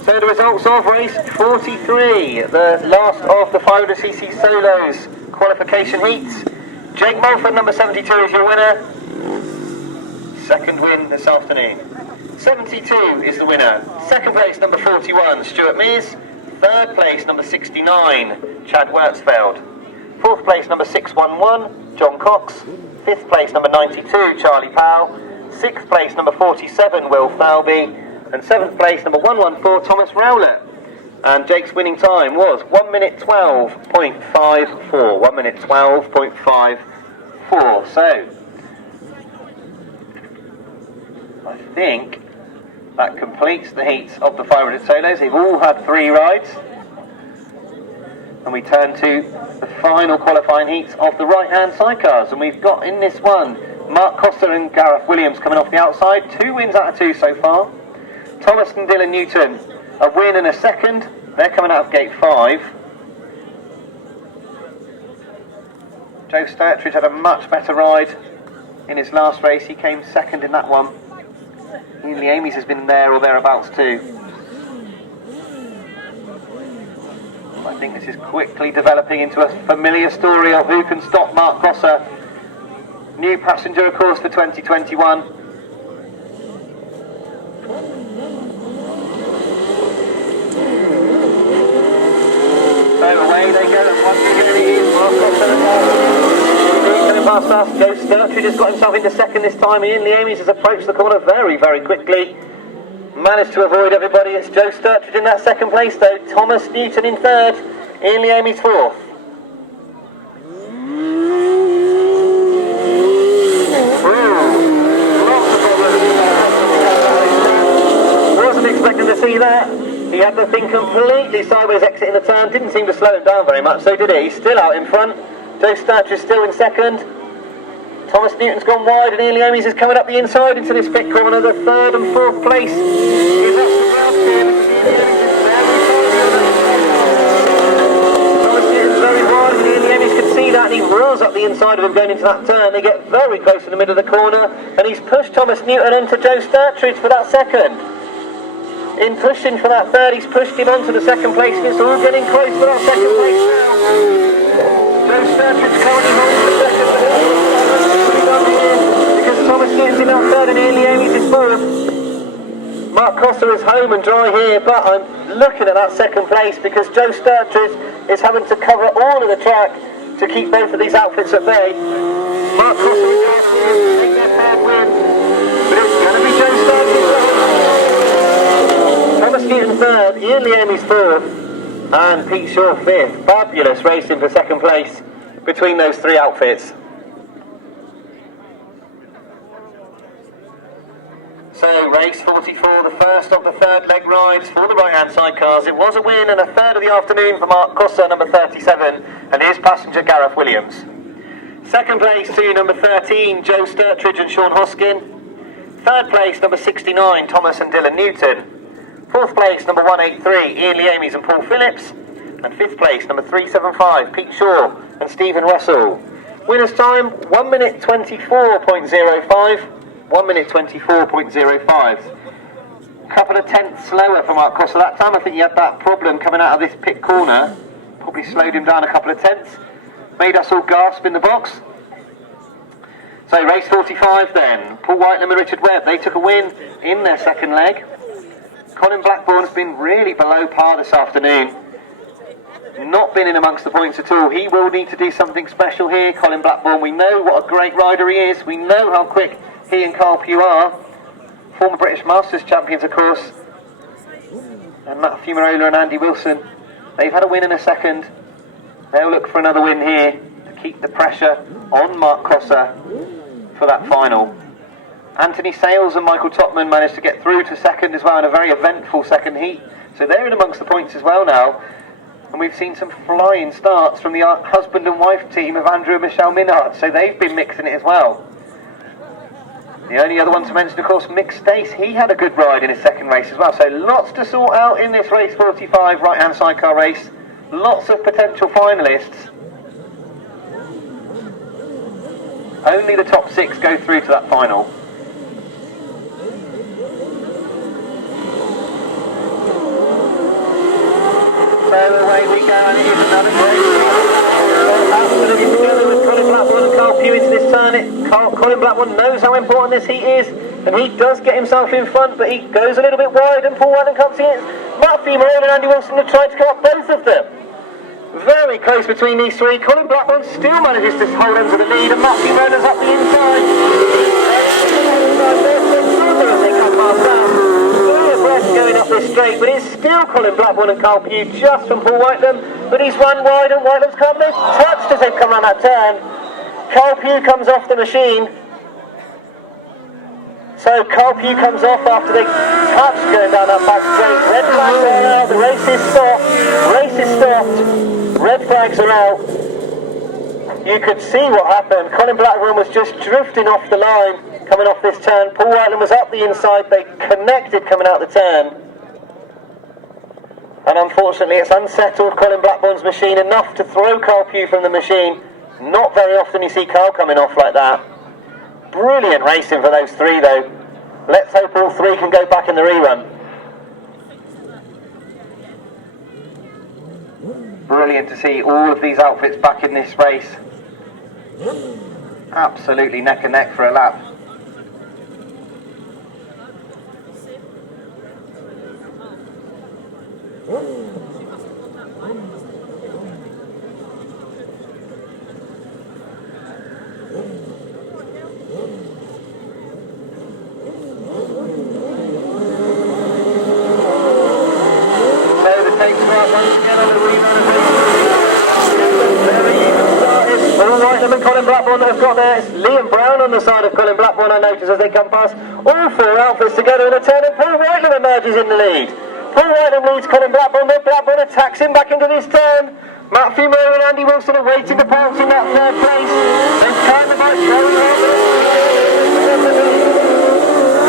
So the results of race 43, the last of the 500cc solos qualification heats. Jake Mulford, number 72, is your winner. Second win this afternoon. 72 is the winner. Second place, number 41, Stuart Mears. Third place, number 69, Chad Wortsfield. Fourth place, number 611, John Cox. Fifth place, number 92, Charlie Powell. Sixth place, number 47, Will Thirlby. And 7th place, number 114, Thomas Rowlett. And Jake's winning time was 1 minute 12.54. 1 minute 12.54. So, I think that completes the heats of the 500 solos. They've all had 3 rides. And we turn to the final qualifying heats of the right-hand sidecars. And we've got in this one Mark Costa and Gareth Williams coming off the outside. 2 wins out of 2 so far. Thomas and Dylan Newton, a win and a second. They're coming out of gate 5. Joe Sturtridge had a much better ride in his last race. He came second in that one. Ian Lee Amy's has been there or thereabouts too. I think this is quickly developing into a familiar story of who can stop Mark Costa. New passenger, of course, for 2021. So away they go, and once again it is Mark Costa. Coming past us, Joe Sturtridge has got himself into second this time. Ian Lee Amy's has approached the corner very, very quickly. Managed to avoid everybody. It's Joe Sturtridge in that second place though. Thomas Newton in third. Ian Lee Amy's fourth. Wasn't expecting to see that. He had the thing completely sideways exiting the turn. Didn't seem to slow him down very much, so did he. He's still out in front. Joe Sturtridge still in second. Thomas Newton's gone wide and Ian Lee Amy's is coming up the inside into this pit corner. The 3rd and 4th place is up the ground here because Thomas Newton's very wide and Ian Lee Amy's could see that and he rolls up the inside of him going into that turn. They get very close in the middle of the corner and he's pushed Thomas Newton into Joe Sturtridge for that second. In pushing for that third, he's pushed him onto the second place and it's all getting close for that second place now. Joe Sturtridge currently holds the second place. Because Thomas Newton's in that third and Ian Lee Amy's is fourth. Mark Costa is home and dry here, but I'm looking at that second place because Joe Sturtridge is having to cover all of the track to keep both of these outfits at bay. Mark Costa is going to take their third win, but it's going to be Joe Sturtridge. Thomas Newton third, Ian Lee Amy's fourth, and Pete Shaw fifth. Fabulous racing for second place between those 3 outfits. So race 44, the first of the third leg rides for the right-hand side cars. It was a win and a third of the afternoon for Mark Costa, number 37, and his passenger Gareth Williams. Second place to number 13, Joe Sturtridge and Sean Hoskin. Third place, number 69, Thomas and Dylan Newton. Fourth place, number 183, Ian Lee Amy's and Paul Phillips. And fifth place, number 375, Pete Shaw and Stephen Russell. Winner's time, 1 minute 24.05. 1 minute 24.05. A couple of tenths slower for Mark Costa that time. I think he had that problem coming out of this pit corner. Probably slowed him down a couple of tenths. Made us all gasp in the box. So race 45 then. Paul Whitelam and Richard Webb, they took a win in their second leg. Colin Blackbourne's been really below par this afternoon. Not been in amongst the points at all. He will need to do something special here, Colin Blackbourne. We know what a great rider he is. We know how quick he and Carl Pugh are. Former British Masters champions, of course. And Matt Fumarola and Andy Wilson. They've had a win in a second. They'll look for another win here to keep the pressure on Mark Costa for that final. Anthony Sales and Michael Topman managed to get through to second as well in a very eventful second heat. So they're in amongst the points as well now. And we've seen some flying starts from the husband and wife team of Andrew and Michelle Minard. So they've been mixing it as well. The only other one to mention, of course, Mick Stace. He had a good ride in his second race as well. So lots to sort out in this race 45 right-hand sidecar race. Lots of potential finalists. Only the top 6 go through to that final. So away we go, and it is another great absolutely together with Colin Blackburn and Carl Pugh into this turn. Colin Blackburn knows how important this heat is, and he does get himself in front, but he goes a little bit wide, and Paul Whitelam comes in. Matthew Moran and Andy Wilson have tried to come up, both of them. Very close between these 3. Colin Blackburn still manages to hold on to the lead, and Matthew Moran's up the inside. They come past that. gate, but it's still Colin Blackburn and Carl Pugh just from Paul Whitelam, but he's run wide and Whitelam's come, they've touched as they've come around that turn. Carl Pugh comes off the machine. So Carl Pugh comes off after they touched going down that back straight. Red flags are out, the race is stopped. Race is stopped. Red flags are out. You could see what happened. Colin Blackburn was just drifting off the line coming off this turn. Paul Whitelam was up the inside. They connected coming out the turn. And unfortunately it's unsettled Colin Blackburn's machine enough to throw Carl Pugh from the machine. Not very often you see Carl coming off like that. Brilliant racing for those three though. Let's hope all three can go back in the rerun. Brilliant to see all of these outfits back in this race. Absolutely neck and neck for a lap. And Colin Blackburn that have got there. It's Liam Brown on the side of Colin Blackburn, I notice as they come past. All four outfits together in a turn, and Paul Whitelam emerges in the lead. Paul Whitelam leads Colin Blackburn, but Blackburn attacks him back into this turn. Matthew Murray and Andy Wilson are waiting to pounce in that third place. They've turned the bike very hard.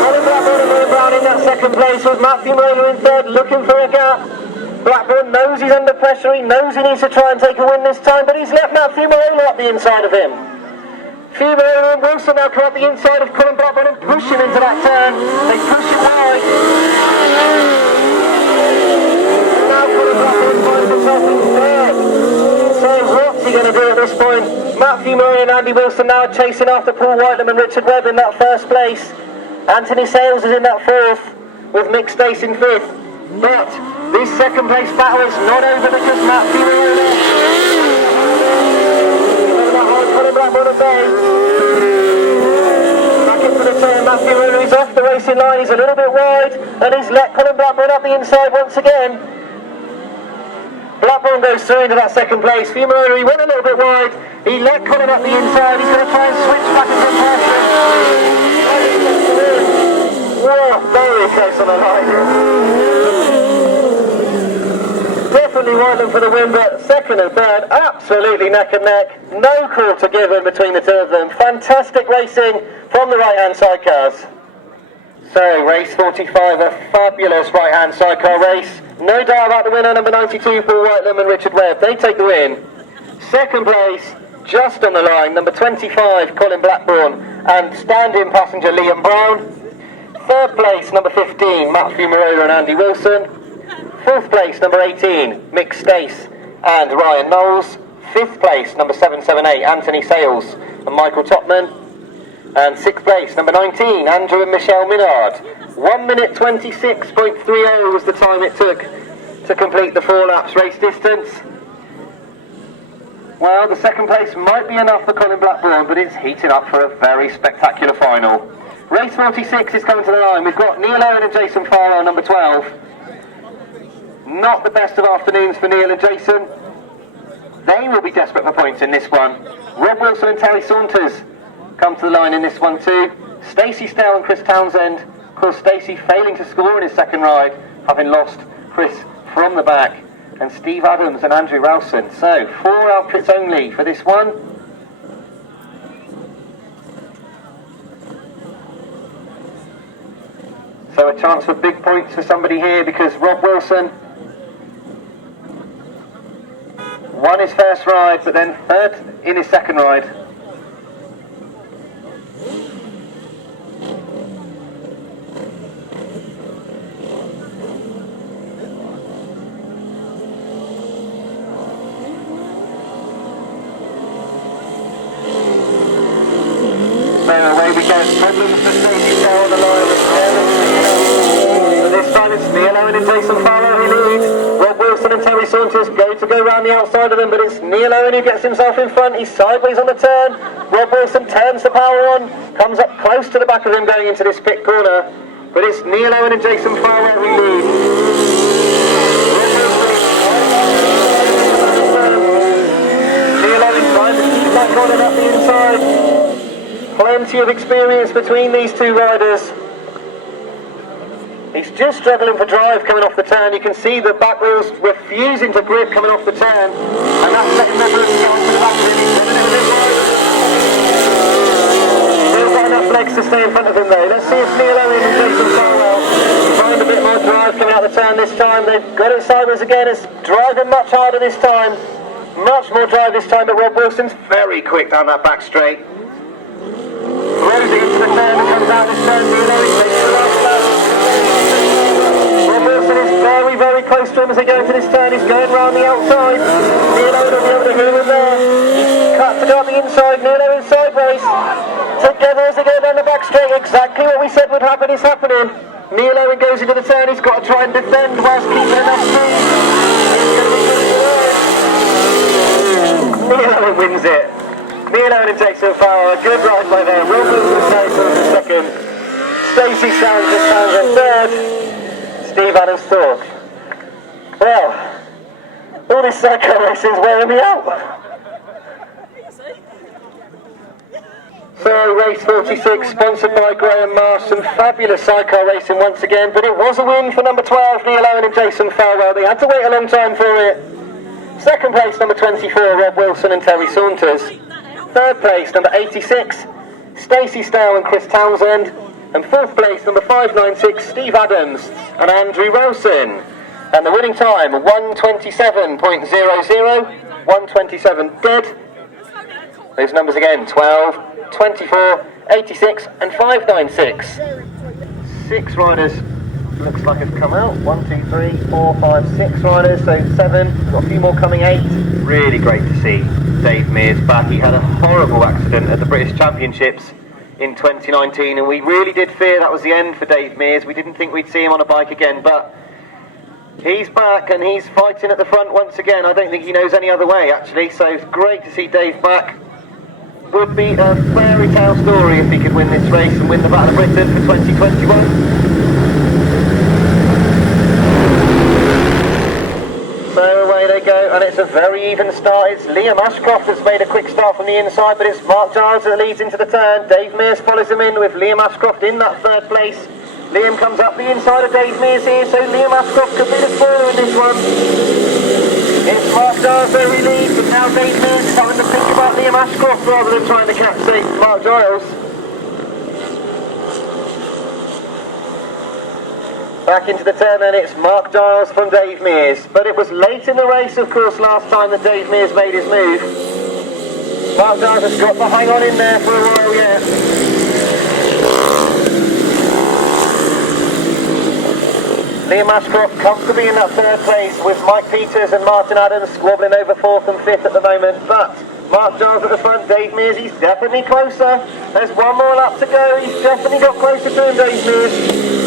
Colin Blackburn and Liam Brown in that second place with Matthew Murray in third, looking for a gap. Blackburn knows he's under pressure, he knows he needs to try and take a win this time, but he's left Matthew Murray up the inside of him. Matthew Murray and Wilson now come up the inside of Colin Blackburn and push him into that turn. They push him wide. Now Colin Blackburn finds himself in third. So what's he going to do at this point? Matthew Murray and Andy Wilson now chasing after Paul Whitelam and Richard Webb in that first place. Anthony Sales is in that fourth, with Mick Stace in fifth. But this second place battle is not over because Matthew Murray Colin Blackburn at bay. Back into the turn, Matthew Murray is off the racing line, he's a little bit wide, and he's let Colin Blackburn up the inside once again. Blackburn goes through into that second place. Matthew Murray went a little bit wide, he let Colin up the inside, he's going to try and switch back into the person. Whoa, very close on the line. Definitely Whitelam for the win, but second and third, absolutely neck and neck. No call to give in between the two of them. Fantastic racing from the right-hand side cars. So, race 45, a fabulous right-hand side car race. No doubt about the winner, number 92, Paul Whitelam and Richard Webb. They take the win. Second place, just on the line, number 25, Colin Blackburn, and stand-in passenger Liam Brown. Third place, number 15, Matthew Murray and Andy Wilson. Fourth place, number 18, Mick Stace and Ryan Knowles. Fifth place, number 778, Anthony Sales and Michael Topman. And sixth place, number 19, Andrew and Michelle Minard. 1 minute 26.30 was the time it took to complete the 4 laps race distance. Well, the second place might be enough for Colin Blackburn, but it's heating up for a very spectacular final. Race 46 is coming to the line. We've got Neil Owen and Jason Farlow, number 12. Not the best of afternoons for Neil and Jason. They will be desperate for points in this one. Rob Wilson and Terry Saunders come to the line in this one too. Stacey Stell and Chris Townsend. Of course, Stacey failing to score in his second ride, having lost Chris from the back. And Steve Adams and Andrew Rowson. So, 4 outfits only for this one. So a chance for big points for somebody here because Rob Wilson won his first ride, but then third in his second ride. So away we go. Problems for Stacey Stell on the line. This time it's Neil Owen and Jason Farlow who lead. Rob Wilson and Terry Saunders go round the outside of them, but it's Neil Owen who gets himself in front. He's sideways on the turn. Rob Wilson turns the power on, comes up close to the back of him going into this pit corner, but it's Neil Owen and Jason Farlow who lead. back on and up the inside. Plenty of experience between these two riders. He's just struggling for drive coming off the turn. You can see the back wheels refusing to grip coming off the turn. And that second member of the start to the back wheel. Still got enough legs to stay in front of him though. Let's see if Neil Owen and Jason Farwell find a bit more drive coming out the turn this time. They've got it sideways again. It's driving much harder this time. Much more drive this time, but Rob Wilson's very quick down that back straight. Closing into the turn and comes out this turn. Neil Owen takes the last lap. Rob Wilson is very, very close to him as they go into this turn. He's going round the outside. Neil Owen will be able to hear him there. He's cut to go up the inside. Neil Owen sideways. Together as they go down the back straight. Exactly what we said would happen is happening. Neil Owen goes into the turn. He's got to try and defend whilst keeping enough speed. Neil Owen wins it. Neil Owen and Jason Farwell. A good ride by them. Rob Wilson for second. Stacey Sandhurst third. Steve Adams fourth. Well, all this cycle racing is wearing me out. So, race 46, sponsored by Graham Marsh. Some fabulous sidecar racing once again, but it was a win for number 12, Neil Owen and Jason Farwell. They had to wait a long time for it. Second place, number 24, Rob Wilson and Terry Saunders. Third place, number 86, Stacey Stow and Chris Townsend. And fourth place, number 596, Steve Adams and Andrew Rowson. And the winning time, 1:27.00, 1:27 dead. Those numbers again, 12, 24, 86 and 596. 6 riders looks like have come out. 1, 2, 3, 4, 5, 6 riders, so 7. We've got a few more coming, 8. Really great to see Dave Mears back. He had a horrible accident at the British Championships in 2019 and we really did fear that was the end for Dave Mears. We didn't think we'd see him on a bike again, but he's back and he's fighting at the front once again. I don't think he knows any other way actually, so it's great to see Dave back. Would be a fairy tale story if he could win this race and win the Battle of Britain for 2021. So away they go, and it's a very even start. It's Liam Ashcroft that's made a quick start from the inside, but it's Mark Giles that leads into the turn. Dave Mears follows him in with Liam Ashcroft in that third place. Liam comes up the inside of Dave Mears here, so Liam Ashcroft could be the spoiler in this one. It's Mark Giles where he leads, but now Dave Mears is having to think about Liam Ashcroft rather than trying to catch Mark Giles. Back into the turn and it's Mark Giles from Dave Mears. But it was late in the race, of course, last time that Dave Mears made his move. Mark Giles has got to hang on in there for a while yet. Liam Ashcroft comfortably in that third place with Mike Peters and Martin Adams squabbling over 4th and 5th at the moment. But Mark Giles at the front, Dave Mears, he's definitely closer. There's one more lap to go. He's definitely got closer to him, Dave Mears.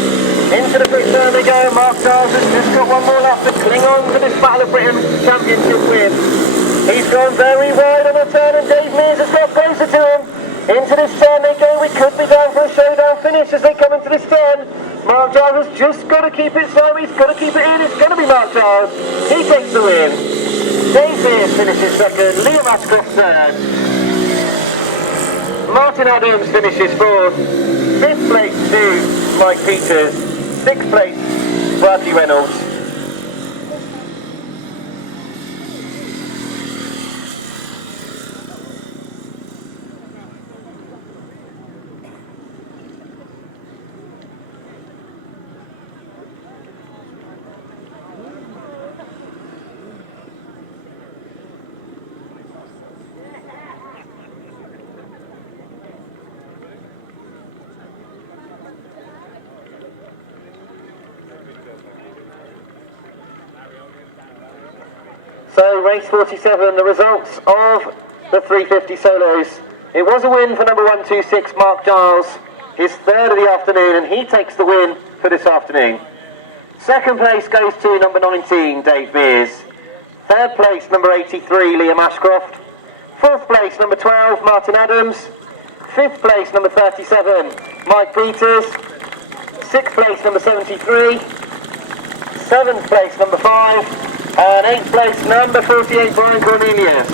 Into the quick turn they go. Mark Giles has just got one more lap to cling on to this Battle of Britain Championship win. He's gone very wide on the turn and Dave Mears has got closer to him. Into this turn they go. We could be going for a showdown finish as they come into this turn. Mark Giles has just got to keep it slow. He's got to keep it in. It's going to be Mark Giles. He takes the win. Dave Mears finishes second. Liam Ashcroft third. Martin Adams finishes fourth. 5th place to Mike Peters. 6th place, Bradley Reynolds. So race 47, the results of the 350 solos. It was a win for number 126 Mark Giles, his third of the afternoon, and he takes the win for this afternoon. Second place goes to number 19 Dave Mears. Third place number 83 Liam Ashcroft. Fourth place number 12 Martin Adams. Fifth place number 37 Mike Peters. Sixth place number 73. Seventh place number 5. And 8th place, number 48, Brian Cornelius.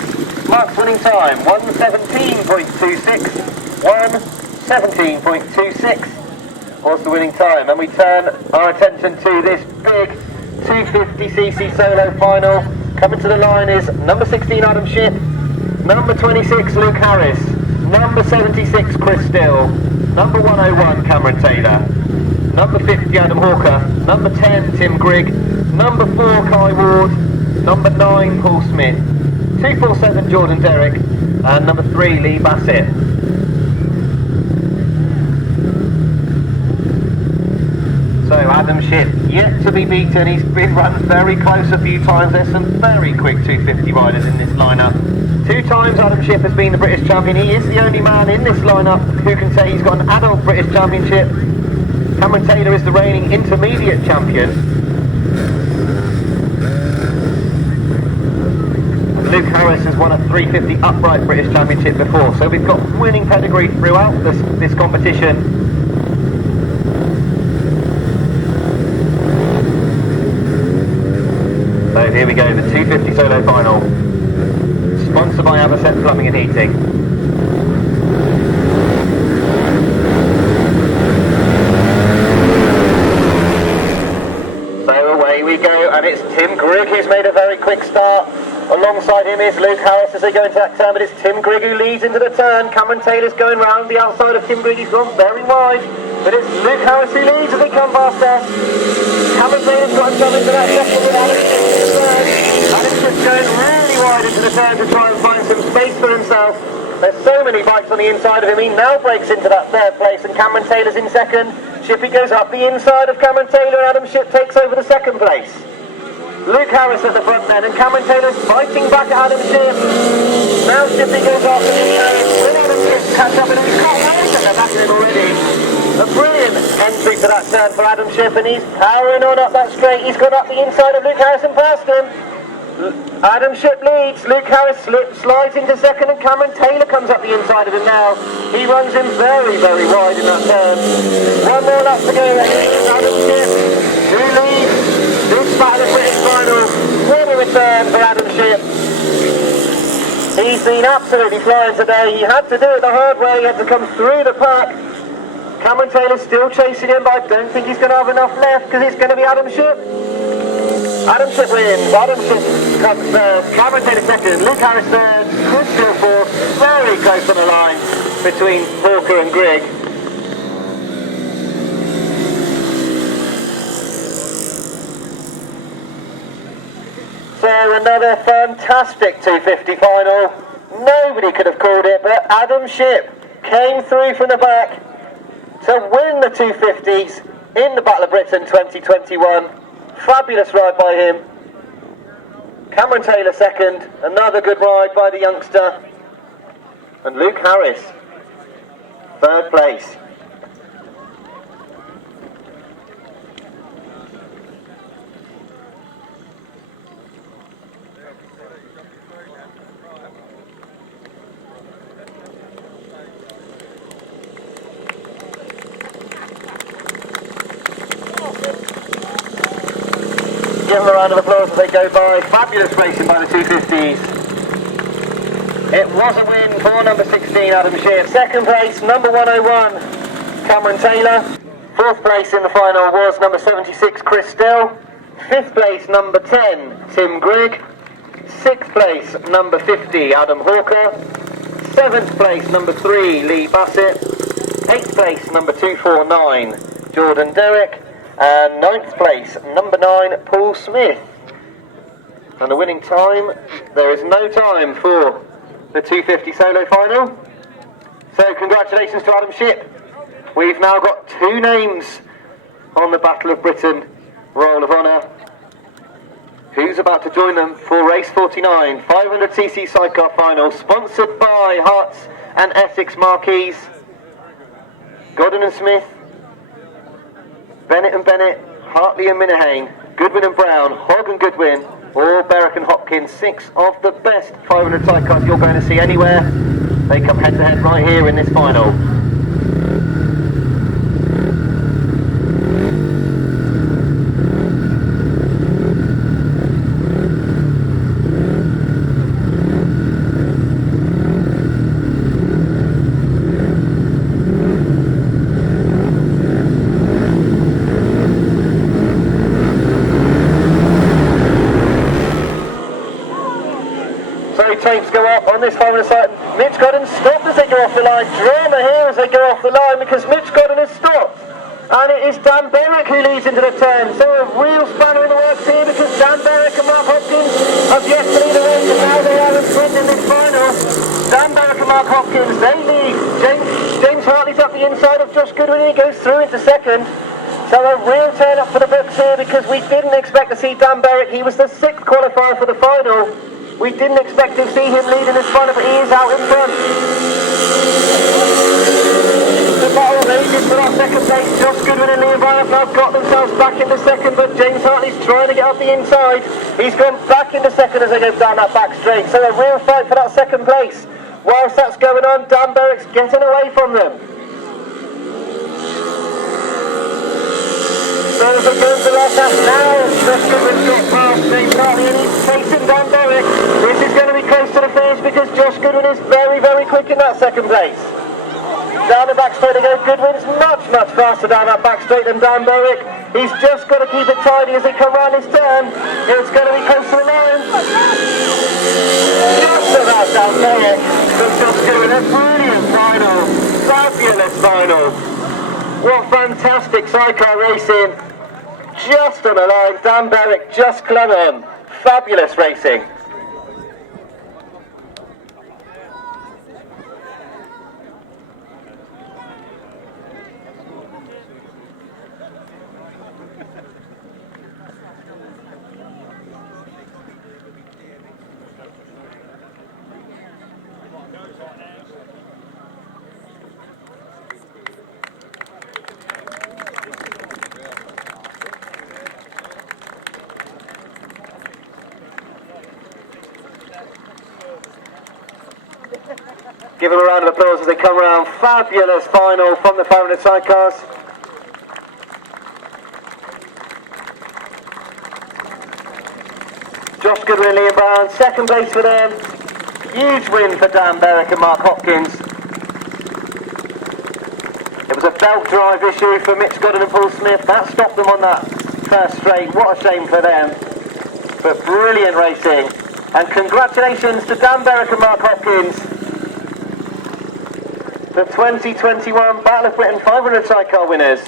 Mark's winning time, 1:17.26. 1:17.26 was the winning time. And we turn our attention to this big 250cc solo final. Coming to the line is number 16 Adam Shipp, number 26 Luke Harris, number 76 Chris Still, number 101 Cameron Taylor, number 50 Adam Hawker, number 10 Tim Grigg, number 4 Kai Ward, number 9 Paul Smith, 247 Jordan Derrick, and number 3 Lee Bassett. So Adam Shipp yet to be beaten. He's been run very close a few times. There's some very quick 250 riders in this lineup. 2 times Adam Shipp has been the British champion. He is the only man in this lineup who can say he's got an adult British championship. Cameron Taylor is the reigning intermediate champion. Luke Harris has won a 350 upright British championship before. So we've got winning pedigree throughout this competition. So here we go, the 250 solo final, sponsored by Avocet Plumbing and Heating. So away we go, and it's Tim Grigg who's made a very quick start. Alongside him is Luke Harris as they go into that turn, but it's Tim Grigg who leads into the turn. Cameron Taylor's going round the outside of Tim Grigg, he's gone very wide, but it's Luke Harris who leads as they come past us. Cameron Taylor's got himself into that second with Adam Shipp in the third. Adam Shipp's going really wide into the turn to try and find some space for himself. There's so many bikes on the inside of him, he now breaks into that third place, and Cameron Taylor's in second. Shippy goes up the inside of Cameron Taylor, and Adam Shipp takes over the second place. Luke Harris at the front then, and Cameron Taylor's fighting back at Adam Shipp. Now Shippy goes off and with Adam Shipp catch up, and he's got away from the back of him already. A brilliant entry to that turn for Adam Shipp, and he's powering on up that straight. He's got up the inside of Luke Harris and past him. Adam Shipp leads, Luke Harris slides into second, and Cameron Taylor comes up the inside of him now. He runs him very, very wide in that turn. One more lap to go, and Adam Shipp who leads this battle of British final. What a return for Adam Shipp. He's been absolutely flying today. He had to do it the hard way, he had to come through the pack. Cameron Taylor's still chasing him, but I don't think he's going to have enough left because it's going to be Adam Shipp. Adam Shipp wins. Adam Shipp comes third. Cameron Taylor second. Luke Harris third. Chris Still fourth. Very close on the line between Hawker and Grigg. So another fantastic 250 final. Nobody could have called it, but Adam Shipp came through from the back to win the 250s in the Battle of Britain 2021. Fabulous ride by him. Cameron Taylor second, another good ride by the youngster. And Luke Harris, third place. Give them a round of applause as they go by. Fabulous racing by the 250s. It was a win for number 16 Adam Shipp. Second place, number 101 Cameron Taylor. Fourth place in the final was number 76 Chris Still. Fifth place, number 10 Tim Grigg. Sixth place, number 50 Adam Hawker. Seventh place, number 3 Lee Bassett. Eighth place, number 249 Jordan Derrick. And ninth place, number 9, Paul Smith. And the winning time, there is no time for the 250 solo final. So congratulations to Adam Shipp. We've now got 2 names on the Battle of Britain Roll of Honour. Who's about to join them for race 49, 500cc sidecar final, sponsored by Hearts and Essex Marquees. Godden and Smith, Bennett and Bennett, Hartley and Minahane, Goodwin and Brown, Hogg and Goodwin, or Berwick and Hopkins, 6 of the best 500 sidecars you're going to see anywhere. They come head to head right here in this final. on this final side. Mitch Godden stopped as they go off the line. Drama here as they go off the line because Mitch Godden has stopped. And it is Dan Berwick who leads into the turn. So a real spanner in the works here because Dan Berwick and Mark Hopkins have yet to lead the race and now they are in sprint in this final. Dan Berwick and Mark Hopkins, they lead. James Hartley's up the inside of Josh Goodwin and he goes through into second. So a real turn up for the books here because we didn't expect to see Dan Berwick. He was the 6th qualifier for the final. We didn't expect to see him lead in this final, but he is out in front. The battle rages for our second place. Josh Goodwin and Liam Brown have now got themselves back into second, but James Hartley's trying to get up the inside. He's gone back into second as they go down that back straight. So a real fight for that second place. Whilst that's going on, Dan Berwick's getting away from them. So as it goes to left hand now, Josh Goodwin's got past James Hartley and he's chasing Dan Berwick. This is going to be close to the finish because Josh Goodwin is very, very quick in that second place. Down the back straight again, Goodwin's much faster down that back straight than Dan Berwick. He's just got to keep it tidy as they come round his turn. It's going to be close to the line. Just about Dan Berwick. But Josh Goodwin, a brilliant final. Fabulous final. What fantastic sidecar racing. Just on the line, Dan Berwick just clung on. Fabulous racing. Give them a round of applause as they come around. Fabulous final from the Frittenden sidecars. Josh Goodwin and Liam Brown, second place for them. Huge win for Dan Berwick and Mark Hopkins. It was a belt drive issue for Mitch Godden and Paul Smith. That stopped them on that first straight. What a shame for them. But brilliant racing. And congratulations to Dan Berwick and Mark Hopkins. The 2021 Battle of Britain 500 sidecar winners.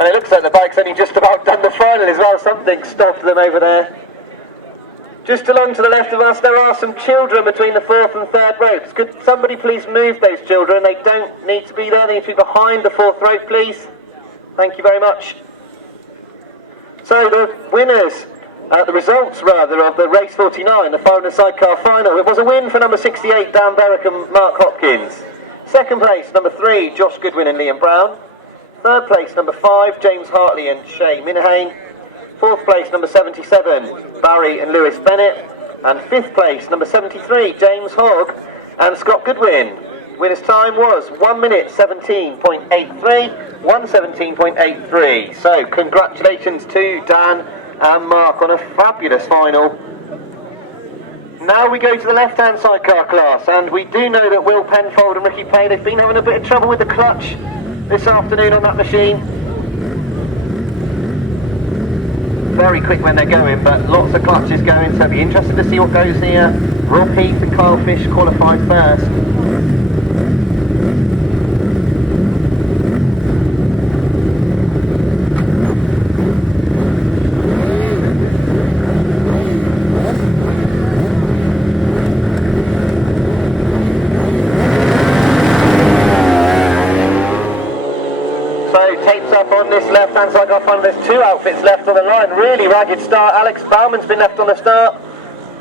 And it looks like the bike's only just about done the final as well. Something stopped them over there. Just along to the left of us, there are some children between the 4th and 3rd ropes. Could somebody please move those children? They don't need to be there. They need to be behind the 4th rope, please. Thank you very much. So the winners, the results rather, of the race 49, the 500 sidecar final. It was a win for number 68, Dan Berwick and Mark Hopkins. Second place, number 3, Josh Goodwin and Liam Brown. Third place, number 5, James Hartley and Shay Minahane. Fourth place, number 77, Barry and Lewis Bennett. And fifth place, number 73, James Hogg and Scott Goodwin. Winner's time was 1 minute 17.83, 1:17.83. So congratulations to Dan and Mark on a fabulous final. Now we go to the left-hand sidecar class, and we do know that Will Penfold and Ricky Pay, they've been having a bit of trouble with the clutch this afternoon on that machine. Very quick when they're going, but lots of clutches going, so it'll be interesting to see what goes here. Rob Heath and Kyle Fish qualified first. On this left-hand side, I find there's 2 outfits left on the line. Really ragged start. Alex Bauman's been left on the start.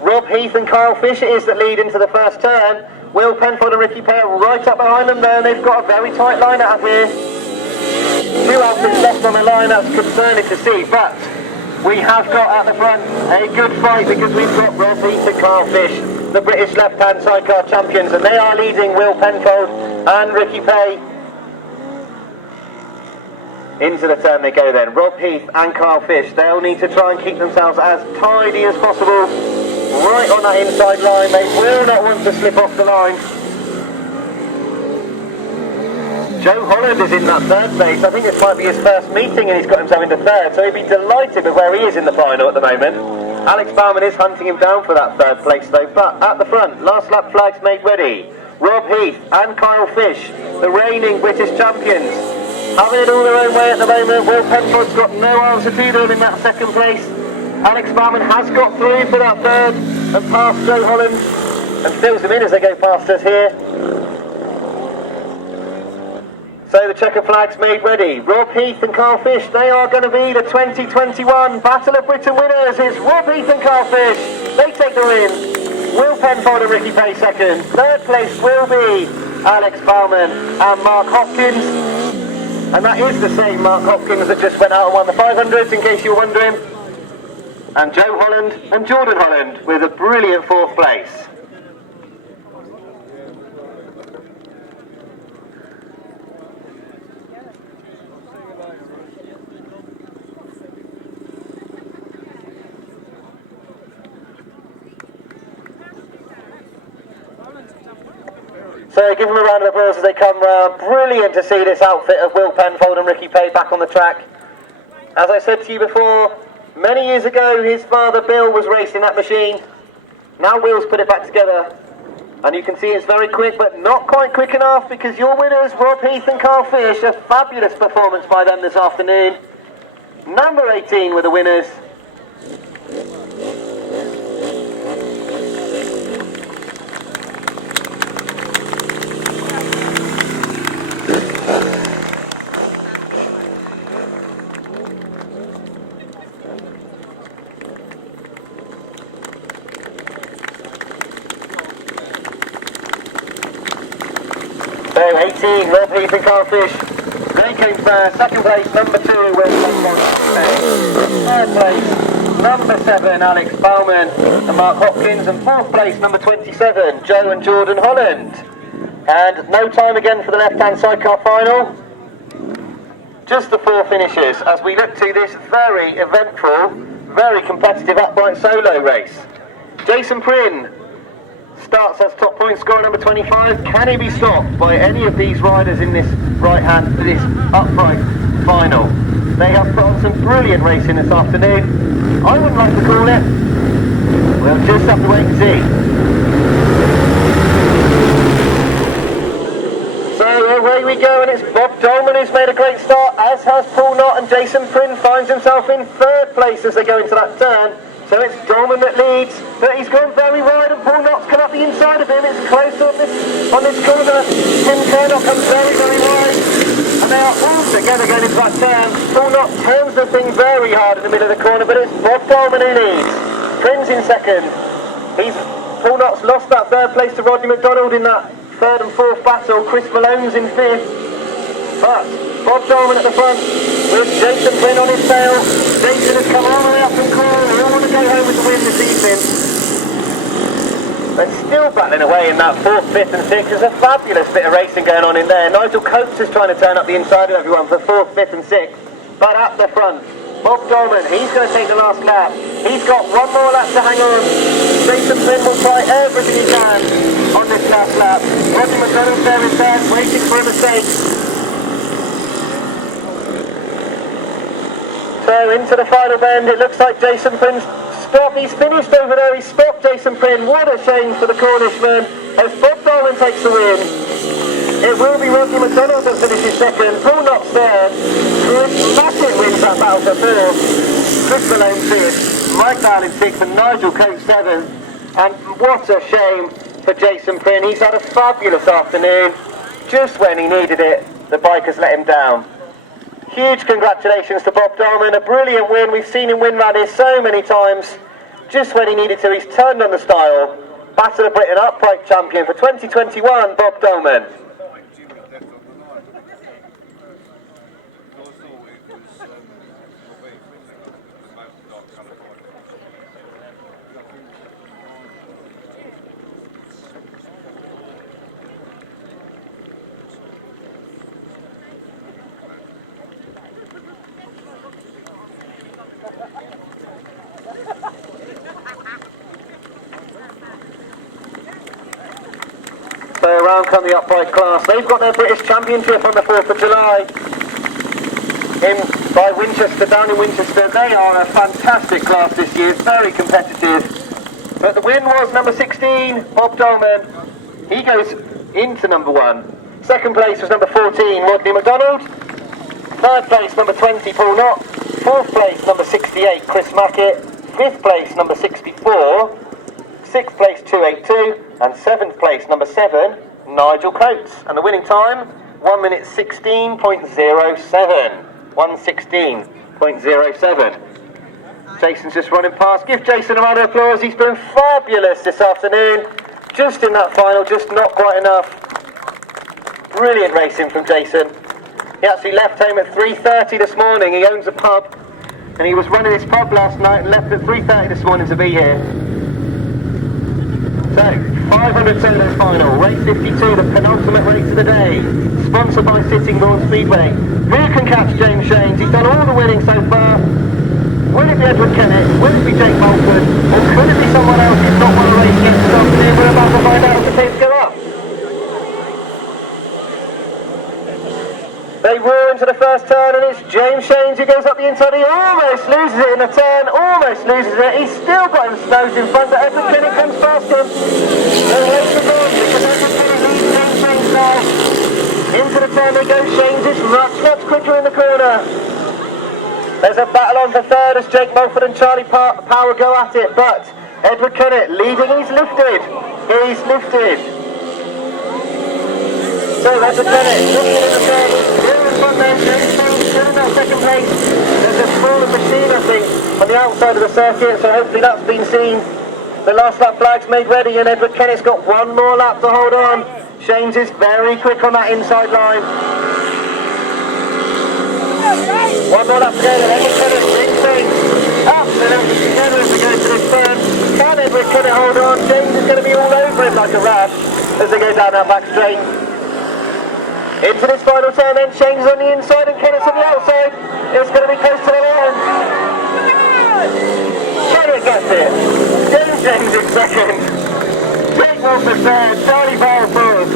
Rob Heath and Kyle Fish it is that lead into the first turn. Will Penfold and Ricky Pay are right up behind them there, and they've got a very tight line out here. 2 outfits left on the line, that's concerning to see, but we have got at the front a good fight because we've got Rob Heath and Kyle Fish, the British left-hand sidecar champions, and they are leading Will Penfold and Ricky Pay. Into the turn they go then. Rob Heath and Kyle Fish, they'll need to try and keep themselves as tidy as possible. Right on that inside line, they will not want to slip off the line. Joe Holland is in that third place. I think this might be his first meeting and he's got himself into third, so he'd be delighted with where he is in the final at the moment. Alex Bauman is hunting him down for that third place though, but at the front, last lap flags made ready. Rob Heath and Kyle Fish, the reigning British champions, having it all their own way at the moment. Will Penfold's got no answer to them in that second place. Alex Bauman has got through for that third and past Joe Holland and fills them in as they go past us here. So the checker flag's made ready. Rob Heath and Carl Fish, they are going to be the 2021 Battle of Britain winners. It's Rob Heath and Carl Fish. They take the win. Will Penfold and Ricky Pay second. Third place will be Alex Bauman and Mark Hopkins. And that is the same Mark Hopkins that just went out and won the 500s, in case you were wondering. And Joe Holland and Jordan Holland with a brilliant fourth place. So give them a round of applause as they come round. Brilliant to see this outfit of Will Penfold and Ricky Pay back on the track. As I said to you before, many years ago his father Bill was racing that machine. Now Will's put it back together. And you can see it's very quick, but not quite quick enough, because your winners, Rob Heath and Carl Fish, a fabulous performance by them this afternoon. Number 18 were the winners. So 18, Rob Heath and Carl Fish. They came first. Second place, number 2, Will Penfold. Third place, number 7, Alex Bauman and Mark Hopkins. And fourth place, number 27, Joe and Jordan Holland. And no time again for the left-hand sidecar final. Just the 4 finishes as we look to this very eventful, very competitive upright solo race. Jason Prynne starts as top point scorer, number 25. Can he be stopped by any of these riders in this this upright final? They have put on some brilliant racing this afternoon. I wouldn't like to call it. We'll just have to wait and see. So away we go, and it's Bob Dolman who's made a great start, as has Paul Knott, and Jason Prynne finds himself in third place as they go into that turn. So it's Dolman that leads, but he's gone very wide, and Paul Knott's come up the inside of him. It's close on this corner. Tim Kernock comes very, very wide, and they are all together going into that turn. Paul Knott turns the thing very hard in the middle of the corner, but it's Bob Dolman who leads. Prynne's in second. Paul Knott's lost that third place to Rodney McDonald in that third and fourth battle. Chris Malone's in fifth, but Bob Dolman at the front with Jason Prynne on his tail. Jason has come all the way up from corner. They all want to go home with the win this evening. They're still battling away in that 4th, 5th and 6th. There's a fabulous bit of racing going on in there. Nigel Coates is trying to turn up the inside of everyone for 4th, 5th and 6th. But at the front, Bob Dolman, he's going to take the last lap. He's got one more lap to hang on. Jason Prynne will try everything he can on this last lap. Rodney McDonald there in third, waiting for a mistake. So into the final bend, it looks like Jason Prynne's stopped. He's finished over there. He stopped Jason Prynne. What a shame for the Cornishman as Bob Dolman takes the win. It will be Rodney McDonald that finishes second. Paul Knott's third. Chris Massett wins that battle for fourth. Chris Malone fifth. Mike Bowell in sixth, and Nigel Coates seventh. And what a shame for Jason Prynne. He's had a fabulous afternoon. Just when he needed it, the bike has let him down. Huge congratulations to Bob Dolman, a brilliant win. We've seen him win rallies so many times. Just when he needed to, he's turned on the style. Battle of Britain upright champion for 2021, Bob Dolman. So down come the upright class. They've got their British Championship on the 4th of July by Winchester, down in Winchester. They are a fantastic class this year, very competitive. But the win was number 16, Bob Dolman. He goes into number 1. Second place was number 14, Rodney McDonald. Third place, number 20, Paul Knott. Fourth place, number 68, Chris Mackett. Fifth place, number 64. Sixth place, 282. And seventh place, number 7, Nigel Coates. And the winning time, 1 minute 16.07. 1:16.07. Jason's just running past. Give Jason a round of applause. He's been fabulous this afternoon. Just in that final, just not quite enough. Brilliant racing from Jason. He actually left home at 3:30 this morning. He owns a pub, and he was running his pub last night and left at 3:30 this morning to be here. So, 500 solo final, race 52, the penultimate race of the day, sponsored by Sittingbourne Speedway. Who can catch James Shanes? He's done all the winning so far. Will it be Edward Kennett? Will it be Jake Mulford? Or could it be someone else who's not won a race yet this afternoon? We're about to find out as the teams go up. They roar into the first turn, and it's James Shanes who goes up the inside. He almost loses it in the turn, almost loses it. He's still got him snowed in front, but Edward Kennett comes past him. The race is on because Edward Kennett leads James Shanes now. Into the turn they go. Shanes is much quicker in the corner. There's a battle on for third as Jake Mulford and Charlie Power go at it, but Edward Kennett leading. He's lifted. He's lifted. So Edward Kennett lifted in the turn. Here in front there, James Shanes still in that second place. There's a smaller machine, I think, on the outside of the circuit, so hopefully that's been seen. The last lap flag's made ready, and Edward Kennett's got one more lap to hold on. Shanes is very quick on that inside line. One more lap to go, and Edward Kennett brings things absolutely together as we go to this turn. Can Edward Kennett hold on? James is going to be all over him like a rash as they go down that back straight. Into this final turn then, Shanes is on the inside and Kennett's on the outside. It's going to be close to the line. Kennett gets it. James Shanes in second. Jake Mulford third, Charlie Powell fourth,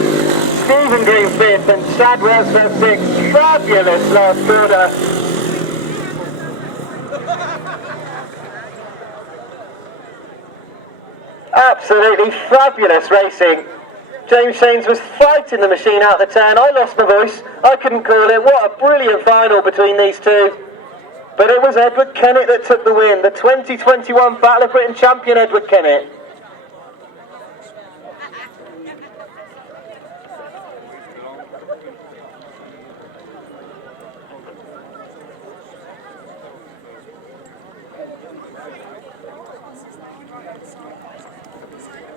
Stephen Green fifth, and Chad Welsford sixth. Fabulous last quarter. Absolutely fabulous racing. James Shanes was fighting the machine out the turn. I lost my voice. I couldn't call it. What a brilliant final between these two. But it was Edward Kennett that took the win. The 2021 Battle of Britain champion, Edward Kennett.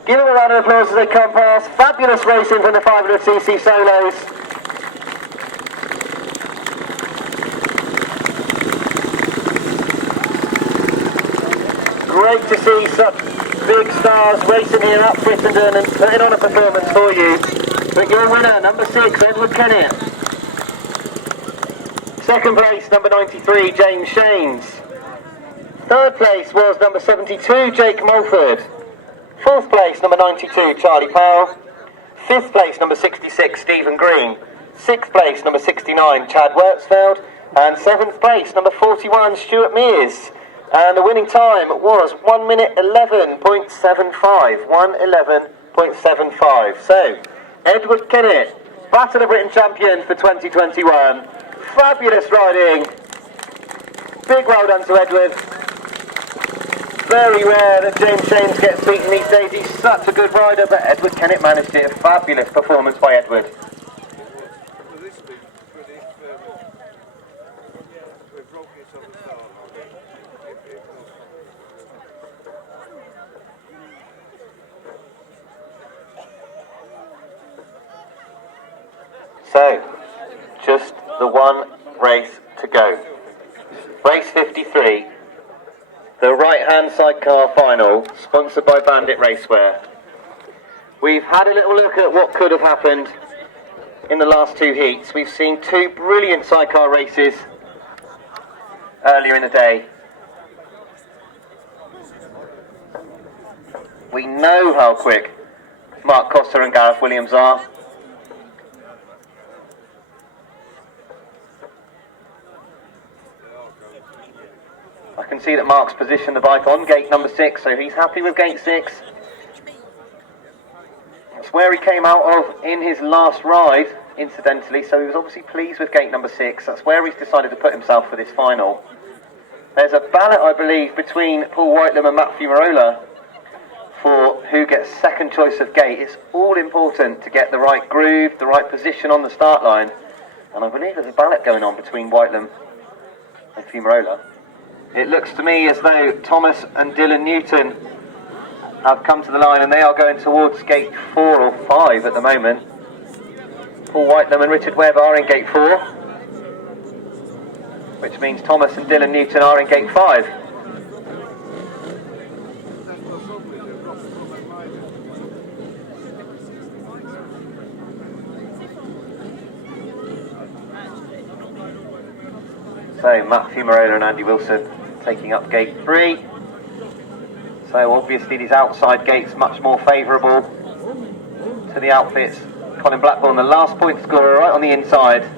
Give them a round of applause as they come past. Fabulous racing from the 500cc solos. Great to see such big stars racing here at Frittenden and putting on a performance for you. But your winner, number 6, Edward Kennett. Second place, number 93, James Shanes. Third place was number 72, Jake Mulford. Fourth place, number 92, Charlie Powell. Fifth place, number 66, Stephen Green. Sixth place, number 69, Chad Wurtzfeld. And seventh place, number 41, Stuart Mears. And the winning time was 1 minute 11.75. 1:11.75. So, Edward Kennett, Battle of Britain champion for 2021. Fabulous riding. Big well done to Edward. Very rare that James Shanes gets beaten these days. He's such a good rider, but Edward Kennett managed it. A fabulous performance by Edward. So, just the one race to go. Race 53. The right-hand sidecar final, sponsored by Bandit Racewear. We've had a little look at what could have happened in the last two heats. We've seen two brilliant sidecar races earlier in the day. We know how quick Mark Costa and Gareth Williams are. see that Mark's positioned the bike on gate number 6, so he's happy with gate 6. That's where he came out of in his last ride, incidentally, so he was obviously pleased with gate number 6. That's where he's decided to put himself for this final. There's a ballot, I believe, between Paul Whitelam and Matt Fumarola for who gets second choice of gate. It's all important to get the right groove, the right position on the start line, and I believe there's a ballot going on between Whitelam and Fumarola. It looks to me as though Thomas and Dylan Newton have come to the line, and they are going towards gate 4 or 5 at the moment. Paul Whitelam and Richard Webb are in gate 4, which means Thomas and Dylan Newton are in gate 5. So Matt Fumarola and Andy Wilson taking up gate 3. So obviously these outside gates much more favourable to the outfits. Colin Blackburn, the last point scorer, right on the inside.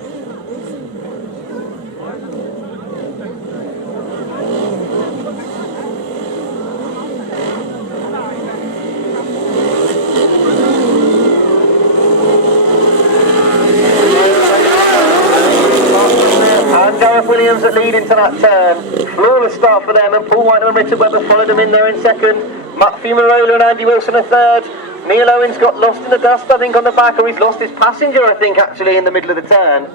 And Gareth Williams at lead into that turn. Flawless start for them, and Paul Whitelam and Richard Webber followed them in there in second. Matt Fumarola and Andy Wilson a third. Neil Owens got lost in the dust, I think, on the back, or he's lost his passenger, I think, actually, in the middle of the turn.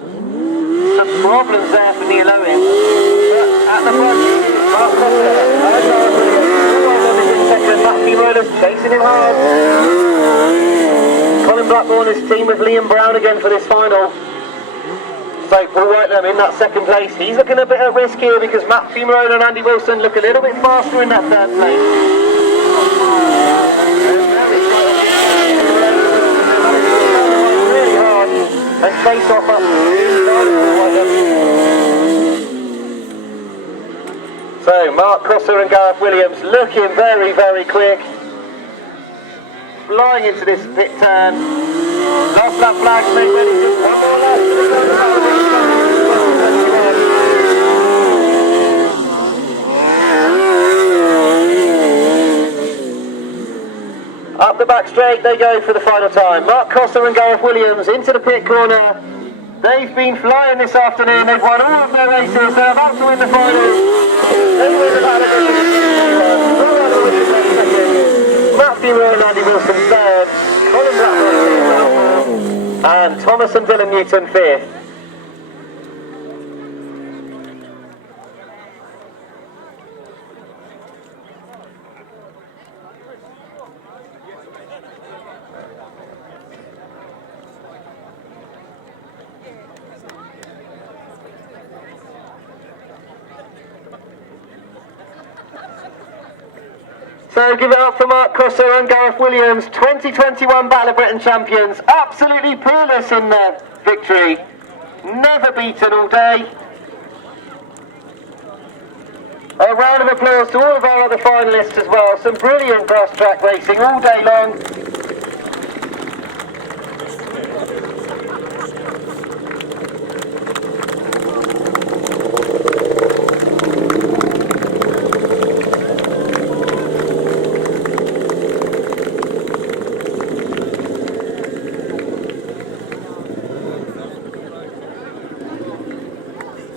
Some problems there for Neil Owens. But at the front, Mark Cotter and Gareth Williams in second. Matt Fumarola's chasing him hard. Colin Blackburn is teamed with Liam Brown again for this final. So Paul Whitelam in that second place. He's looking a bit at risk here because Matt Fumarola and Andy Wilson look a little bit faster in that third place. Really hard and chase off up. So Mark Crosser and Gareth Williams looking very, very quick. Flying into this pit turn. Last lap flags made ready. Just one more lap to the Up the back straight they go for the final time. Mark Coster and Gareth Williams into the pit corner. They've been flying this afternoon. They've won all of their races. They're about to win the final. They win the battle. Matthew Rowe and Andy Wilson third. Colin Blackburn and Thomas and Dylan Newton fifth. So give it up for Mark Crosser and Gareth Williams, 2021 Battle of Britain champions, absolutely peerless in their victory, never beaten all day. A round of applause to all of our other finalists as well, some brilliant Grasstrack racing all day long.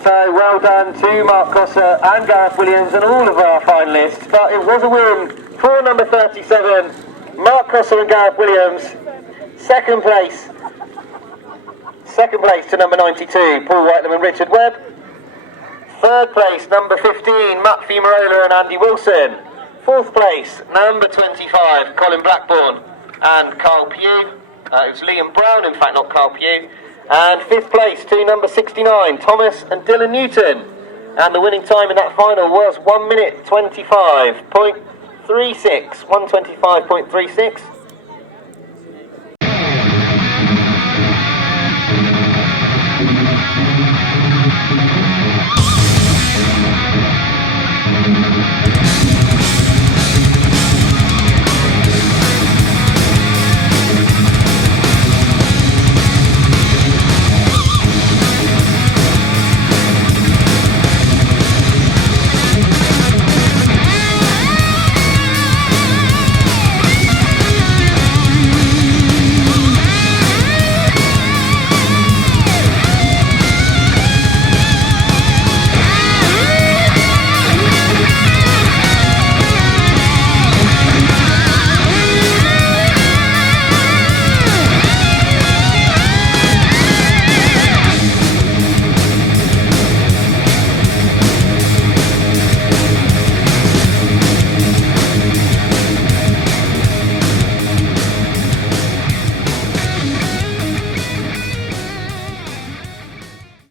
So well done to Mark Crosser and Gareth Williams and all of our finalists, but it was a win for number 37, Mark Crosser and Gareth Williams. Second place to number 92, Paul Whitelam and Richard Webb. Third place, number 15, Matt Fumarola and Andy Wilson. Fourth place, number 25, Colin Blackburn and Carl Pugh. It was Liam Brown, in fact, not Carl Pugh. And fifth place to number 69, Thomas and Dylan Newton. And the winning time in that final was 1 minute 25.36, 1:25.36.